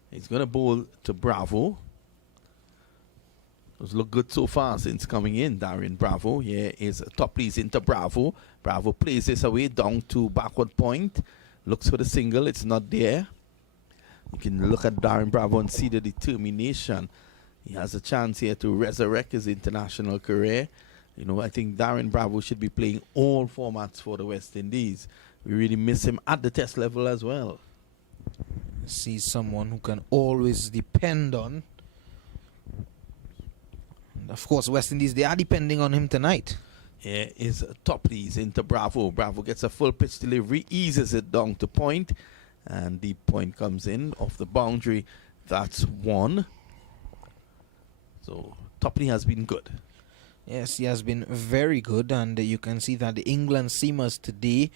He's going to bowl to Bravo. Those look good so far since coming in, Darren Bravo. Here is Topley's into Bravo. Bravo plays this away down to backward point. Looks for the single. It's not there. You can look at Darren Bravo and see the determination. He has a chance here to resurrect his international career. You know, I think Darren Bravo should be playing all formats for the West Indies. We really miss him at the test level as well. See someone who can always depend on. And of course, West Indies, they are depending on him tonight. Here is Topley's into Bravo. Bravo gets a full pitch delivery, eases it down to point, and the point comes in off the boundary. That's 1. So Topley has been good. Yes, he has been very good, and you can see that the England seamers today,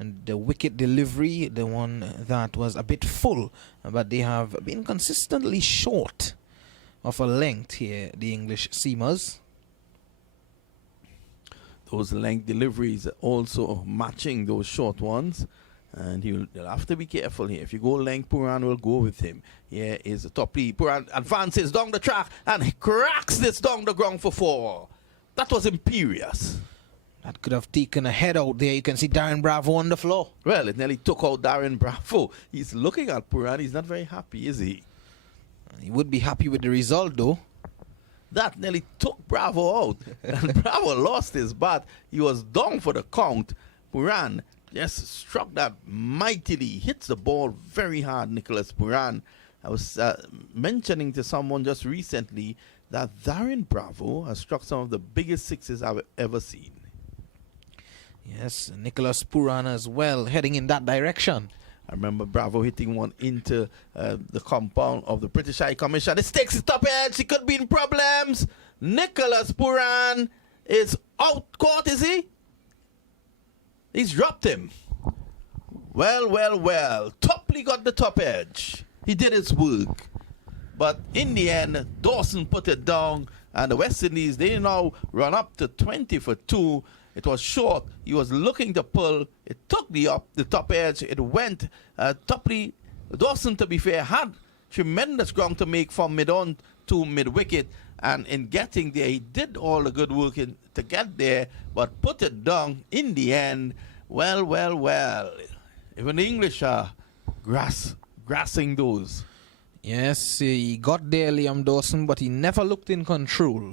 and the wicket delivery, the one that was a bit full, but they have been consistently short of a length here, the English seamers. Those length deliveries also matching those short ones. And he'll have to be careful here. If you go length, Puran will go with him. Here is the Topley. Puran advances down the track and cracks this down the ground for 4. That was imperious. That could have taken a head out there. You can see Darren Bravo on the floor. Well, it nearly took out Darren Bravo. He's looking at Puran. He's not very happy, is he? He would be happy with the result, though. That nearly took Bravo out. And Bravo lost his bat. He was down for the count. Puran just struck that mightily. Hits the ball very hard, Nicholas Puran. I was mentioning to someone just recently that Darren Bravo has struck some of the biggest sixes I've ever seen. Yes, Nicholas Puran as well, heading in that direction. I remember Bravo hitting one into the compound of the British High Commission. This takes the top edge. He could be in problems. Nicholas Puran is out caught, is he? He's dropped him. Well. Topley got the top edge. He did his work. But in the end, Dawson put it down And the West Indies, they now run up to 20 for 2. It was short. He was looking to pull. It took the top edge. It went. Topley Dawson, to be fair, had tremendous ground to make from mid-on to mid-wicket. And in getting there, he did all the good work to get there, but put it down in the end. Well. Even the English are grassing those. Yes, he got there, Liam Dawson, but he never looked in control.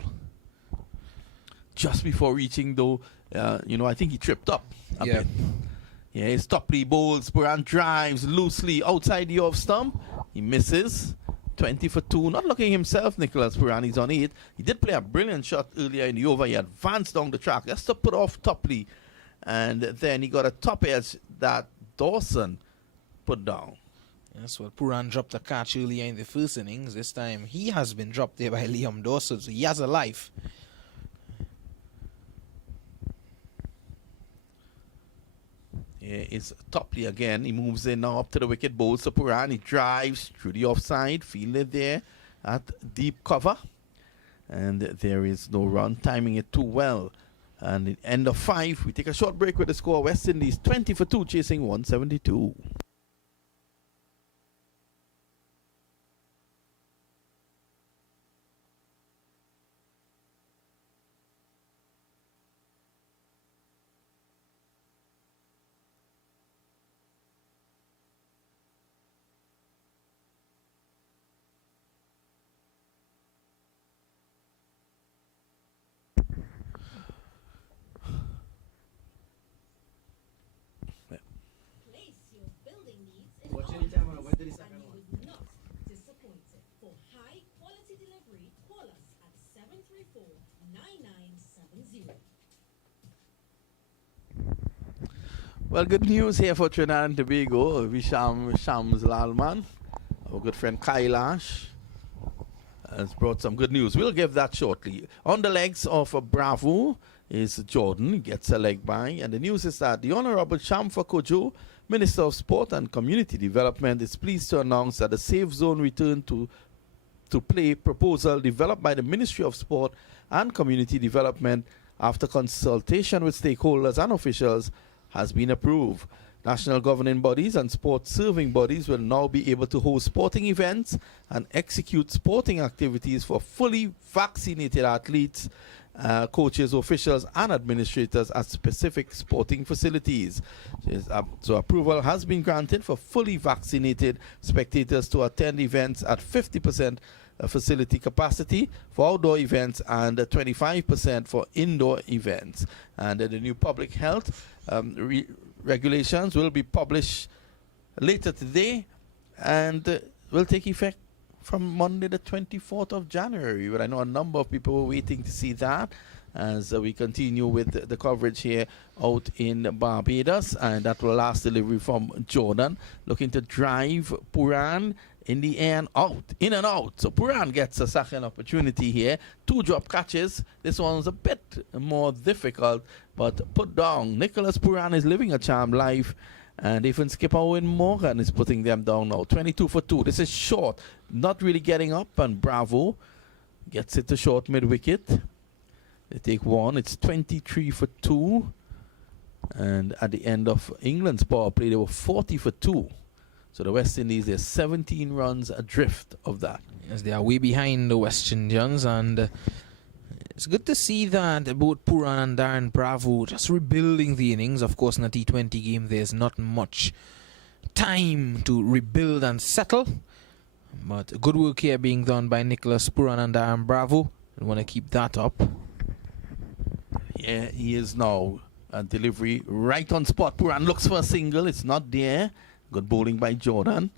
Just before reaching, though, I think he tripped up a bit. Yeah, his Topley bowls, Puran drives loosely outside the off stump. He misses. 20 for 2. Not looking himself, Nicholas Puran. He's on 8. He did play a brilliant shot earlier in the over. He advanced down the track just to put off Topley. And then he got a top edge that Dawson put down. Yes, well, Puran dropped a catch earlier in the first innings. This time he has been dropped there by Liam Dawson, so he has a life. Here is Topley again. He moves in now up to the wicket. Bowls to Puran. He drives through the offside. Fielded there at deep cover. And there is no run. Timing it too well. And at the end of 5, we take a short break with the score. West Indies 20 for 2, chasing 172. Well, good news here for Trinidad and Tobago. Shams Lalman, our good friend Kailash, has brought some good news. We'll give that shortly. On the legs of Bravo is Jordan. He gets a leg by. And the news is that the Honorable Shamfa Kojo, Minister of Sport and Community Development, is pleased to announce that the Safe Zone return to play proposal developed by the Ministry of Sport and Community Development after consultation with stakeholders and officials has been approved. National governing bodies and sport serving bodies will now be able to host sporting events and execute sporting activities for fully vaccinated athletes, coaches, officials, and administrators at specific sporting facilities. So approval has been granted for fully vaccinated spectators to attend events at 50% facility capacity for outdoor events and 25% for indoor events. And the new public health regulations will be published later today and will take effect from Monday the 24th of January. But I know a number of people were waiting to see that as we continue with the coverage here out in Barbados. And that will last delivery from Jordan, looking to drive Puran in the air and out, in and out. So Puran gets a second opportunity here. 2 drop catches. This one's a bit more difficult, but put down. Nicholas Puran is living a charmed life, and even skipper Owen Morgan is putting them down now. 22 for 2. This is short, not really getting up, and Bravo gets it to short mid-wicket. They take 1. It's 23 for 2. And at the end of England's power play, they were 40 for 2. So the West Indies, they're 17 runs adrift of that. Yes, they are way behind the West Indians, and it's good to see that both Puran and Darren Bravo just rebuilding the innings. Of course, in a T20 game, there's not much time to rebuild and settle. But good work here being done by Nicholas Puran and Darren Bravo. We want to keep that up. Yeah, he is now. A delivery right on spot. Puran looks for a single. It's not there. Good bowling by Jordan.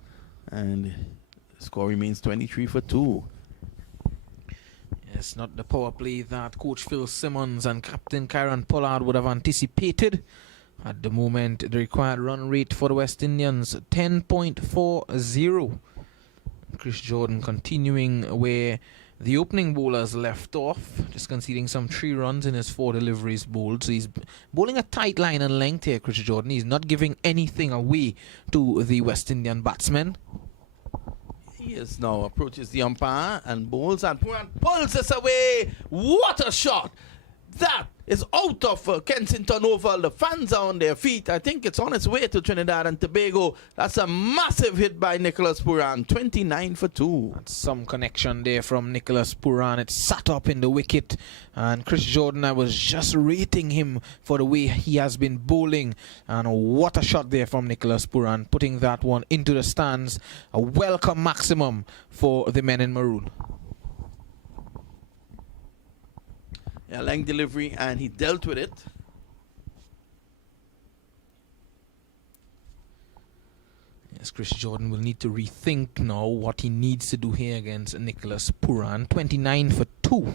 And the score remains 23 for 2. It's not the power play that Coach Phil Simmons and Captain Kyron Pollard would have anticipated. At the moment, the required run rate for the West Indians, 10.40. Chris Jordan continuing where the opening bowlers left off, just conceding some 3 runs in his 4 deliveries bowled. So he's bowling a tight line and length here, Chris Jordan. He's not giving anything away to the West Indian batsmen. He is now approaches the umpire and bowls, and Puran pulls this away. What a shot! That is out of Kensington Oval. The fans are on their feet. I think it's on its way to Trinidad and Tobago. That's a massive hit by Nicholas Puran. 29 for 2. That's some connection there from Nicholas Puran. It sat up in the wicket. And Chris Jordan, I was just rating him for the way he has been bowling. And what a shot there from Nicholas Puran, putting that one into the stands. A welcome maximum for the men in maroon. A length delivery, and he dealt with it. Yes, Chris Jordan will need to rethink now what he needs to do here against Nicholas Puran. 29 for 2.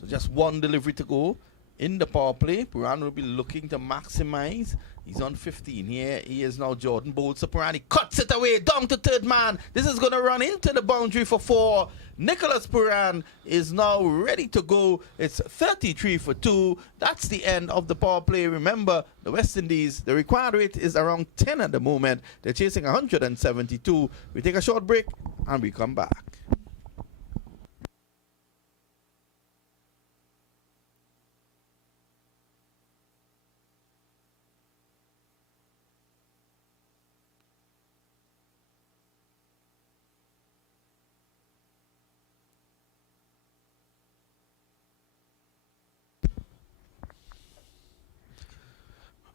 So just one delivery to go in the power play. Puran will be looking to maximize. He's on 15. Here he is now. Jordan bowls to Puran. He cuts it away down to third man. This is going to run into the boundary for 4. Nicholas Puran is now ready to go. It's 33 for 2. That's the end of the power play. Remember, the West Indies, the required rate is around 10 at the moment. They're chasing 172. We take a short break and we come back.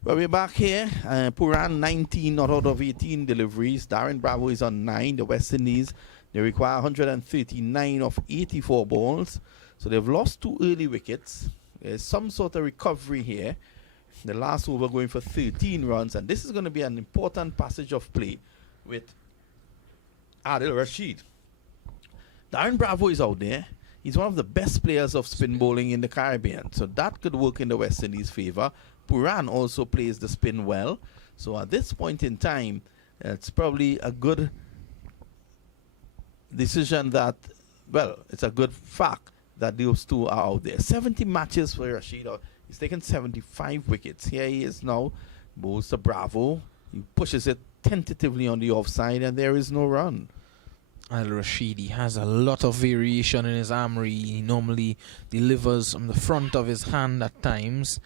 Well, we're back here. Puran 19 not out of 18 deliveries. Darren Bravo is on 9. The West Indies, they require 139 of 84 balls. So they've lost 2 early wickets. There's some sort of recovery here. The last over going for 13 runs. And this is going to be an important passage of play with Adil Rashid. Darren Bravo is out there. He's one of the best players of spin bowling in the Caribbean. So that could work in the West Indies' favor. Puran also plays the spin well. So at this point in time, it's probably a good decision that, well, it's a good fact that those two are out there. 70 matches for Rashid. He's taken 75 wickets. Here he is now. Bowls to Bravo. He pushes it tentatively on the offside, and there is no run. Al Rashid, he has a lot of variation in his armory. He normally delivers on the front of his hand at times.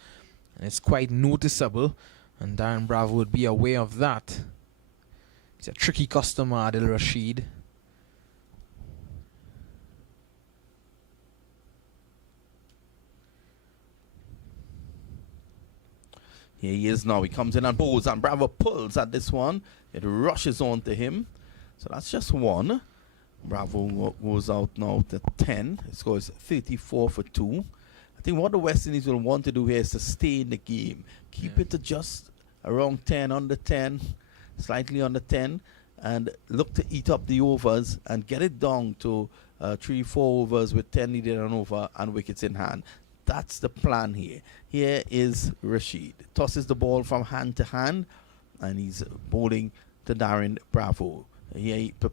And it's quite noticeable, and Darren Bravo would be aware of that. He's a tricky customer, Adil Rashid. Here he is now. He comes in and bowls, and Bravo pulls at this one. It rushes on to him. So that's just one. Bravo goes out now to 10. It scores 34 for 2. I think what the West Indies will want to do here is to stay in the game. Keep it to just around 10, under 10, slightly under 10, and look to eat up the overs and get it down to 3-4 overs with 10 needed and over and wickets in hand. That's the plan here. Here is Rashid. Tosses the ball from hand to hand, and he's bowling to Darren Bravo.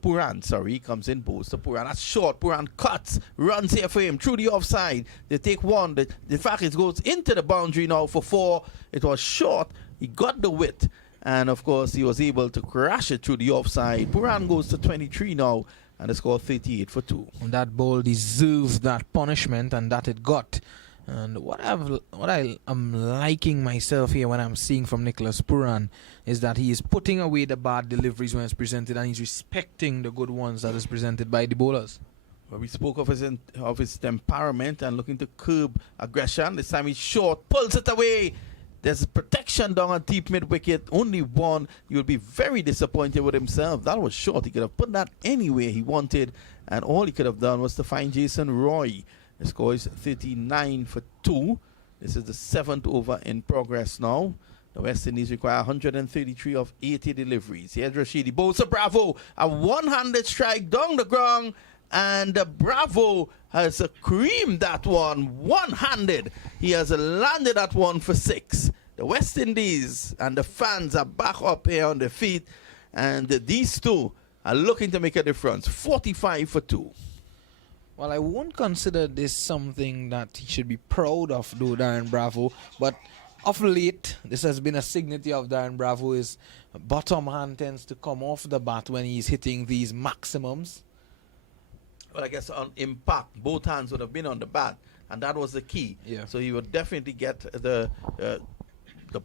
Puran, comes in, bowls to Puran. That's short. Puran cuts, runs here for him through the offside. They take one. The fact it goes into the boundary now for 4. It was short. He got the width, and of course he was able to crash it through the offside. Puran goes to 23 now, and the score 38 for 2. And that ball deserves that punishment, and that it got. And what I am liking myself here when I'm seeing from Nicholas Puran is that he is putting away the bad deliveries when it's presented, and he's respecting the good ones that is presented by the bowlers. Well, we spoke of his temperament and looking to curb aggression. This time he's short, pulls it away. There's protection down a deep mid wicket, only one. You'll be very disappointed with himself. That was short. He could have put that anywhere he wanted, and all he could have done was to find Jason Roy. The score is 39 for 2. This is the 7th over in progress now. The West Indies require 133 of 80 deliveries. Here's Rashid. He bowls to Bravo. A one-handed strike down the ground. And Bravo has creamed that one one-handed. He has landed that one for 6. The West Indies and the fans are back up here on their feet. And these two are looking to make a difference. 45 for 2. Well, I won't consider this something that he should be proud of, though, Darren Bravo, but Of late, this has been a signature of Darren Bravo. His bottom hand tends to come off the bat when he's hitting these maximums. Well, I guess on impact, both hands would have been on the bat, and that was the key. Yeah. So he would definitely get the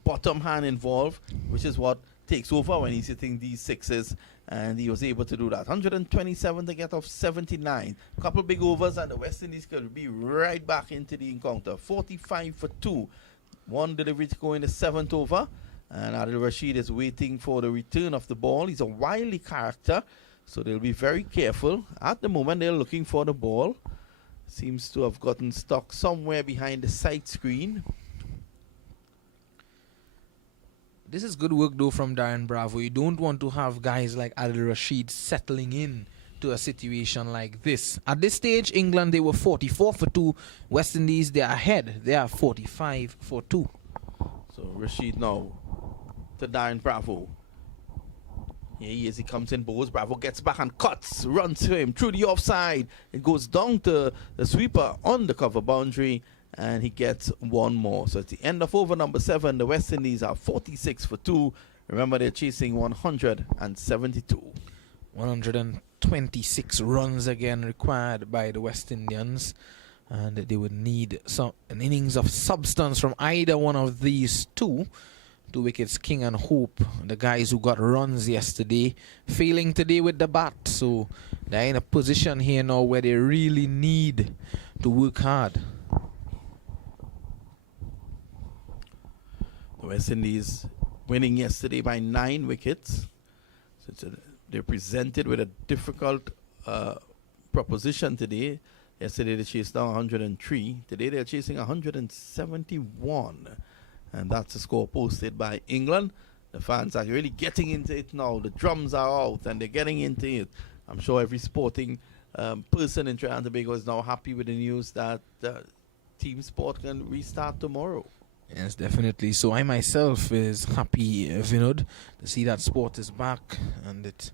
bottom hand involved, which is what takes over when he's hitting these sixes, and he was able to do that. 127 to get off 79. Couple big overs, and the West Indies could be right back into the encounter. 45 for 2. One delivery to go in the 7th over, and Adil Rashid is waiting for the return of the ball. He's a wily character, so they'll be very careful. At the moment, they're looking for the ball. Seems to have gotten stuck somewhere behind the side screen. This is good work though from Darren Bravo. You don't want to have guys like Adil Rashid settling in to a situation like this. At this stage, England, they were 44 for 2. West Indies, they are ahead. They are 45 for 2. So Rashid now to Darren Bravo. Here he is, he comes in, bowls. Bravo gets back and cuts, runs to him through the offside. It goes down to the sweeper on the cover boundary, and he gets one more. So at the end of over number 7, the West Indies are 46 for 2. Remember, they're chasing 172. 126 runs again required by the West Indians, and they would need an innings of substance from either one of these two wickets, King and Hope, the guys who got runs yesterday, failing today with the bat. So they're in a position here now where they really need to work hard. The West Indies winning yesterday by 9 wickets. So they're presented with a difficult proposition today. Yesterday they chased down 103. Today they're chasing 171. And that's the score posted by England. The fans are really getting into it now. The drums are out and they're getting into it. I'm sure every sporting person in Trinidad and Tobago is now happy with the news that team sport can restart tomorrow. Yes, definitely. So I myself is happy, Vinod, to see that sport is back, and it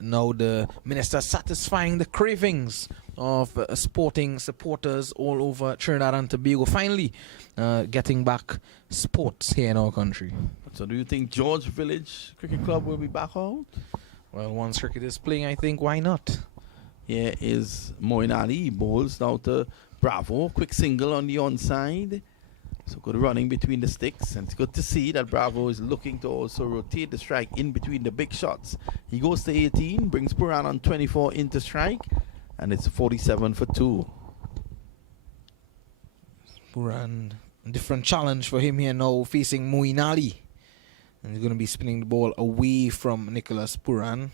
now the minister satisfying the cravings of sporting supporters all over Trinidad and Tobago. Finally, getting back sports here in our country. So do you think George Village Cricket Club will be back out? Well, once cricket is playing, I think why not? Here is Moin Ali. He bowls now to Bravo. Quick single on the onside. So good running between the sticks, and it's good to see that Bravo is looking to also rotate the strike in between the big shots. He goes to 18, brings Puran on 24 into strike, and it's 47 for 2. Puran, different challenge for him here now, facing Moin Ali. And he's going to be spinning the ball away from Nicholas Puran.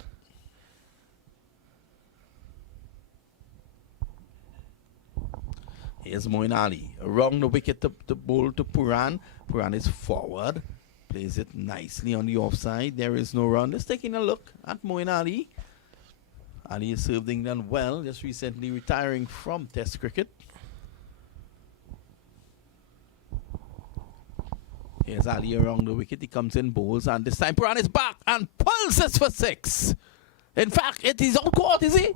Here's Moin Ali. Around the wicket to bowl to Puran. Puran is forward. Plays it nicely on the offside. There is no run. Just taking a look at Moin Ali. Ali is served England well. Just recently retiring from Test cricket. Here's Ali around the wicket. He comes in, bowls, and this time Puran is back and pulses for 6. In fact, it is on court, is he?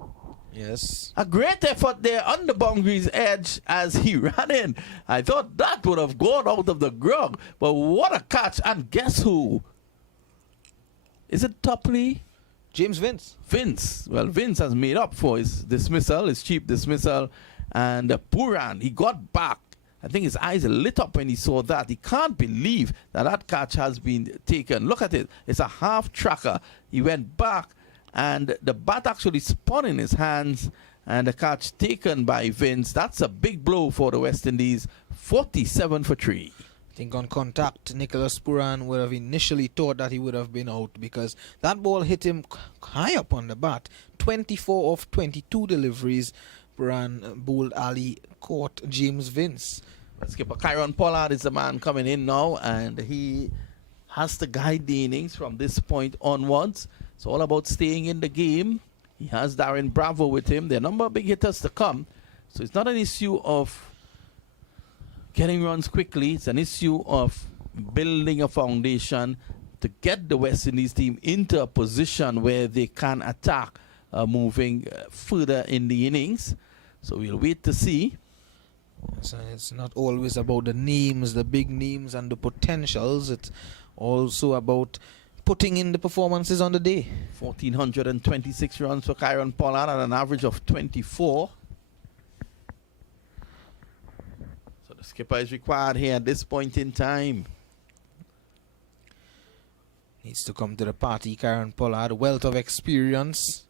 Yes. A great effort there on the boundary's edge as he ran in. I thought that would have gone out of the ground. But what a catch. And guess who? Is it Topley? James Vince. Vince. Well, Vince has made up for his dismissal, his cheap dismissal. And Puran, he got back. I think his eyes lit up when he saw that. He can't believe that that catch has been taken. Look at it. It's a half tracker. He went back, and the bat actually spun in his hands, and the catch taken by Vince. That's a big blow for the West Indies. 47 for 3. I think on contact, Nicholas Puran would have initially thought that he would have been out, because that ball hit him high up on the bat. 24 of 22 deliveries. Puran bowled Ali, caught James Vince. Skipper Kyron Pollard is the man coming in now, and he has to guide the innings from this point onwards. It's all about staying in the game. He has Darren Bravo with him. There are a number of big hitters to come. So it's not an issue of getting runs quickly. It's an issue of building a foundation to get the West Indies team into a position where they can attack moving further in the innings. So we'll wait to see. So it's not always about the names, the big names and the potentials. It's also about putting in the performances on the day. 1,426 runs for Kyron Pollard at an average of 24. So the skipper is required here at this point in time. Needs to come to the party, Kyron Pollard. Wealth of experience.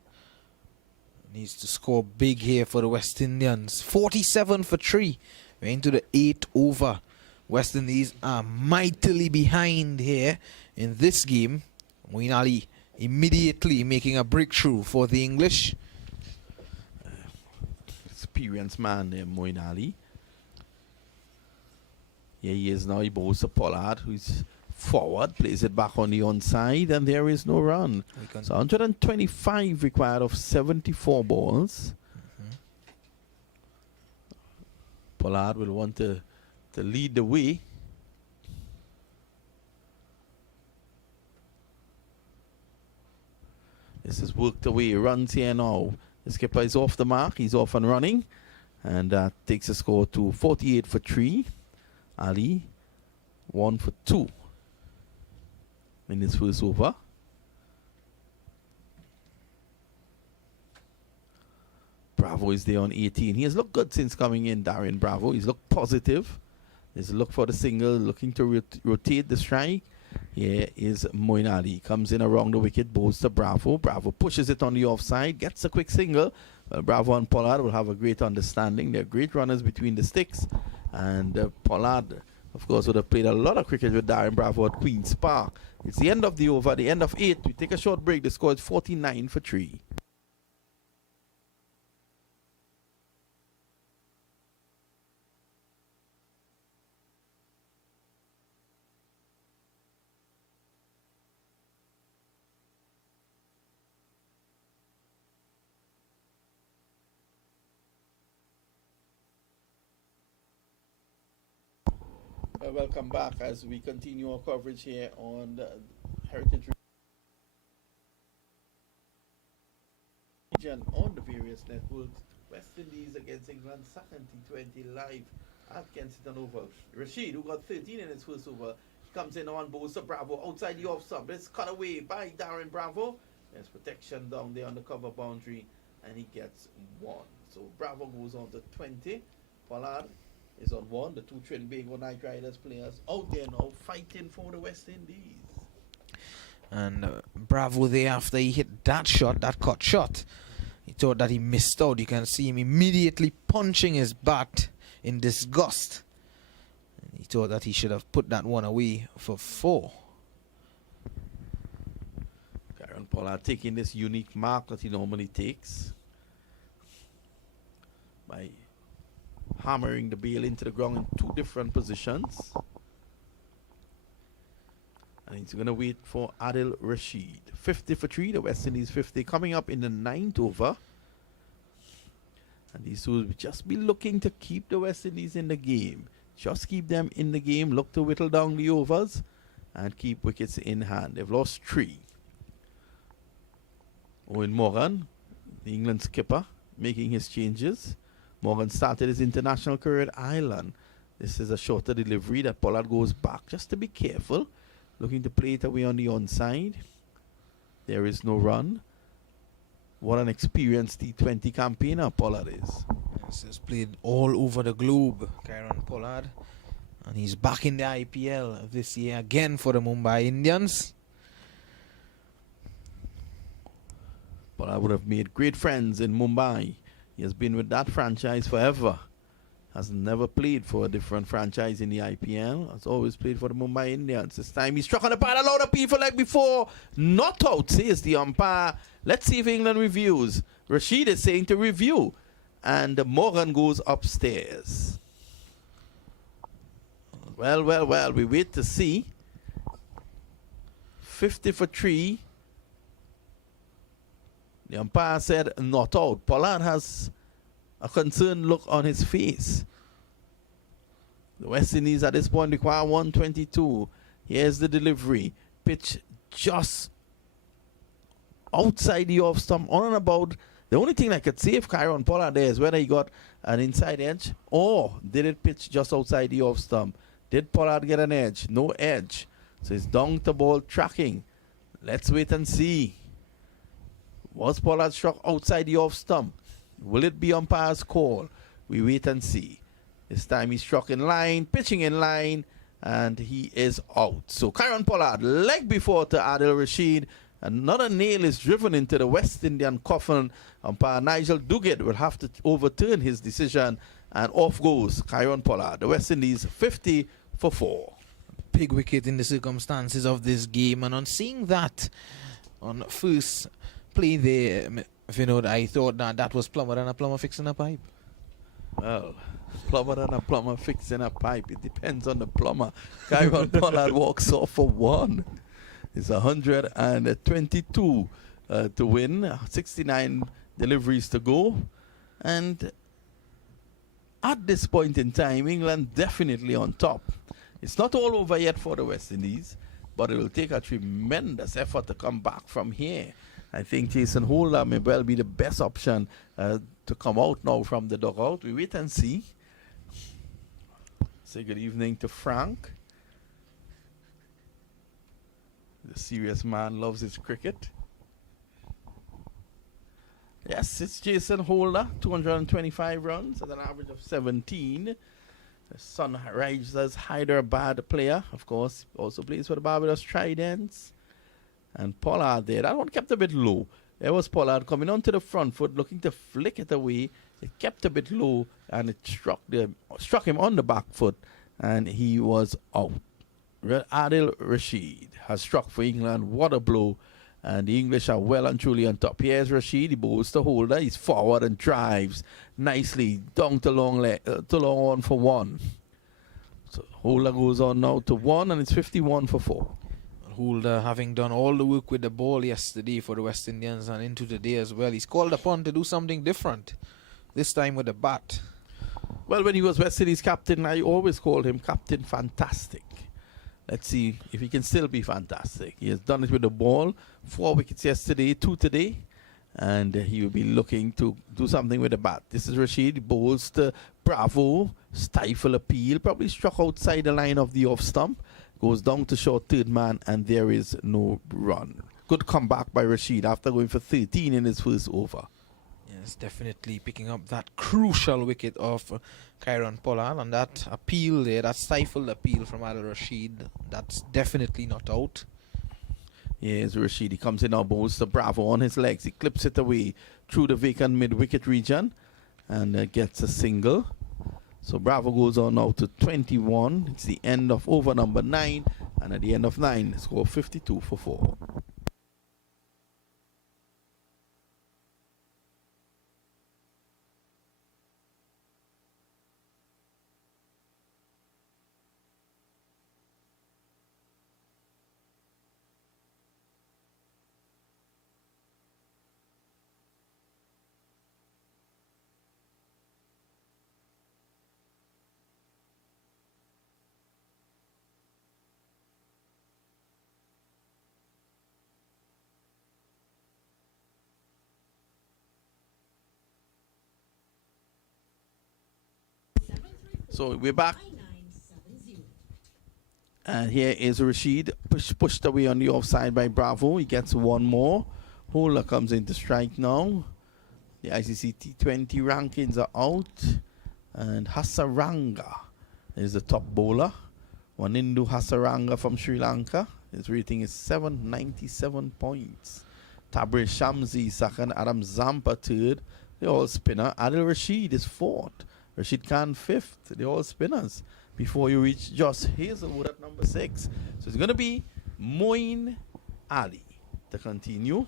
Needs to score big here for the West Indians. 47 for 3. We're into the 8th over. West Indies are mightily behind here in this game. Moeen Ali immediately making a breakthrough for the English. Experienced man there, Moeen Ali. Here he is now. He bowls to Pollard, who's forward, plays it back on the onside, and there is no run. So 125 required of 74 balls. Pollard will want to lead the way. This is worked away. Runs here now. The skipper is off the mark. He's off and running. And that takes a score to 48 for 3. Ali, 1 for 2 in his first over. Bravo is there on 18. He has looked good since coming in, Darren Bravo. He's looked positive. He's looked for the single, looking to rotate the strike. Here is Moeen Ali. Comes in around the wicket, bowls to Bravo. Bravo pushes it on the offside, gets a quick single. Well, Bravo and Pollard will have a great understanding. They're great runners between the sticks. And Pollard, of course, would have played a lot of cricket with Darren Bravo at Queen's Park. It's the end of the over, the end of 8. We take a short break. The score is 49 for 3. Welcome back as we continue our coverage here on the Heritage region on the various networks. West Indies against England, second T20 live at Kensington Oval. Rashid, who got 13 in his first over, comes in on bowls to Bravo outside the off stump. It's cut away by Darren Bravo. There's protection down there on the cover boundary, and he gets 1. So Bravo goes on to 20. Pollard is on 1. The two Trinbago Knight Riders players out there now fighting for the West Indies. And Bravo there, after he hit that shot, that cut shot, he thought that he missed out. You can see him immediately punching his bat in disgust. And he thought that he should have put that one away for 4. Kyron Pollard taking this unique mark that he normally takes by hammering the bail into the ground in 2 different positions. And he's going to wait for Adil Rashid. 50 for 3, the West Indies 50, coming up in the 9th over. And these two will just be looking to keep the West Indies in the game. Just keep them in the game, look to whittle down the overs, and keep wickets in hand. They've lost 3. Owen Morgan, the England skipper, making his changes. Morgan started his international career at Ireland. This is a shorter delivery that Pollard goes back just to be careful. Looking to play it away on the onside. There is no run. What an experienced T20 campaigner Pollard is. Yes, he's played all over the globe, Kyron Pollard. And he's back in the IPL this year again for the Mumbai Indians. Pollard would have made great friends in Mumbai. He has been with that franchise forever. Has never played for a different franchise in the IPL. Has always played for the Mumbai Indians. This time he struck on the pad a lot of people like before. Not out, says the umpire. Let's see if England reviews. Rashid is saying to review. And Morgan goes upstairs. Well, we wait to see. 50 for 3. The umpire said not out. Pollard has a concerned look on his face. The West Indies at this point require 122. Here's the delivery. Pitch just outside the off stump, on and about The only thing I could save Kyron Pollard there is whether he got an inside edge or did it pitch just outside the off stump. Did Pollard get an edge? No edge. So it's down to ball tracking. Let's wait and see. Was Pollard struck outside the off stump? Will it be umpire's call? We wait and see. This time he struck in line, pitching in line, and he is out. So Kyron Pollard, leg before to Adil Rashid. Another nail is driven into the West Indian coffin. Umpire Nigel Duguid will have to overturn his decision, and off goes Kyron Pollard. The West Indies 50 for 4. Big wicket in the circumstances of this game, and on seeing that on first play there, Vinod, I thought that was plumber and a plumber fixing a pipe. Well, plumber and a plumber fixing a pipe. It depends on the plumber. Kyron Pollard walks off for 1. It's 122 to win, 69 deliveries to go. And at this point in time, England definitely on top. It's not all over yet for the West Indies, but it will take a tremendous effort to come back from here. I think Jason Holder may well be the best option to come out now from the dugout. We wait and see. Say good evening to Frank. The serious man loves his cricket. Yes, it's Jason Holder, 225 runs at an average of 17. The Sunrisers Hyderabad player, of course, also plays for the Barbados Tridents. And Pollard there, that one kept a bit low. There was Pollard coming onto the front foot, looking to flick it away. It kept a bit low, and it struck him on the back foot, and he was out. Adil Rashid has struck for England. What a blow. And the English are well and truly on top. Here's Rashid. He bowls to Holder. He's forward and drives nicely down to long on for 1. So Holder goes on now to 1, and it's 51 for 4. Holder, having done all the work with the ball yesterday for the West Indians and into today as well, he's called upon to do something different, this time with the bat. Well, when he was West Indies captain, I always called him Captain Fantastic. Let's see if he can still be fantastic. He has done it with the ball. 4 wickets yesterday, 2 today. And he will be looking to do something with the bat. This is Rashid. He bowls to Bravo. Stifle appeal. Probably struck outside the line of the off stump. Goes down to short third man, and there is no run. Good comeback by Rashid after going for 13 in his first over. Yes, definitely picking up that crucial wicket of Kyron Pollard, and that appeal there, that stifled appeal from Adil Rashid, that's definitely not out. Yes, Rashid, he comes in now, bowls to Bravo on his legs. He clips it away through the vacant mid-wicket region and gets a single. So Bravo goes on now to 21. It's the end of over number 9, and at the end of 9, score 52 for 4. So we're back. And here is Rashid, pushed away on the offside by Bravo. He gets 1 more. Holder comes in to strike now. The ICC T20 rankings are out. And Hasaranga is the top bowler. Wanindu Hasaranga from Sri Lanka. His rating is 797 points. Tabriz Shamsi second. Adam Zampa third. The all spinner. Adil Rashid is fourth. Rashid Khan fifth. They're all spinners. Before you reach Josh Hazelwood at number 6. So it's going to be Moeen Ali to continue.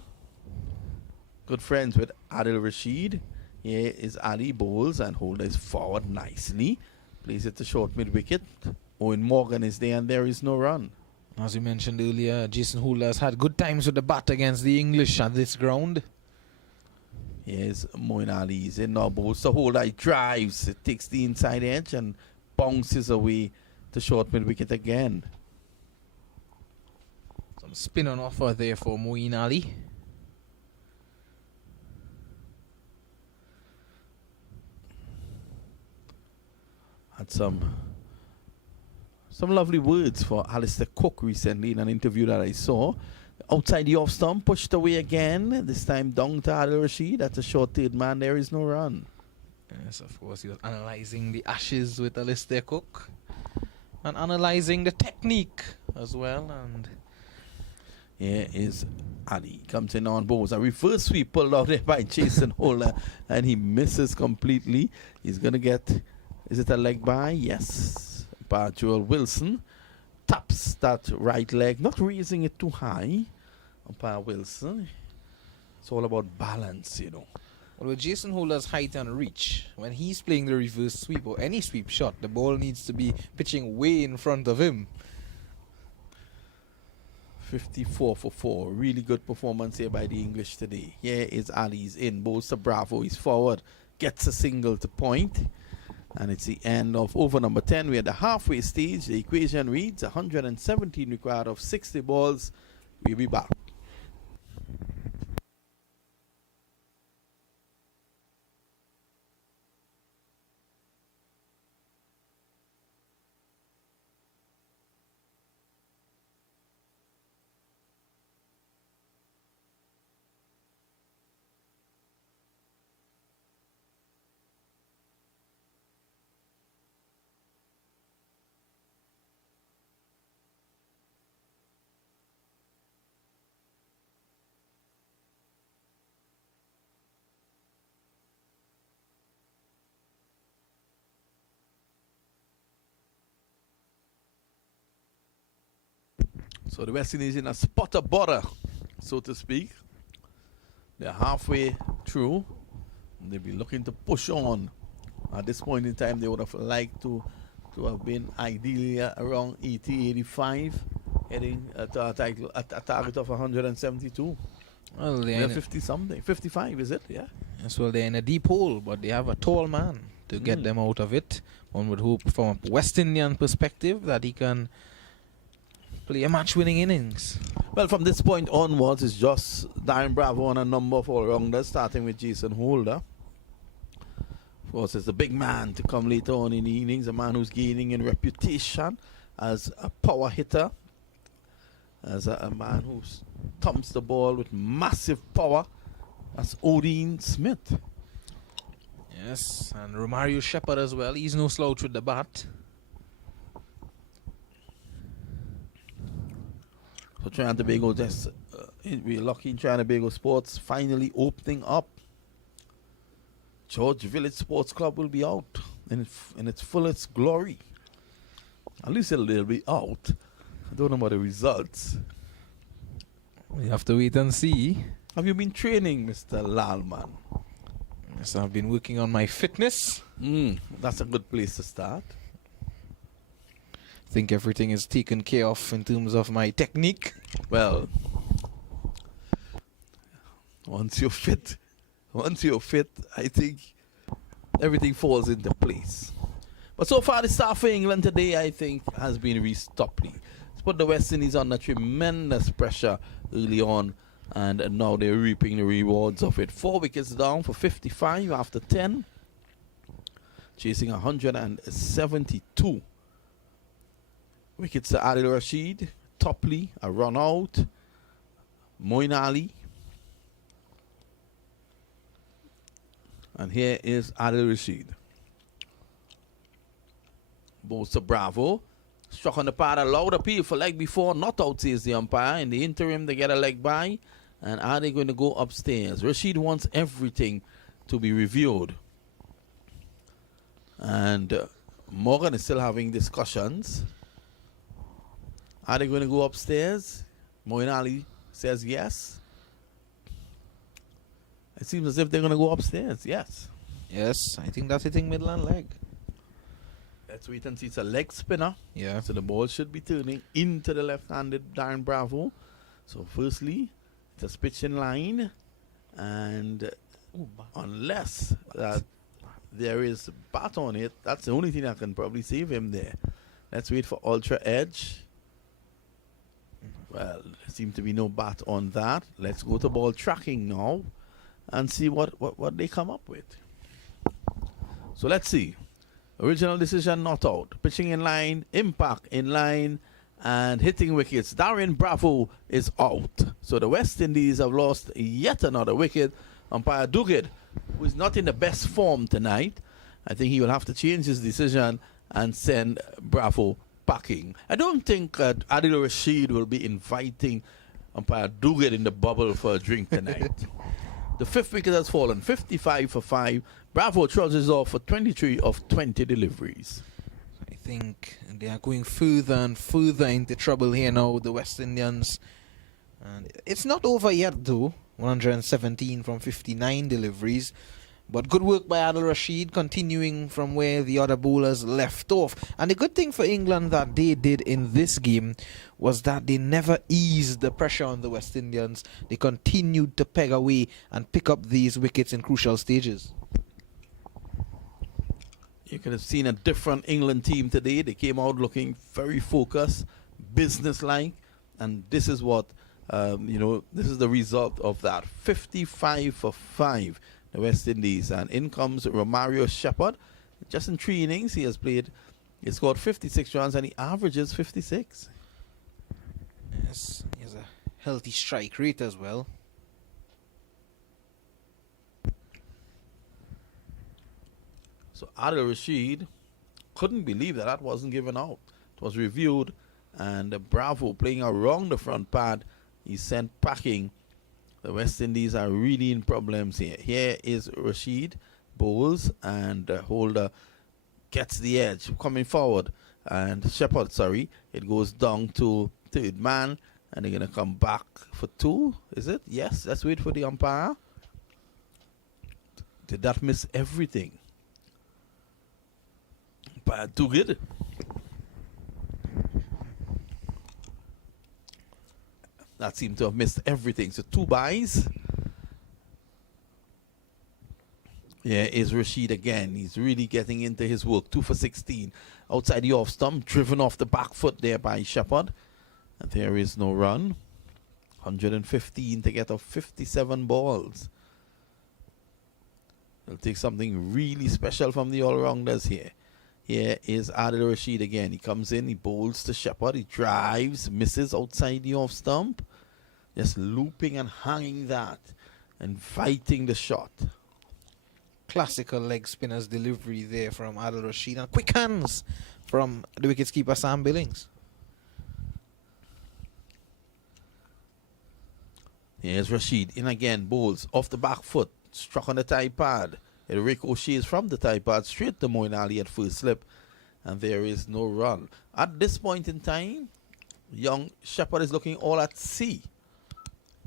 Good friends with Adil Rashid. Here is Ali bowls and Holder is forward nicely. Plays it to short mid-wicket. Owen Morgan is there and there is no run. As you mentioned earlier, Jason Holder has had good times with the bat against the English at this ground. Here's Moeen Ali. He's in now. Bowls to Holder. He drives. It takes the inside edge and bounces away to short mid-wicket again. Some spin on offer there for Moeen Ali. had some lovely words for Alistair Cook recently in an interview that I saw. Outside the off stump, pushed away again. This time down to Adil Rashid. That's a short third man. There is no run. Yes, of course, he was analysing the Ashes with Alistair Cook and analysing the technique as well. And here is Ali. Comes in on balls. A reverse sweep pulled out there by Jason Holder, and he misses completely. He's going to get, is it a leg by? Yes. By Joel Wilson. Taps that right leg, not raising it too high. Umpire Wilson. It's all about balance, you know. well, with Jason Holder's height and reach, when he's playing the reverse sweep or any sweep shot, the ball needs to be pitching way in front of him. 54 for 4. Really good performance here by the English today. Here is Ali's in. Bowls to Bravo. He's forward. Gets a single to point. And it's the end of over number 10. We're at the halfway stage. The equation reads 117 required of 60 balls. We'll be back. So the West Indies in a spot of butter, so to speak. They're halfway through. And they'll be looking to push on. At this point in time, they would have liked to have been ideally around 80, 85, heading to a title at a target of 172. Well, they're 50 something, 55 is it? Yeah. Yes, well, they're in a deep hole, but they have a tall man to get them out of it. One would hope from a West Indian perspective that he can play a match-winning innings. Well, from this point onwards, it's just Darren Bravo and a number of all-rounders, starting with Jason Holder. Of course, it's the big man to come later on in the innings, a man who's gaining in reputation as a power hitter, as a man who thumps the ball with massive power. That's Odin Smith. Yes, and Romario Shepherd as well. He's no slouch with the bat. So Trinidad and Tobago, we're lucky in Trinidad and Tobago sports finally opening up. George Village Sports Club will be out in its fullest glory. At least it'll be out. I don't know about the results. We have to wait and see. Have you been training, Mr. Lalman? Yes, I've been working on my fitness. That's a good place to start. I think everything is taken care of in terms of my technique. Well, once you're fit, I think everything falls into place. But so far, the start for England today, I think, has been Reece Topley. It's put the West Indies under tremendous pressure early on, and now they're reaping the rewards of it. 4 wickets down for 55 after 10, chasing 172. Wickets to Adil Rashid, Topley, a run out, Moeen Ali. And here is Adil Rashid. Bowls to Bravo. Struck on the pad, allowed appeal for leg before, not out, says the umpire. In the interim, they get a leg by. And are they going to go upstairs? Rashid wants everything to be reviewed. And Morgan is still having discussions. Are they going to go upstairs? Moeen Ali says yes. It seems as if they're going to go upstairs, yes. Yes, I think that's hitting Midland leg. Let's wait and see. It's a leg spinner. Yeah. So the ball should be turning into the left-handed Darren Bravo. So firstly, it's a pitch in line. And unless that there is bat on it, that's the only thing that can probably save him there. Let's wait for Ultra Edge. Well, there seems to be no bat on that. Let's go to ball tracking now and see what they come up with. So let's see. Original decision not out. Pitching in line, impact in line, and hitting wickets. Darren Bravo is out. So the West Indies have lost yet another wicket. Umpire Duguid, who is not in the best form tonight, I think he will have to change his decision and send Bravo packing. I don't think Adil Rashid will be inviting umpire Duguid in the bubble for a drink tonight. The fifth wicket has fallen, 55 for 5. Bravo trudges off for 23 of 20 deliveries. I think they are going further and further into trouble here now, the West Indians. And it's not over yet, though. 117 from 59 deliveries. But good work by Adil Rashid, continuing from where the other bowlers left off. And the good thing for England that they did in this game was that they never eased the pressure on the West Indians. They continued to peg away and pick up these wickets in crucial stages. You could have seen a different England team today. They came out looking very focused, business-like, and this is what, this is the result of that. 55 for 5, the West Indies. And in comes Romario Shepherd. Just in 3 innings, he scored 56 runs and he averages 56. Yes, he has a healthy strike rate as well. So Adil Rashid couldn't believe that wasn't given out. It was reviewed, and Bravo playing around the front pad, he sent packing. The West Indies are really in problems here. Here is Rashid, bowls, and Holder gets the edge, coming forward. And Shepherd, it goes down to third man, and they're going to come back for 2, is it? Yes, let's wait for the umpire. Did that miss everything? Umpire too good. That seemed to have missed everything. So 2 byes. Yeah, is Rashid again. He's really getting into his work. 2 for 16. Outside the off stump. Driven off the back foot there by Shepherd. And there is no run. 115 to get off 57 balls. It'll take something really special from the all-rounders here. Here is Adil Rashid again. He comes in, he bowls to Shepherd. He drives, misses outside the off stump. Just looping and hanging that. And fighting the shot. Classical leg spinner's delivery there from Adil Rashid. And quick hands from the wicketkeeper Sam Billings. Here's Rashid in again, bowls off the back foot, struck on the tie pad. It ricochets from the tie pad straight to Moeen Ali at first slip, and there is no run. At this point in time, young Shepherd is looking all at sea.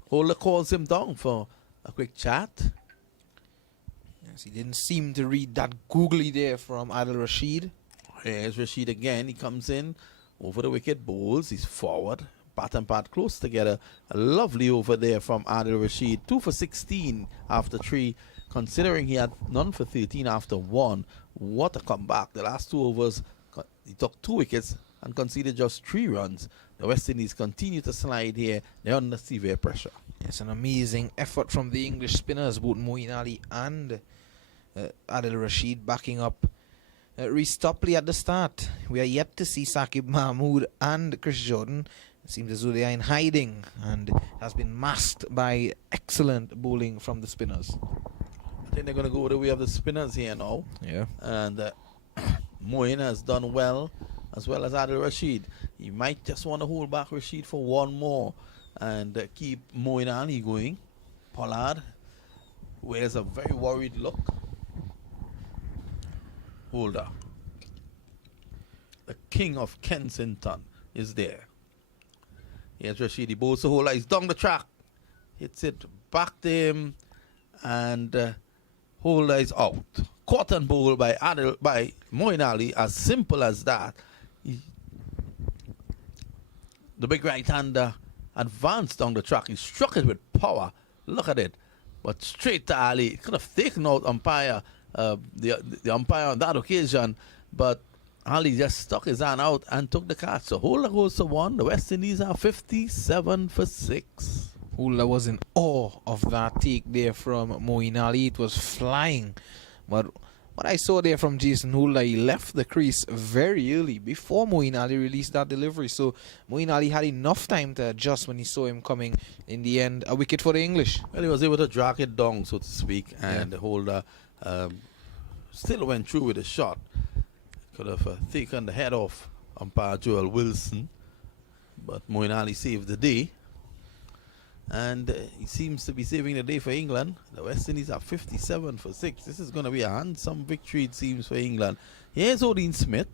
Holder calls him down for a quick chat. Yes, he didn't seem to read that googly there from Adil Rashid. Here's Rashid again. He comes in over the wicket, bowls. He's forward. Bat and pat close together. A lovely over there from Adil Rashid. 2 for 16 after 3. Considering he had none for 13 after 1. What a comeback. The last 2 overs, he took 2 wickets and conceded just 3 runs. The West Indies continue to slide here. They're under severe pressure. Yes, an amazing effort from the English spinners, both Moeen Ali and Adil Rashid backing up Reece Topley at the start. We are yet to see Saqib Mahmood and Chris Jordan. It seems as though they are in hiding and has been masked by excellent bowling from the spinners. I think they're going to go the way of the spinners here now. Yeah. And Moeen has done well as Adil Rashid. He might just want to hold back Rashid for 1 more and keep Moeen Ali going. Pollard wears a very worried look. Holder, the king of Kensington, is there. Here's Rashid. He bowls the Holder. He's down the track. Hits it back to him. And Holder is out. Caught and bowled by Moeen Ali. As simple as that. The big right-hander advanced down the track. He struck it with power. Look at it. But straight to Ali. He could have taken out umpire. The umpire on that occasion, but Ali just stuck his hand out and took the catch. So Holder goes to 1. The West Indies are 57 for 6. Holder was in awe of that take there from Moeen Ali. It was flying, but what I saw there from Jason Holder, he left the crease very early before Moeen Ali released that delivery. So Moeen Ali had enough time to adjust when he saw him coming. In the end, a wicket for the English. Well, he was able to drag it down, so to speak, and the Holder still went through with a shot. Could have taken the head off umpire Joel Wilson, but Moeen Ali saved the day. And he seems to be saving the day for England. The West Indies are 57 for 6. This is going to be a handsome victory, it seems, for England. Here's Odin Smith.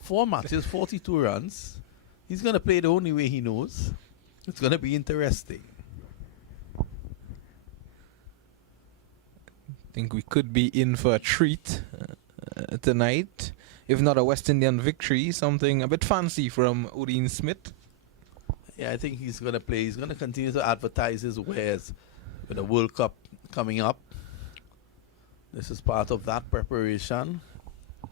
4 matches, 42 runs. He's going to play the only way he knows. It's going to be interesting. I think we could be in for a treat tonight. If not a West Indian victory, something a bit fancy from Odin Smith. Yeah, I think he's going to play. He's going to continue to advertise his wares with the World Cup coming up. This is part of that preparation. So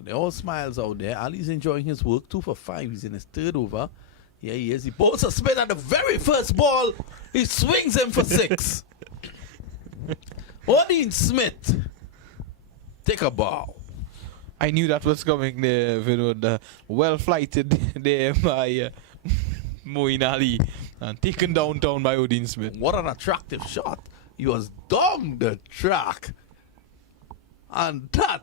they're all smiles out there. Ali's enjoying his work. 2 for 5. He's in his 3rd over. Here he is. He bowls a spin at the very first ball. He swings him for 6. Odin Smith, take a bow. I knew that was coming there, Vinod. Well flighted there by Moeen Ali and taken downtown by Odin Smith. What an attractive shot. He was down the track. And that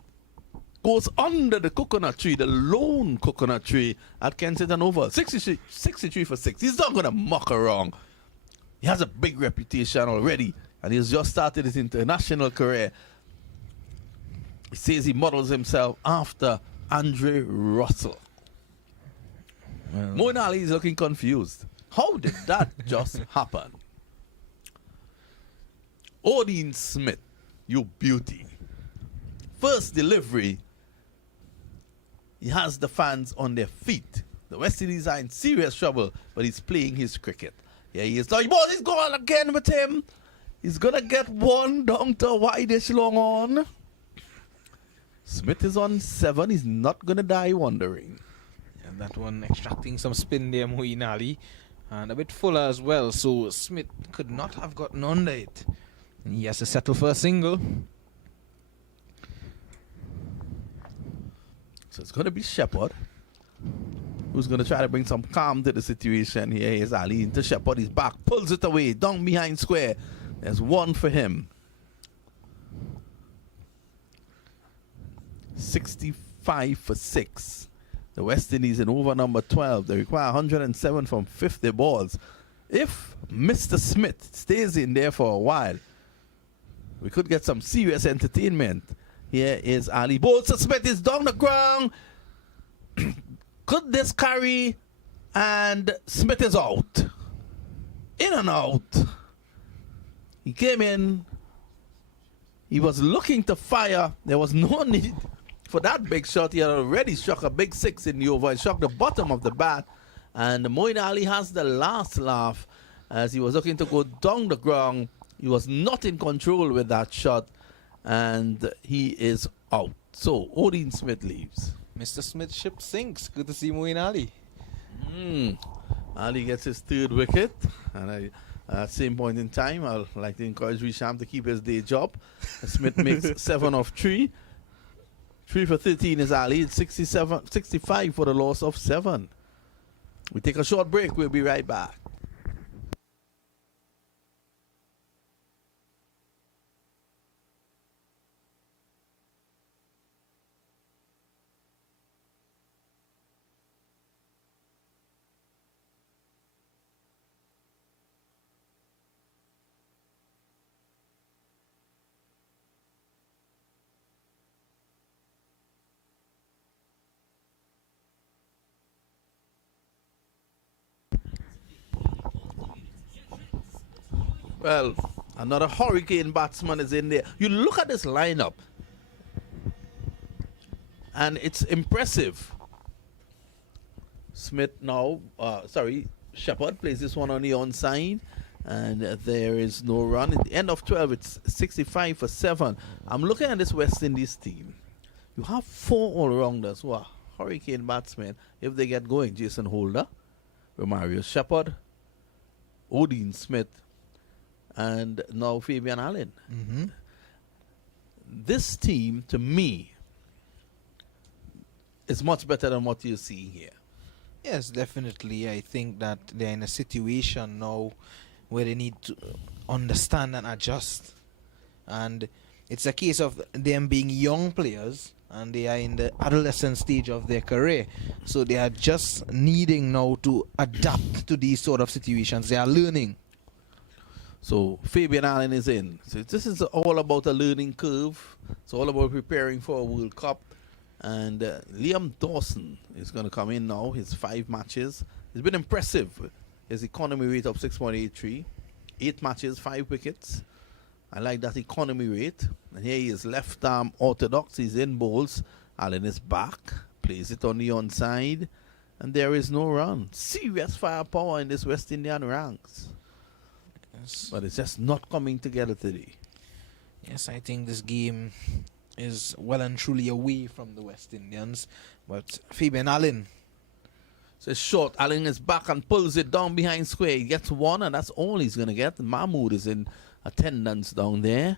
goes under the coconut tree, the lone coconut tree at Kensington Oval. 63 for 6. He's not going to muck around. He has a big reputation already, and he's just started his international career. He says he models himself after Andre Russell. Well, Moeen Ali is looking confused. How did that just happen? Odin Smith, you beauty. First delivery, he has the fans on their feet. The West Indies are in serious trouble, but he's playing his cricket. Yeah, he is. Now, he's going again with him. He's going to get one down to wide-ish long on. Smith is on 7. He's not going to die wondering. and that one extracting some spin there, Moeen Ali. And a bit fuller as well, so Smith could not have gotten under it. And he has to settle for a single. So it's going to be Shepherd, who's going to try to bring some calm to the situation. Here is Ali into Shepherd. He's back, pulls it away, down behind square. There's one for him. 65 for 6. The West Indies in over number 12. They require 107 from 50 balls. If Mr. Smith stays in there for a while, we could get some serious entertainment. Here is Ali. Bolster Smith is down the ground. Could this carry? And Smith is out. In and out. He came in. He was looking to fire. There was no need for that big shot. He had already struck a big 6 in the over. He struck the bottom of the bat. And Moeen Ali has the last laugh as he was looking to go down the ground. He was not in control with that shot. And he is out. So Odin Smith leaves. Mr. Smith's ship sinks. Good to see Moeen Ali. Ali gets his 3rd wicket. And at the same point in time, I'd like to encourage Risham to keep his day job. Smith makes 7 of 3. 3 for 13 is Ali. It's 65 for the loss of 7. We take a short break. We'll be right back. Well, another hurricane batsman is in there. You look at this lineup, and it's impressive. Smith now, Shepherd plays this one on the onside, and there is no run. At the end of 12, it's 65 for 7. I'm looking at this West Indies team. You have 4 all-rounders who are hurricane batsmen if they get going. Jason Holder, Romario Shepherd, Odin Smith, and now Fabian Allen. Mm-hmm. This team, to me, is much better than what you're seeing here. Yes, definitely. I think that they're in a situation now where they need to understand and adjust. And it's a case of them being young players and they are in the adolescent stage of their career. So they are just needing now to adapt to these sort of situations. They are learning. So Fabian Allen is in. So this is all about a learning curve. It's all about preparing for a World Cup. And Liam Dawson is going to come in now. His 5 matches. It's been impressive. His economy rate of 6.83. 8 matches, 5 wickets. I like that economy rate. And here he is, left arm orthodox. He's in bowls. Allen is back. Plays it on the onside. And there is no run. Serious firepower in this West Indian ranks. Yes. But it's just not coming together today. Yes, I think this game is well and truly away from the West Indians. But Fabian Allen. So it's short. Allen is back and pulls it down behind square. He gets 1 and that's all he's going to get. Mahmood is in attendance down there.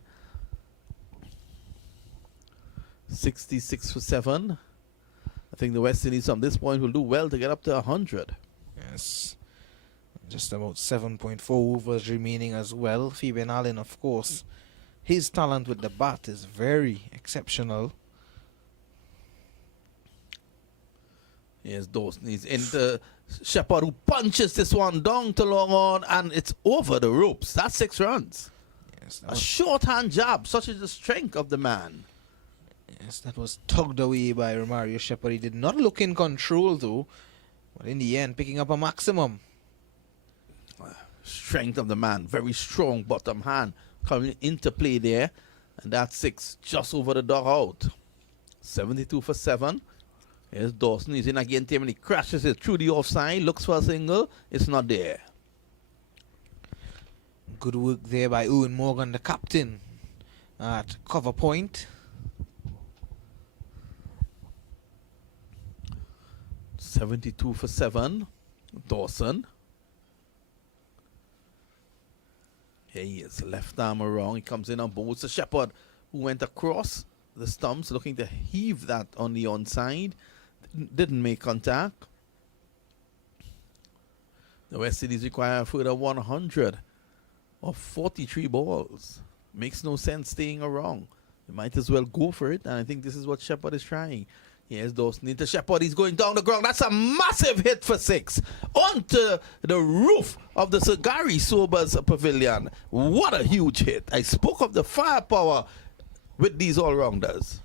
66 for 7. I think the West Indies from this point will do well to get up to 100. Yes. Just about 7.4 overs remaining as well. Fabian Allen, of course, his talent with the bat is very exceptional. Yes, Dawson is into Shepherd, who punches this one down to long on, and it's over the ropes. That's 6 runs. Yes, A shorthand jab, such is the strength of the man. yes, that was tugged away by Romario Shepherd. He did not look in control though, but in the end, picking up a maximum. Strength of the man, very strong bottom hand coming into play there, and that's 6 just over the dugout. 72 for 7. Here's Dawson. He's in again, Tim, and he crashes it through the offside. Looks for a single. It's not there. Good work there by Owen Morgan, the captain, at cover point. 72 for 7. Dawson. Here he is, left arm around. He comes in on both. The Shepherd, who went across the stumps, looking to heave that on the onside. Didn't make contact. The West Indies require a further 100 of 43 balls. Makes no sense staying around. They might as well go for it, and I think this is what Shepherd is trying. Here's Dawson into Shepherd. He's going down the ground. That's a massive hit for 6 onto the roof of the Sir Gary Sobers Pavilion. What a huge hit. I spoke of the firepower with these all-rounders.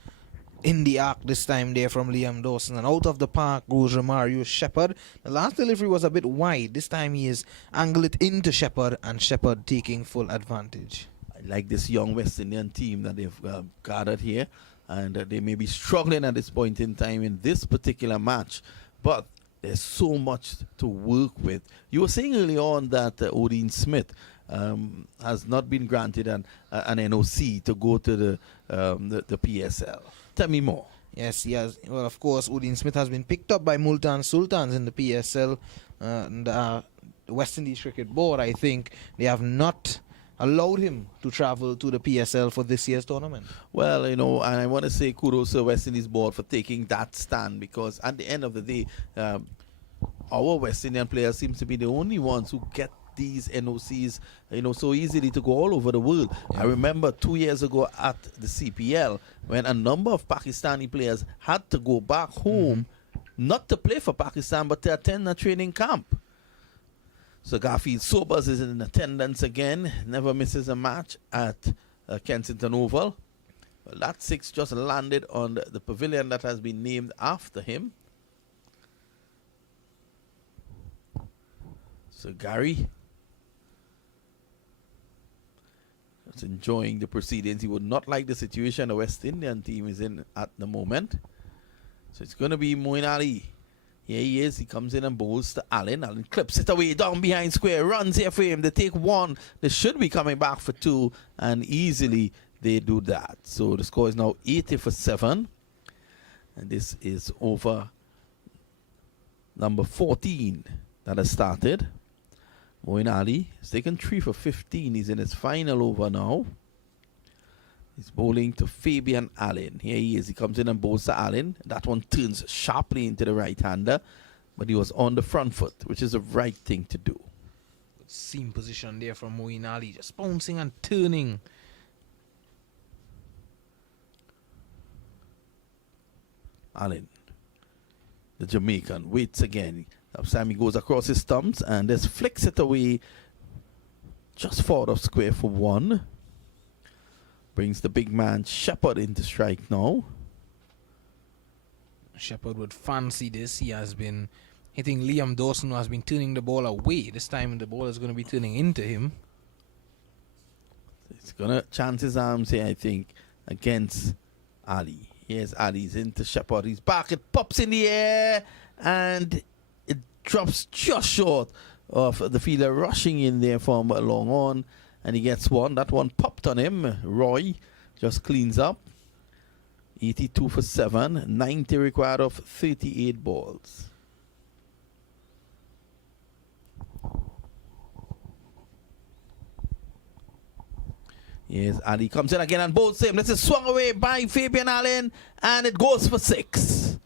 In the arc this time there from Liam Dawson, and out of the park goes Romario Shepherd. The last delivery was a bit wide. This time he is angled it into Shepherd, and Shepherd taking full advantage. I like this young West Indian team that they've gathered here, and they may be struggling at this point in time in this particular match, but there's so much to work with. You were saying early on that Odin Smith has not been granted an NOC to go to the PSL. Tell me more. Yes, he has. Well, of course, Udin Smith has been picked up by Multan Sultans in the PSL. And the West Indies Cricket Board, I think, they have not allowed him to travel to the PSL for this year's tournament. Well, you know, and I want to say kudos to the West Indies Board for taking that stand, because at the end of the day, our West Indian players seems to be the only ones who get these NOCs, you know, so easily to go all over the world. Yeah. I remember 2 years ago at the CPL when a number of Pakistani players had to go back home, not to play for Pakistan, but to attend a training camp. So Garfield Sobers is in attendance again, never misses a match at Kensington Oval. Well, that 6 just landed on the pavilion that has been named after him. So Gary is enjoying the proceedings. He would not like the situation the West Indian team is in at the moment. So it's going to be Moeen Ali. Here he is. He comes in and bowls to Allen. Allen clips it away down behind square. Runs here for him. They take 1. They should be coming back for 2. And easily they do that. So the score is now 80 for 7. And this is over number 14 that has started. Moeen Ali has taken 3 for 15. He's in his final over now. He's bowling to Fabian Allen. Here he is. He comes in and bowls to Allen. That one turns sharply into the right-hander. But he was on the front foot, which is the right thing to do. Seam position there from Moeen Ali. Just bouncing and turning. Allen, the Jamaican, waits again. Time he goes across his stumps and just flicks it away just forward of square for 1. Brings the big man Shepherd into strike now. Shepherd would fancy this. He has been hitting Liam Dawson, who has been turning the ball away. This time the ball is going to be turning into him. He's going to chance his arms here, I think, against Ali. Here's Ali's into Shepherd. He's back. It pops in the air and it drops just short of the fielder rushing in there from long on. And he gets one. That one popped on him. Roy just cleans up. 82 for 7. 90 required of 38 balls. Yes, Ali comes in again and bowls him. This is swung away by Fabian Allen, and it goes for 6.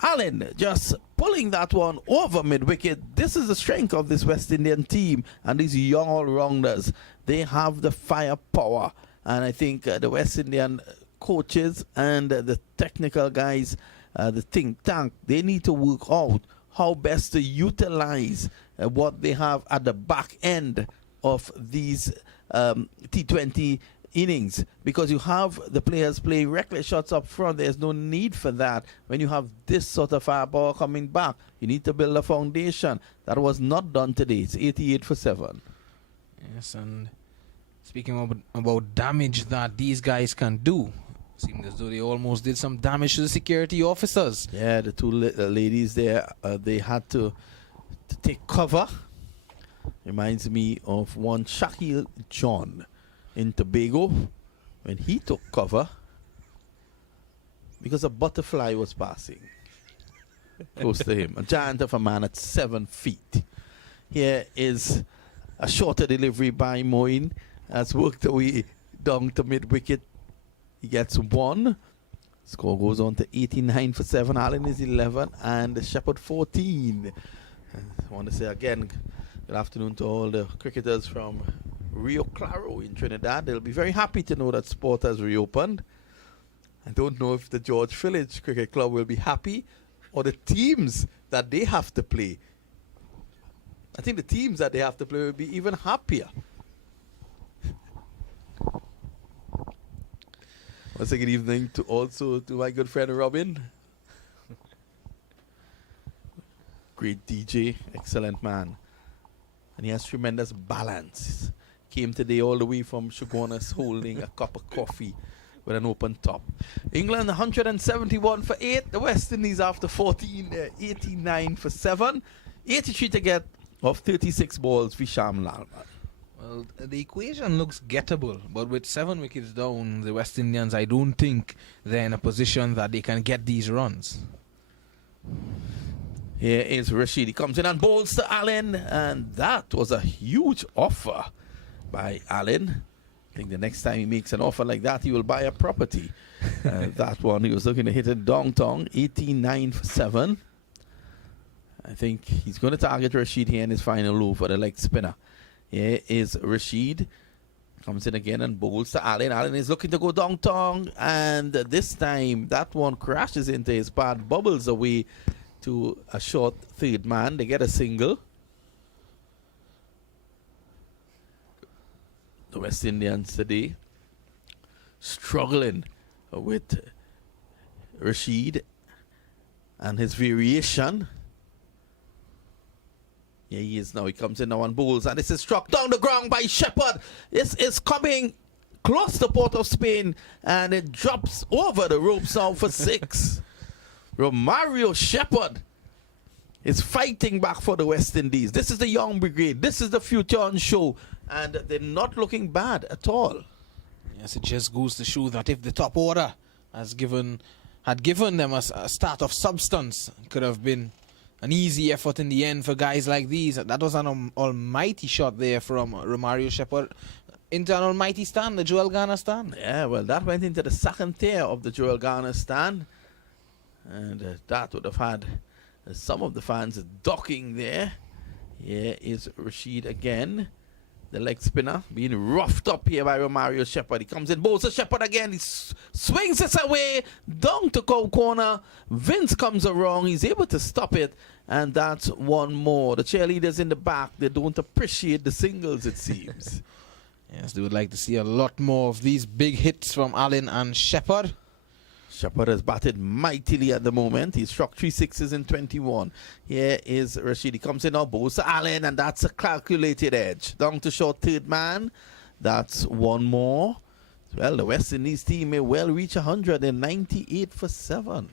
Allen just pulling that one over mid-wicket. This is the strength of this West Indian team and these young all-rounders. They have the firepower, and I think the West Indian coaches and the technical guys, the think tank, they need to work out how best to utilize what they have at the back end of these T20 innings, because you have the players play reckless shots up front. There's no need for that. When you have this sort of firepower coming back, you need to build a foundation. That was not done today. It's 88 for 7. Yes, and speaking about damage that these guys can do, seemed as though they almost did some damage to the security officers. Yeah, the two ladies there, they had to take cover. Reminds me of one Shaquille John in Tobago when he took cover because a butterfly was passing close to him. A giant of a man at 7 feet. Here is a shorter delivery by Moeen. Has worked away down to mid-wicket. He gets 1. Score goes on to 89 for 7. Allen is 11 and Shepherd 14. I want to say again, good afternoon to all the cricketers from Rio Claro in Trinidad. They'll be very happy to know that sport has reopened. I don't know if the George Village Cricket Club will be happy or the teams that they have to play. I think the teams that they have to play will be even happier. Once again, good evening to my good friend Robin. Great DJ, excellent man. And he has tremendous balance. Came today all the way from Shogunas holding a cup of coffee with an open top. England 171 for 8. The West Indies after 14, 89 for 7. 83 to get of 36 balls, Visham Lalman. Well, the equation looks gettable, but with 7 wickets down, the West Indians, I don't think they're in a position that they can get these runs. Here is Rashid. He comes in and bowls to Allen, and that was a huge offer by Allen. I think the next time he makes an offer like that, he will buy a property. That one, he was looking to hit it downtown, 89 for 7. I think he's going to target Rashid here in his final over, the leg spinner. Here is Rashid. Comes in again and bowls to Allen. Allen is looking to go downtown, and this time that one crashes into his pad, bubbles away to a short third man. They get a single. The West Indians today struggling with Rashid and his variation. Here he is now. He comes in now and bowls, and this is struck down the ground by Shepherd. This is coming close to Port of Spain, and it drops over the ropes now for 6. Romario Shepherd is fighting back for the West Indies. This is the young brigade. This is the future on show, and they're not looking bad at all. Yes, it just goes to show that if the top order had given them a start of substance, could have been an easy effort in the end for guys like these. That was an almighty shot there from Romario Shepherd into an almighty stand, the Joel Garner stand. Yeah, well, that went into the second tier of the Joel Garner stand. And that would have had some of the fans docking there. Here is Rashid again. The leg spinner being roughed up here by Romario Shepherd. He comes in, bowls to Shepherd again. He swings this away down to goal corner. Vince comes along. He's able to stop it. And that's one more. The cheerleaders in the back, they don't appreciate the singles, it seems. Yes, they would like to see a lot more of these big hits from Allen and Shepherd. Shepherd has batted mightily at the moment. He's struck 3 sixes in 21. Here is Rashid. He comes in now, bows to Allen, and that's a calculated edge. Down to short third man. That's one more. Well, the West Indies team may well reach 198 for 7.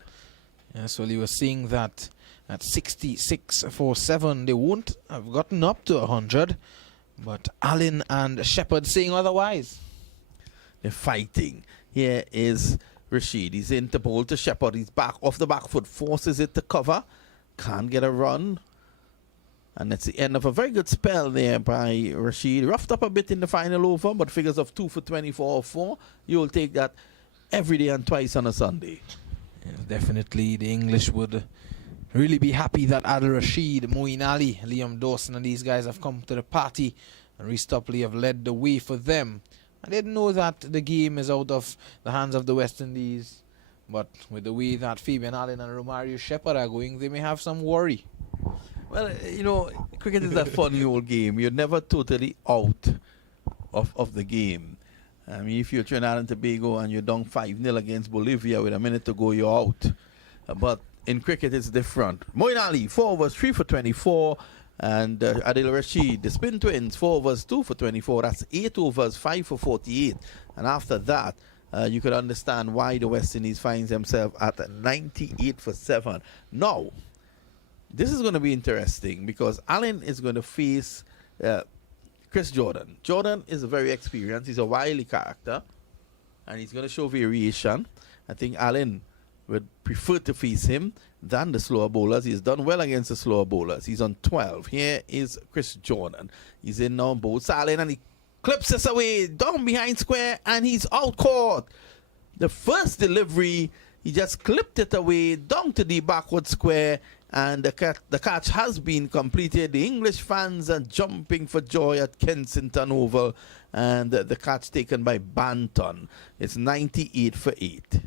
Yes, well, you were seeing that at 66 for 7. They won't have gotten up to 100. But Allen and Shepherd saying otherwise. They're fighting. Here is Rashid. He's in to bowl to Shepherd. He's back off the back foot, forces it to cover. Can't get a run. And it's the end of a very good spell there by Rashid. Roughed up a bit in the final over, but figures of 2 for 24 or 4. You'll take that every day and twice on a Sunday. Yes, definitely the English would really be happy that Adil Rashid, Moeen Ali, Liam Dawson and these guys have come to the party. And Reece Topley have led the way for them. I didn't know that the game is out of the hands of the West Indies. But with the way that Fabian Allen and Romario Shepherd are going, they may have some worry. Well, you know, cricket is a funny old game. You're never totally out of the game. I mean, if you're Trinidad and Tobago and you're down 5-0 against Bolivia with a minute to go, you're out. But in cricket, it's different. Moeen Ali, 4 overs, 3 for 24. And Adil Rashid, the Spin Twins, 4 overs, 2 for 24. That's 8 overs, 5 for 48. And after that, you could understand why the West Indies finds themselves at 98 for 7. Now, this is going to be interesting because Allen is going to face Chris Jordan. Jordan is very experienced. He's a wily character. And he's going to show variation. I think Allen would prefer to face him than the slower bowlers. He's done well against the slower bowlers. He's on 12. Here is Chris Jordan. He's in now, both Allen, and he clips this away, down behind square, and he's out caught. The first delivery, he just clipped it away, down to the backward square, and the catch has been completed. The English fans are jumping for joy at Kensington Oval, and the catch taken by Banton. It's 98 for 8.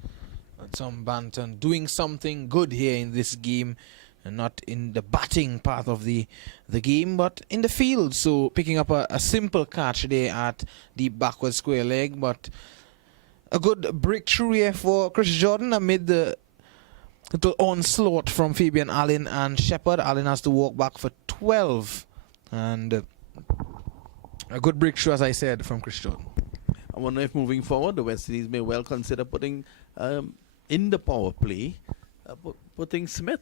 Tom Banton doing something good here in this game, and not in the batting part of the game, but in the field. So picking up a simple catch there at the backward square leg, but a good breakthrough here for Chris Jordan amid the little onslaught from Fabian Allen and Shepherd. Allen has to walk back for 12, and a good breakthrough, as I said, from Chris Jordan. I wonder if moving forward, the West Indies may well consider putting in the power play, putting Smith.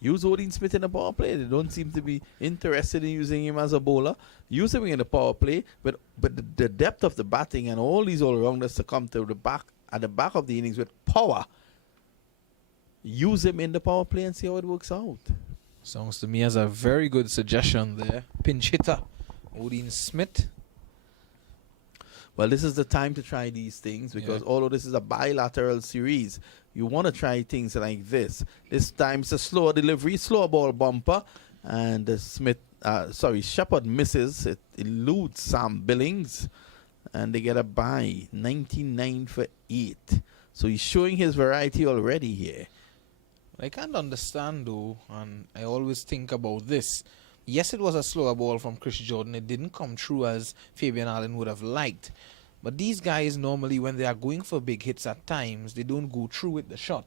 Use Odin Smith in the power play. They don't seem to be interested in using him as a bowler. Use him in the power play, but the depth of the batting and all these all-rounders to come to the back at the back of the innings with power. Use him in the power play and see how it works out. Sounds to me as a very good suggestion there. Pinch hitter, Odin Smith. Well, this is the time to try these things because although this is a bilateral series, you want to try things like this. This time it's a slower delivery, slower ball bumper, and Shepherd misses. It eludes Sam Billings, and they get a bye, 99 for 8. So he's showing his variety already here. I can't understand though, and I always think about this. Yes, it was a slower ball from Chris Jordan. It didn't come through as Fabian Allen would have liked. But these guys normally, when they are going for big hits at times, they don't go through with the shot.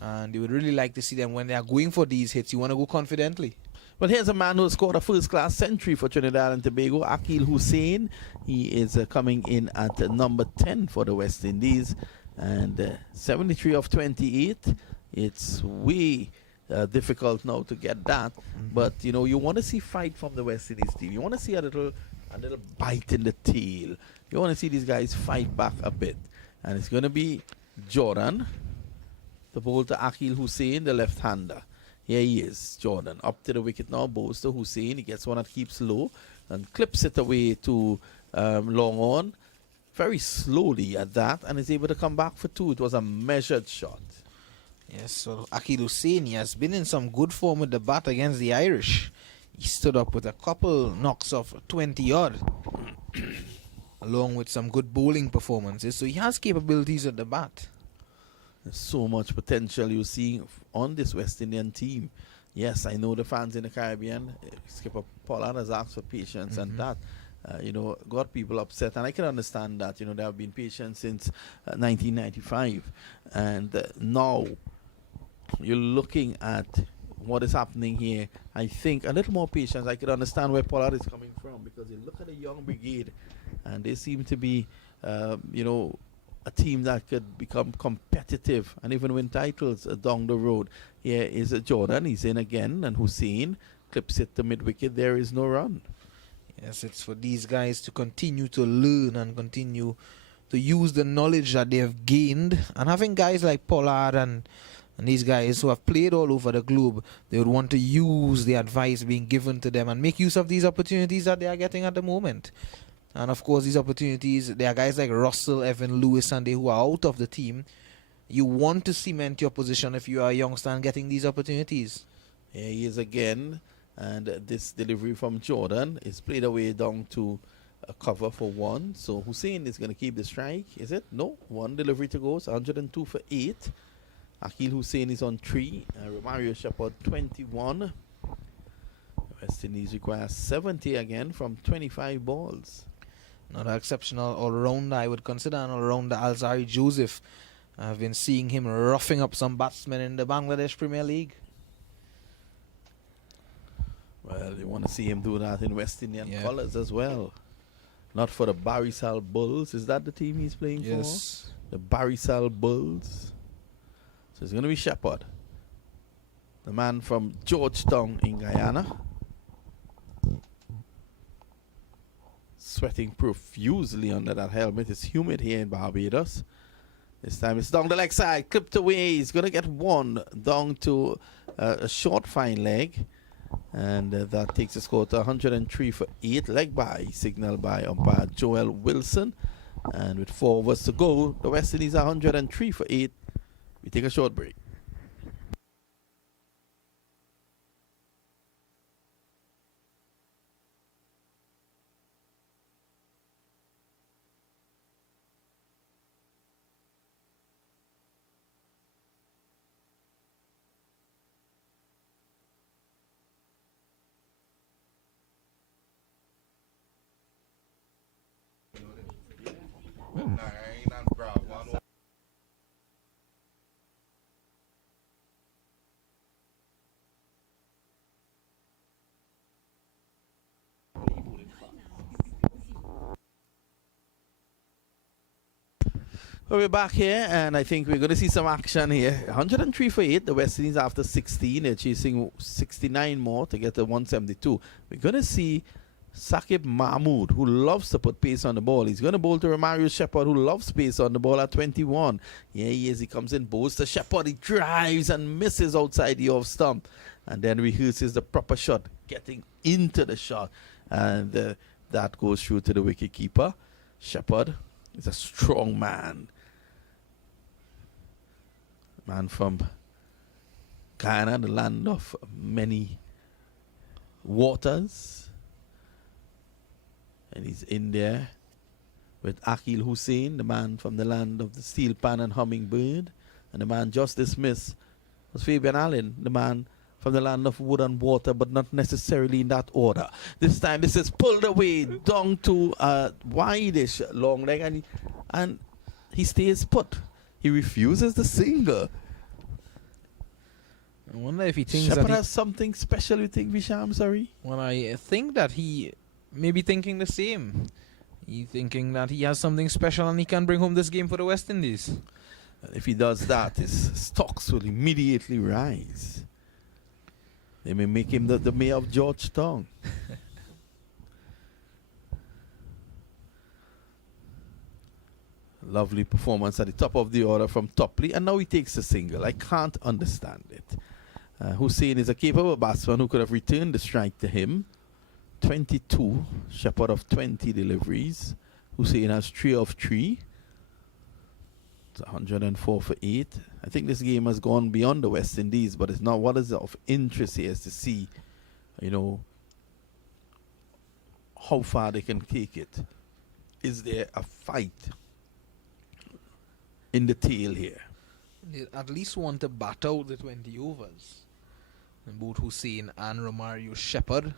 And they would really like to see them when they are going for these hits. You want to go confidently. Well, here's a man who scored a first-class century for Trinidad and Tobago, Akil Hussain. He is coming in at number 10 for the West Indies. And 73 of 28. It's way difficult now to get that. But, you know, you want to see fight from the West Indies team. You want to see a little bite in the tail. You want to see these guys fight back a bit. And it's going to be Jordan, the bowl to Akil Hussain, the left-hander. Here he is, Jordan. Up to the wicket now, bows to Hussein. He gets one that keeps low and clips it away to long on. Very slowly at that, and is able to come back for 2. It was a measured shot. Yes, so Akil Hussein has been in some good form with the bat against the Irish. He stood up with a couple knocks of 20 odd, along with some good bowling performances. So he has capabilities at the bat. There's so much potential you see on this West Indian team. Yes, I know the fans in the Caribbean, Skipper Pollard has asked for patience, and that, got people upset. And I can understand that. They have been patient since 1995. And now you're looking at what is happening here. I think a little more patience. I can understand where Pollard is coming from, because you look at the young brigade, and they seem to be, a team that could become competitive and even win titles down the road. Here is Jordan. He's in again, and Hussein clips it to mid-wicket. There is no run. Yes, it's for these guys to continue to learn and continue to use the knowledge that they have gained. And having guys like Pollard and these guys who have played all over the globe, they would want to use the advice being given to them and make use of these opportunities that they are getting at the moment. And of course, these opportunities, there are guys like Russell, Evan, Lewis, and they who are out of the team. You want to cement your position if you are a youngster and getting these opportunities. Here he is again, and this delivery from Jordan is played away down to a cover for 1. So Hussein is going to keep the strike, is it? No, 1 delivery to go. It's 102 for 8. Akil Hussein is on 3. Mario Shepherd 21. West Indies requires 70 again from 25 balls. Another exceptional all-rounder, I would consider an all-rounder, Alzari Joseph. I've been seeing him roughing up some batsmen in the Bangladesh Premier League. Well, you want to see him do that in West Indian colours as well. Not for the Barisal Bulls. Is that the team he's playing for? Yes. The Barisal Bulls. So it's going to be Shepherd, the man from Georgetown in Guyana. Sweating profusely under that helmet. It's humid here in Barbados. This time it's down the leg side, clipped away. He's going to get 1 down to a short fine leg. And that takes the score to 103 for 8. Leg by, signaled by umpire Joel Wilson. And with 4 overs to go, the West Indies are 103 for 8. We take a short break. Well, we're back here, and I think we're going to see some action here. 103 for 8. The West Indies after 16. They're chasing 69 more to get to 172. We're going to see Saqib Mahmood, who loves to put pace on the ball. He's going to bowl to Romario Shepherd, who loves pace on the ball at 21. Here he is. He comes in, bowls to Shepherd. He drives and misses outside the off stump. And then rehearses the proper shot, getting into the shot. And that goes through to the wicketkeeper. Shepherd is a strong man. Man from Guyana, the land of many waters. And he's in there with Akil Hussein, the man from the land of the steel pan and hummingbird. And the man just dismissed was Fabian Allen, the man from the land of wood and water, but not necessarily in that order. This time this is pulled away down to a wide-ish long leg, and he stays put. He refuses the single. I wonder if he thinks Shepherd that has something special, you think, Visham? Sorry? Well, I think that he may be thinking the same. He thinking that he has something special and he can bring home this game for the West Indies. If he does that, his stocks will immediately rise. They may make him the mayor of Georgetown. Lovely performance at the top of the order from Topley, and now he takes a single. I can't understand it. Hussein is a capable batsman who could have returned the strike to him. 22, Shepherd of 20 deliveries. Hussein has 3 of 3. It's 104 for 8. I think this game has gone beyond the West Indies, but it's not. What is of interest here is to see, how far they can take it. Is there a fight in the tail here? They at least want to bat out the 20 overs. And both Hussein and Romario Shepherd.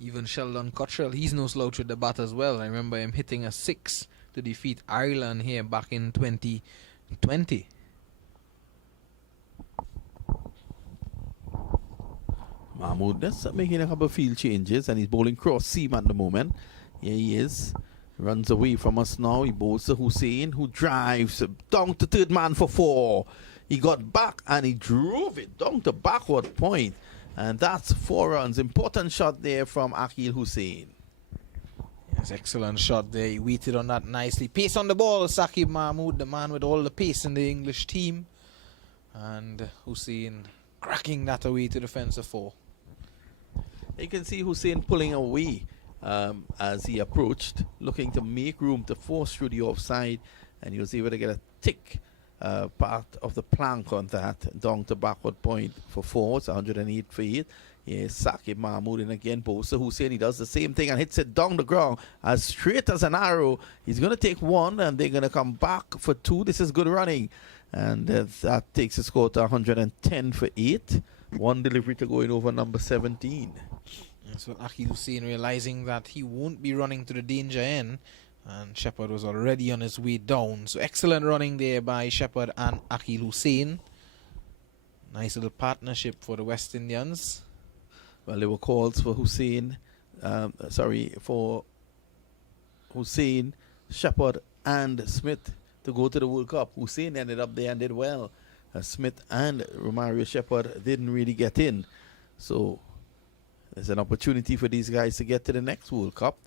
Even Sheldon Cottrell, he's no slouch with the bat as well. I remember him hitting a 6 to defeat Ireland here back in 2020. Mahmood just making a couple of field changes, and he's bowling cross seam at the moment. Here he is. Runs away from us now. He bowls to Hussein, who drives down to third man for 4. He got back and he drove it down to backward point. And that's 4 runs. Important shot there from Akil Hussein. Yes, excellent shot there. He waited on that nicely. Pace on the ball, Saqib Mahmood, the man with all the pace in the English team. And Hussein cracking that away to the fence of 4. You can see Hussein pulling away as he approached, looking to make room to force through the offside, and he was able to get a tick part of the plank on that down to backward point for 4. It's 108 for 8. Yes, Saqib Mahmood in again. Bosa Hussein, he does the same thing and hits it down the ground as straight as an arrow. He's going to take 1 and they're going to come back for 2. This is good running, and that takes the score to 110 for 8. 1 delivery to go in over number 17. So Akil Hussein realizing that he won't be running to the danger end, and Shepherd was already on his way down. So excellent running there by Shepherd and Akil Hussein. Nice little partnership for the West Indians. Well, there were calls for for Hussein, Shepherd and Smith to go to the World Cup. Hussein ended up there and did well. Smith and Romario Shepherd didn't really get in. So there's an opportunity for these guys to get to the next World Cup,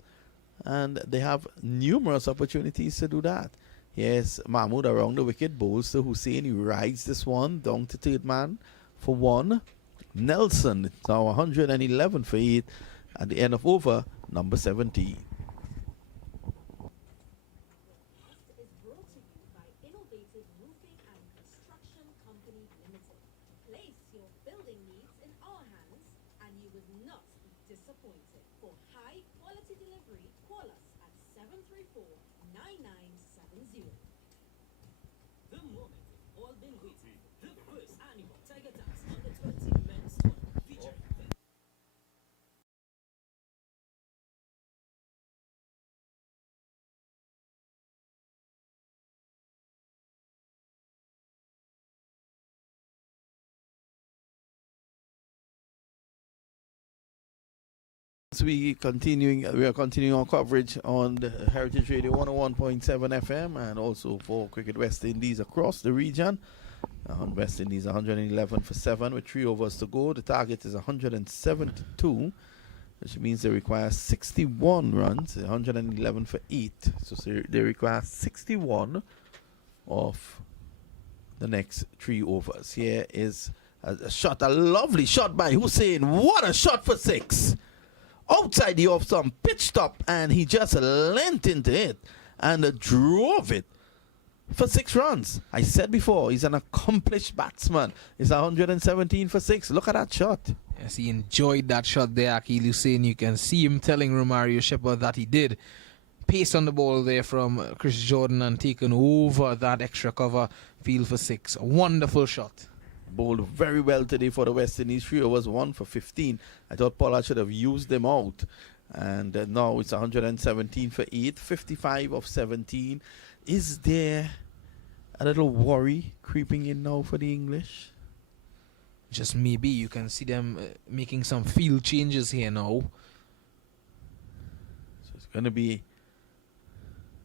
and they have numerous opportunities to do that. Yes, Mahmood around the wicket, bowls to Hussein. He rides this one down to third man for 1. Nelson, it's now 111 for 8 at the end of over number 17. We are continuing our coverage on the Heritage Radio 101.7 FM and also for Cricket West Indies across the region. West Indies 111 for 7 with 3 overs to go. The target is 172, which means they require 61 runs. 111 for 8, so they require 61 of the next 3 overs. Here is a shot, a lovely shot by Hussein. What a shot for 6! Outside the off stump, pitched up, and he just leant into it and drove it for 6 runs. I said before, he's an accomplished batsman. It's 117 for 6. Look at that shot. Yes, he enjoyed that shot there, Akil Hussein. You can see him telling Romario Shepherd that he did. Pace on the ball there from Chris Jordan and taken over that extra cover field for 6. A wonderful shot. Bowled very well today for the West Indies. 3 overs, 1 for 15. I thought Pollard should have used them out. And now it's 117 for 8. 55 of 17. Is there a little worry creeping in now for the English? Just maybe. You can see them making some field changes here now. So it's going to be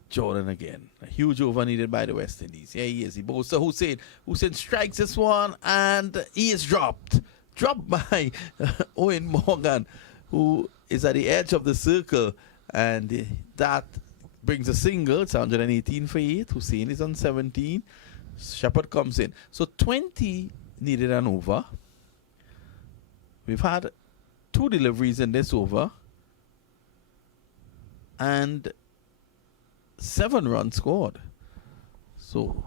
Jordan again. A huge over needed by the West Indies. Here he is. He bowls to Hussein. Hussein strikes this one and he is dropped. Dropped by Owen Morgan, who is at the edge of the circle. And that brings a single. It's 118 for 8. Hussein is on 17. Shepherd comes in. So 20 needed an over. We've had 2 deliveries in this over. And 7 runs scored. So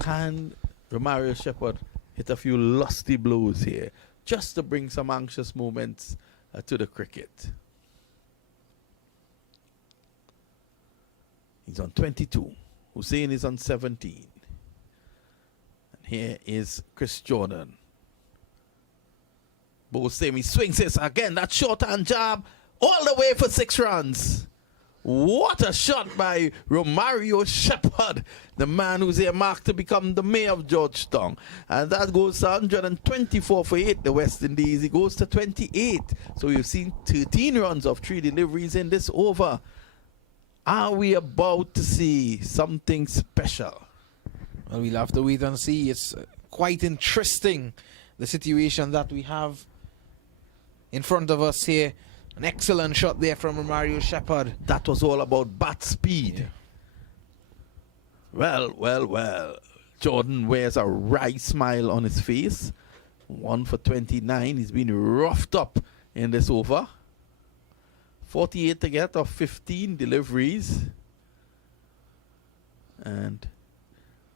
can Romario Shepherd hit a few lusty blows here just to bring some anxious moments to the cricket? He's on 22. Hussein is on 17. And here is Chris Jordan. Bosemi swings this again. That short hand jab all the way for 6 runs. What a shot by Romario Shepherd, the man who's earmarked to become the mayor of Georgetown. And that goes to 124 for 8, the West Indies. He goes to 28. So we've seen 13 runs of 3 deliveries in this over. Are we about to see something special? Well, we'll have to wait and see. It's quite interesting, the situation that we have in front of us here. An excellent shot there from Romario Shepherd. That was all about bat speed. Yeah. Well, well, well. Jordan wears a wry smile on his face. 1 for 29. He's been roughed up in this over. 48 to get of 15 deliveries. And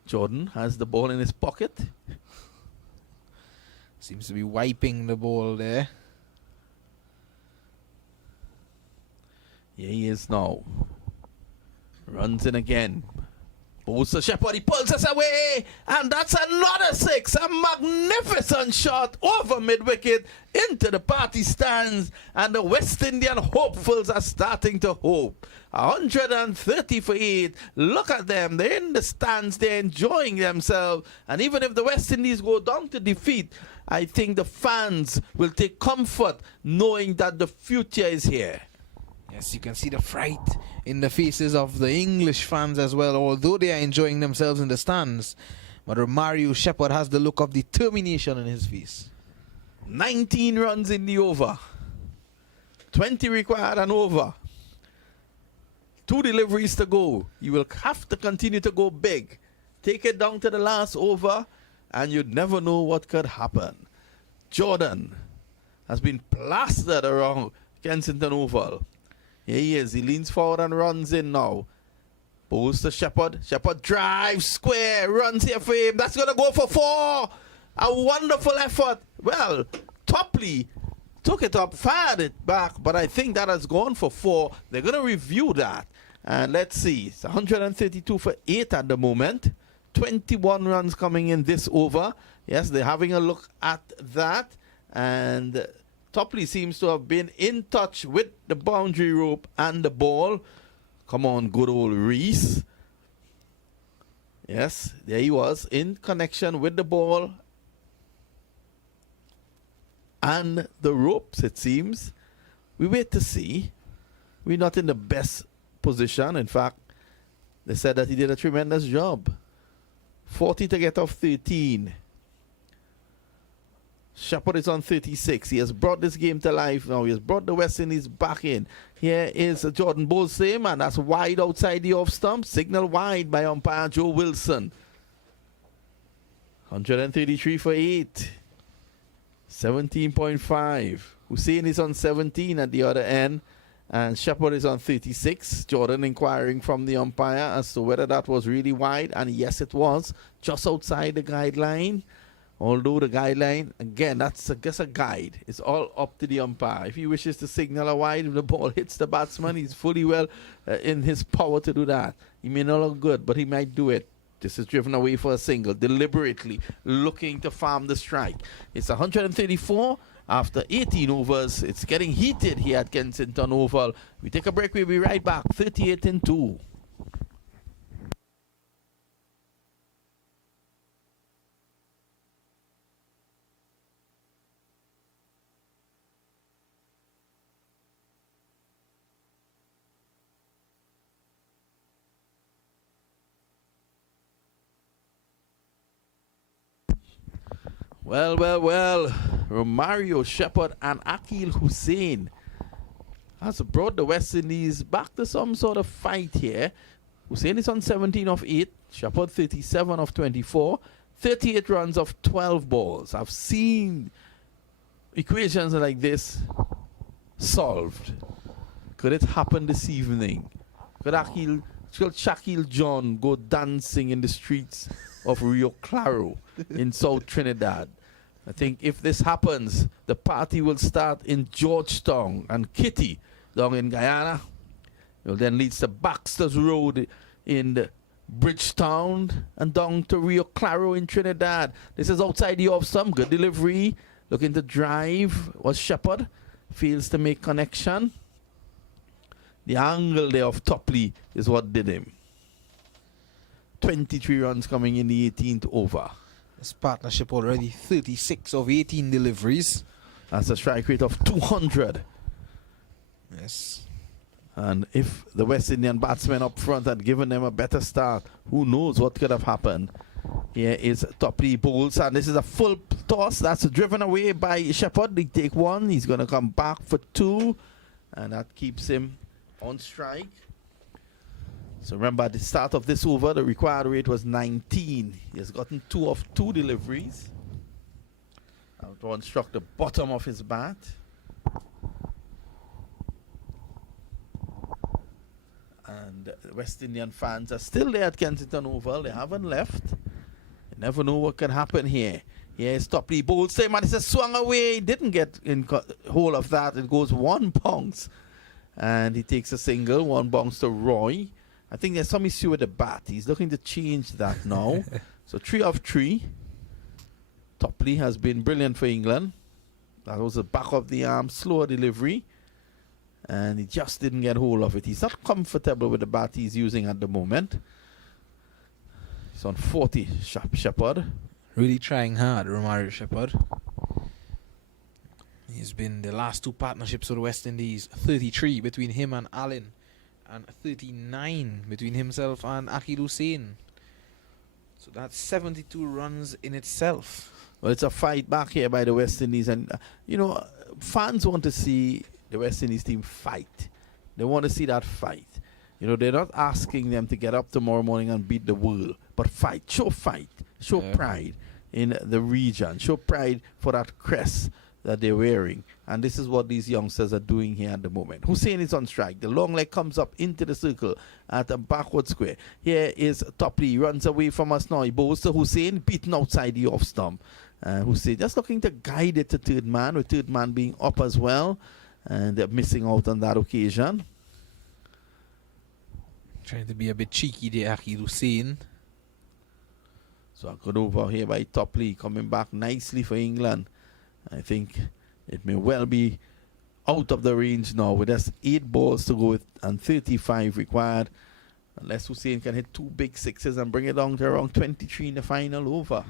Jordan has the ball in his pocket. Seems to be wiping the ball there. Here he is now. Runs in again. Bows to Shepherd. He pulls us away. And that's another 6. A magnificent shot over mid-wicket into the party stands. And the West Indian hopefuls are starting to hope. 130 for 8. Look at them. They're in the stands. They're enjoying themselves. And even if the West Indies go down to defeat, I think the fans will take comfort knowing that the future is here. Yes, you can see the fright in the faces of the English fans as well, although they are enjoying themselves in the stands. But Romario Shepherd has the look of determination in his face. 19 runs in the over. 20 required and over. 2 deliveries to go. You will have to continue to go big. Take it down to the last over, and you'd never know what could happen. Jordan has been plastered around Kensington Oval. Here he is. He leans forward and runs in now. Bows to Shepherd. Shepherd drives square. Runs here for him. That's going to go for 4. A wonderful effort. Well, Topley took it up, fired it back, but I think that has gone for 4. They're going to review that. And let's see. It's 132 for 8 at the moment. 21 runs coming in this over. Yes, they're having a look at that. And Topley seems to have been in touch with the boundary rope and the ball. Come on, good old Reese. Yes, there he was in connection with the ball and the ropes, it seems. We wait to see. We're not in the best position. In fact, they said that he did a tremendous job. 40 to get off 13. Shepherd is on 36. He has brought this game to life now. He has brought the West Indies back in. Here is Jordan Bolsam, and that's wide outside the off stump. Signal wide by umpire Joe Wilson. 133 for 8. 17.5. Hussein is on 17 at the other end. And Shepherd is on 36. Jordan inquiring from the umpire as to whether that was really wide. And yes, it was. Just outside the guideline. Although the guideline, again, that's just a guide. It's all up to the umpire. If he wishes to signal a wide, if the ball hits the batsman, he's fully well in his power to do that. He may not look good, but he might do it. This is driven away for a single, deliberately looking to farm the strike. It's 134 after 18 overs. It's getting heated here at Kensington Oval. We take a break. We'll be right back. 38-2. Well, well, well. Romario Shepherd and Akil Hussein has brought the West Indies back to some sort of fight here. Hussein is on 17 of 8, Shepherd 37 of 24, 38 runs of 12 balls. I've seen equations like this solved. Could it happen this evening? Could Shaquille John go dancing in the streets of Rio Claro in South Trinidad? I think if this happens, the party will start in Georgetown and Kitty down in Guyana. It will then lead to Baxter's Road in the Bridgetown and down to Rio Claro in Trinidad. This is outside the off stump. Good delivery. Looking to drive was Shepherd. Fails to make connection. The angle there of Topley is what did him. 23 runs coming in the 18th over. This partnership already 36 of 18 deliveries. That's a strike rate of 200. Yes. And if the West Indian batsmen up front had given them a better start, who knows what could have happened. Here is Topley bowls, and this is a full toss. That's driven away by Shepherd. They take one. He's going to come back for two, and that keeps him on strike. So remember, at the start of this over, the required rate was 19. He has gotten 2 of 2 deliveries. That one struck the bottom of his bat. And the West Indian fans are still there at Kensington Oval. They haven't left. You never know what can happen here. Here's Topley bowls him, and it's swung away. He didn't get in hold of that. It goes one bounce. And he takes a single, one bounce to Roy. I think there's some issue with the bat. He's looking to change that now. So 3 of 3. Topley has been brilliant for England. That was the back of the arm, slower delivery. And he just didn't get hold of it. He's not comfortable with the bat he's using at the moment. He's on 40, Shepherd. Really trying hard, Romario Shepherd. He's been the last 2 partnerships for the West Indies. 33 between him and Allen. And 39 between himself and Akil Hussain. So that's 72 runs in itself. Well, it's a fight back here by the West Indies. And, fans want to see the West Indies team fight. They want to see that fight. They're not asking them to get up tomorrow morning and beat the world. But fight. Show pride in the region. Show pride for that crest that they're wearing. And this is what these youngsters are doing here at the moment. Hussain is on strike. The long leg comes up into the circle at a backward square. Here is Topley. He runs away from us now. He bowls to Hussain, beaten outside the off stump. Hussain just looking to guide it to third man, with third man being up as well. And they're missing out on that occasion. Trying to be a bit cheeky there, Akil Hussain. So a good over here by Topley, coming back nicely for England. I think it may well be out of the range now with just 8 balls to go with and 35 required. Unless Hussain can hit 2 big sixes and bring it down to around 23 in the final over.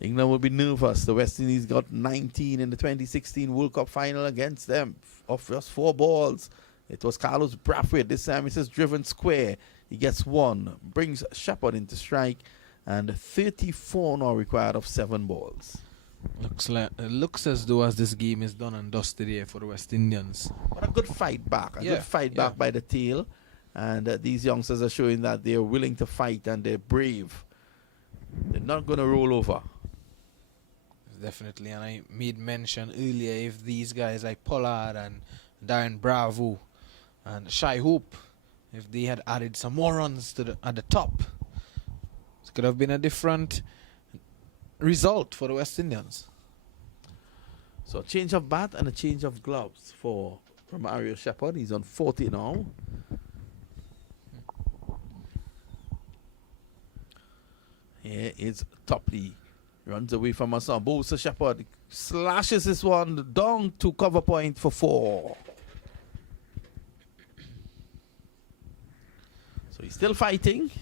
England will be nervous. The West Indies got 19 in the 2016 World Cup final against them of just 4 balls. It was Carlos Brathwaite. This time it's just driven square. He gets 1, brings Shepherd into strike, and 34 now required of 7 balls. Looks as though as this game is done and dusted here for the West Indians. But a good fight back. A good fight back by the tail. And these youngsters are showing that they're willing to fight and they're brave. They're not going to roll over. Definitely. And I made mention earlier, if these guys like Pollard and Darren Bravo and Shai Hope, if they had added some more runs to at the top, it could have been a different result for the West Indians. So a change of bat and a change of gloves for Romario Shepherd. He's on 40 now. Here is Topley. Runs away from us now. Bowls to Shepherd. Slashes this one down to cover point for 4. So he's still fighting.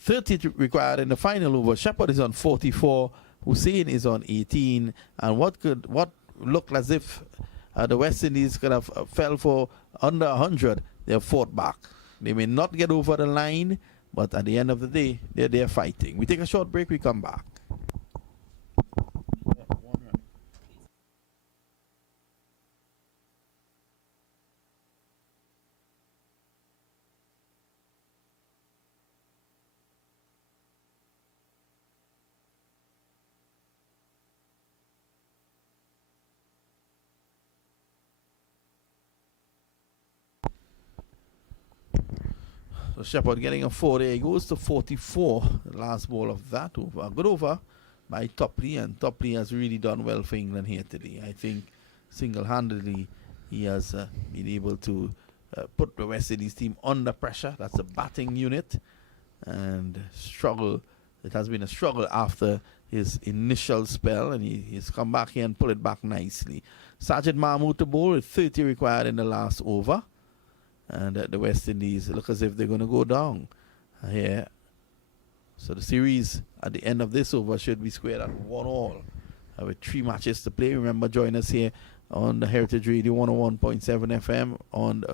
30 required in the final over. Shepherd is on 44. Hussain is on 18. And what looked as if the West Indies could have fell for under 100, they have fought back. They may not get over the line, but at the end of the day, they're there fighting. We take a short break, we come back. So Shepherd getting a 4 there. He goes to 44. The last ball of that over. A good over by Topley, and Topley has really done well for England here today. I think single-handedly he has been able to put the West Indies team under pressure. That's a batting unit, and struggle. It has been a struggle after his initial spell, and he's come back here and put it back nicely. Sajid Mahmood to bowl with 30 required in the last over. And the West Indies look as if they're going to go down here. So the series at the end of this over should be squared at 1-1 with 3 matches to play. Remember, join us here on the Heritage Radio 101.7 FM on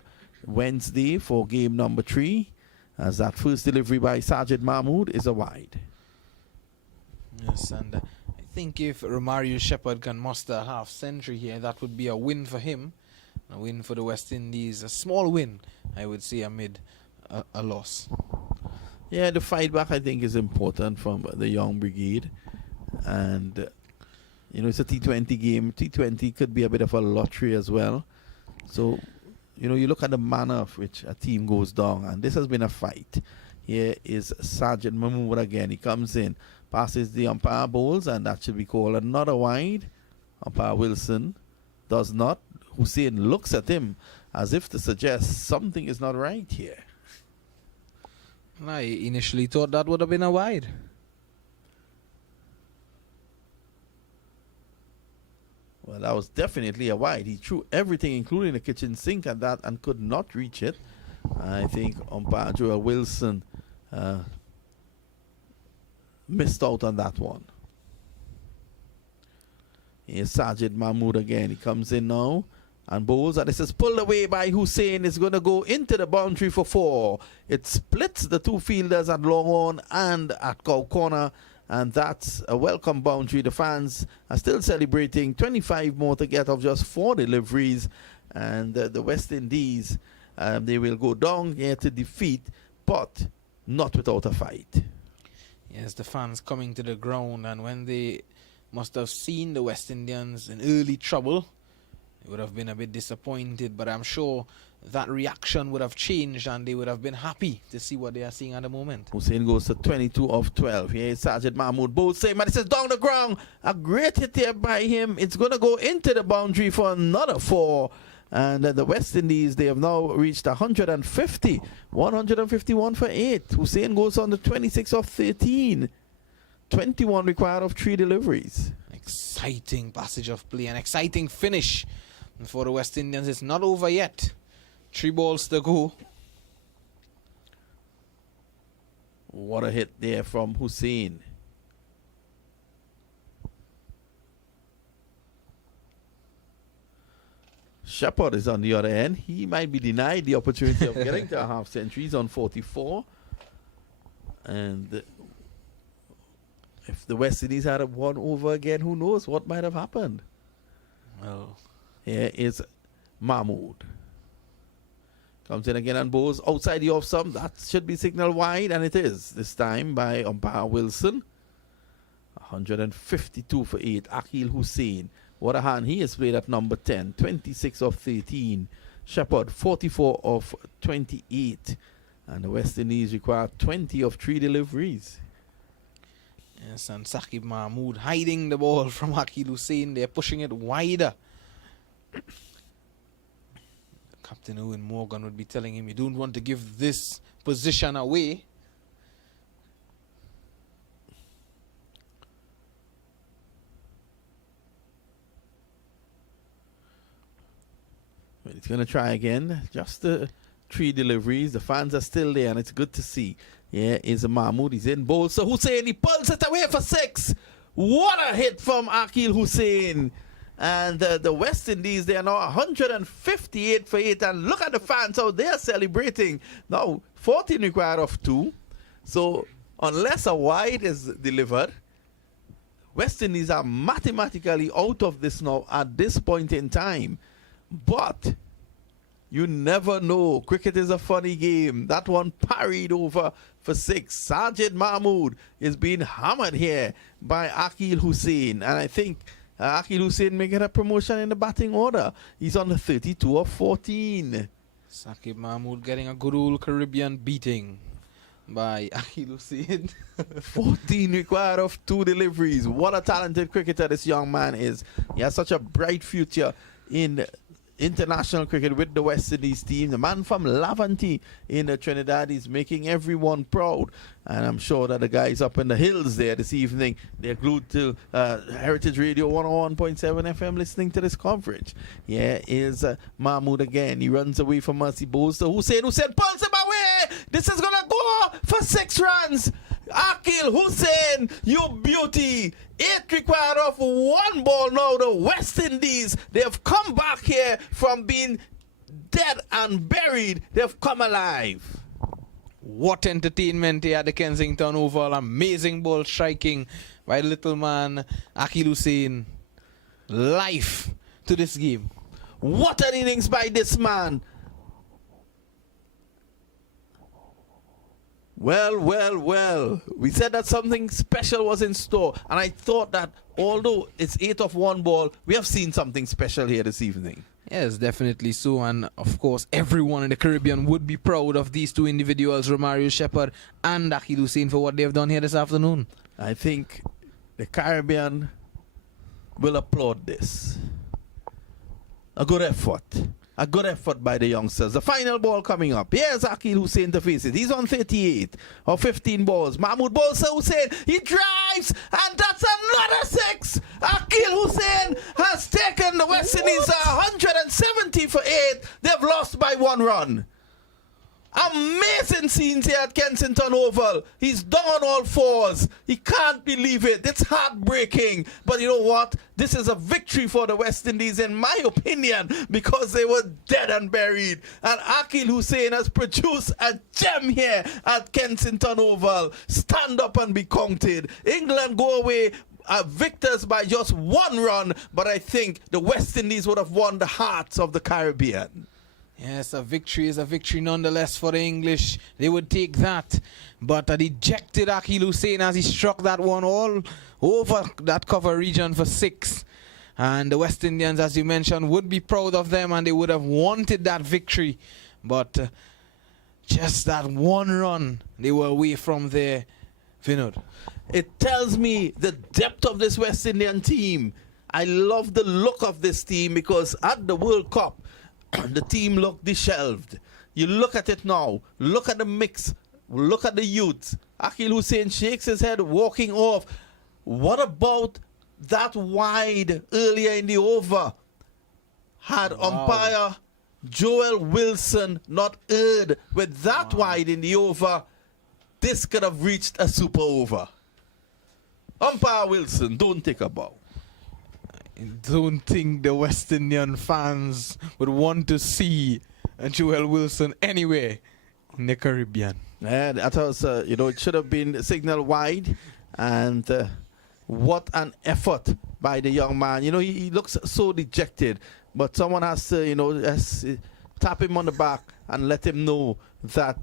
Wednesday for game number 3, as that first delivery by Sajid Mahmood is a wide. Yes, and I think if Romario Shepherd can muster a half century here, that would be a win for him. A win for the West Indies, a small win, I would say, amid a loss. Yeah, the fight back, I think, is important from the young brigade. And, it's a T20 game. T20 could be a bit of a lottery as well. So, you look at the manner of which a team goes down, and this has been a fight. Here is Sajid Mahmood again. He comes in, passes the umpire, bowls, and that should be called another wide. Umpire Wilson does not. Hussain looks at him as if to suggest something is not right here. I initially thought that would have been a wide. Well, that was definitely a wide. He threw everything, including the kitchen sink at that, and could not reach it. I think umpire Joel Wilson missed out on that one. Here's Sajid Mahmood again. He comes in now and bowls, and this is pulled away by Hussain. It's going to go into the boundary for 4. It splits the 2 fielders at long on and at Cow Corner, and that's a welcome boundary. The fans are still celebrating. 25 more to get of just 4 deliveries, and the West Indies, they will go down here to defeat, but not without a fight. Yes, the fans coming to the ground, and when they must have seen the West Indians in early trouble, they would have been a bit disappointed, but I'm sure that reaction would have changed and they would have been happy to see what they are seeing at the moment. Hussain goes to 22 of 12. Here is Sajid Mahmood. Both same, and this is down the ground. A great hit here by him. It's going to go into the boundary for another 4. And the West Indies, they have now reached 150. 151 for 8. Hussain goes on to 26 of 13. 21 required of 3 deliveries. Exciting passage of play, an exciting finish. And for the West Indians, it's not over yet. 3 balls to go. What a hit there from Hussain. Shepherd is on the other end. He might be denied the opportunity of getting to a half century. He's on 44. And if the West Indies had won over again, who knows what might have happened. Well, here is Mahmood. Comes in again and bowls outside the off stump. That should be signaled wide, and it is this time by umpire Wilson. 152 for 8. Akhil Hussain. What a hand he has played at number 10. 26 of 13. Shepherd 44 of 28. And the West Indies require 20 of 3 deliveries. yes, and Saqib Mahmood hiding the ball from Akhil Hussain. They're pushing it wider. Captain Owen Morgan would be telling him, you don't want to give this position away. Well, he's going to try again. Just 3 deliveries. The fans are still there, and it's good to see. Yeah, is Mahmood. He's in bowl. So Hussain, he pulls it away for 6. What a hit from Akhil Hussain. And the West Indies, they are now 158 for 8. And look at the fans how they are celebrating. Now, 14 required of 2. So, unless a wide is delivered, West Indies are mathematically out of this now at this point in time. But you never know. Cricket is a funny game. That one parried over for 6. Sajid Mahmood is being hammered here by Akhil Hussain. And I think Akhil Hussain may get a promotion in the batting order. He's on the 32 of 14. Saqib Mahmood getting a good old Caribbean beating by Akil Hussain. 14 required of 2 deliveries. What a talented cricketer this young man is. He has such a bright future in international cricket with the West Indies team. The man from Laventille in Trinidad is making everyone proud. And I'm sure that the guys up in the hills there this evening, they're glued to Heritage Radio 101.7 FM listening to this coverage. Yeah, is Mahmood again. He runs away from Mercy Bowles to Hussain pulls him away. This is going to go for 6 runs. Akil Hussain, you beauty. 8 required of 1 ball now. The West Indies, they have come back here from being dead and buried. They've come alive. What entertainment here at the Kensington Oval. Amazing ball striking by the little man Akil Hussain. Life to this game. What an innings by this man. Well. We said that something special was in store. And I thought that although it's 8 of 1 ball, we have seen something special here this evening. Yes, definitely so. And of course, everyone in the Caribbean would be proud of these 2 individuals, Romario Shepherd and Akil Hussain, for what they've done here this afternoon. I think the Caribbean will applaud this. A good effort. A good effort by the youngsters. The final ball coming up. Here's Akil Hussain to face it. He's on 38 or 15 balls. Mahmood bowls to Hussain. He drives, and that's another 6. Akil Hussain has taken the West Indies 170 for 8. They've lost by 1 run. Amazing scenes here at Kensington Oval. He's down on all 4s. He can't believe it. It's heartbreaking. But you know what? This is a victory for the West Indies, in my opinion, because they were dead and buried. And Akil Hussain has produced a gem here at Kensington Oval. Stand up and be counted. England go away victors by just 1 run, but I think the West Indies would have won the hearts of the Caribbean. Yes, a victory is a victory nonetheless for the English. They would take that. But a dejected Akil Hussain as he struck that one all over that cover region for 6. And the West Indians, as you mentioned, would be proud of them and they would have wanted that victory. But just that 1 run, they were away from there. Vinod. It tells me the depth of this West Indian team. I love the look of this team because at the World Cup, the team looked disheveled. You look at it now. Look at the mix. Look at the youth. Akil Hussain shakes his head walking off. What about that wide earlier in the over? Had umpire Joel Wilson not erred with that wide in the over, this could have reached a super over. Umpire Wilson, don't take a bow. I don't think the West Indian fans would want to see Joel Wilson anywhere in the Caribbean. Yeah, that was, it should have been signal wide. And what an effort by the young man. He looks so dejected. But someone has to, tap him on the back and let him know that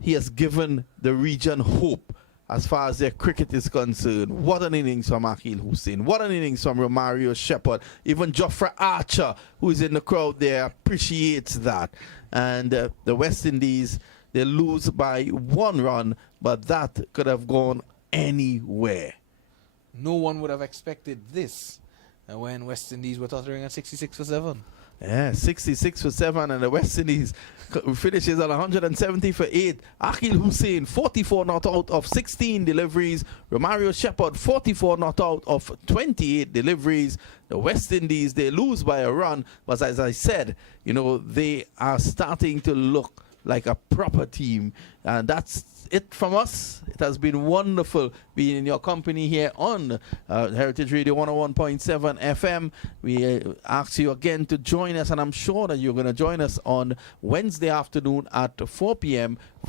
he has given the region hope as far as their cricket is concerned. What an innings from Akil Hussain. What an innings from Romario Shepherd. Even Geoffrey Archer, who is in the crowd there, appreciates that. And the West Indies, they lose by 1 run, but that could have gone anywhere. No one would have expected this when West Indies were tottering at 66 for 7. Yeah, 66 for 7, and the West Indies finishes at 170 for 8. Akil Hussain, 44 not out of 16 deliveries. Romario Shepherd, 44 not out of 28 deliveries. The West Indies, they lose by a run, but as I said, they are starting to look like a proper team. And that's it from us. It has been wonderful being in your company here on Heritage Radio 101.7 FM. We ask you again to join us, and I'm sure that you're going to join us on Wednesday afternoon at 4 p.m.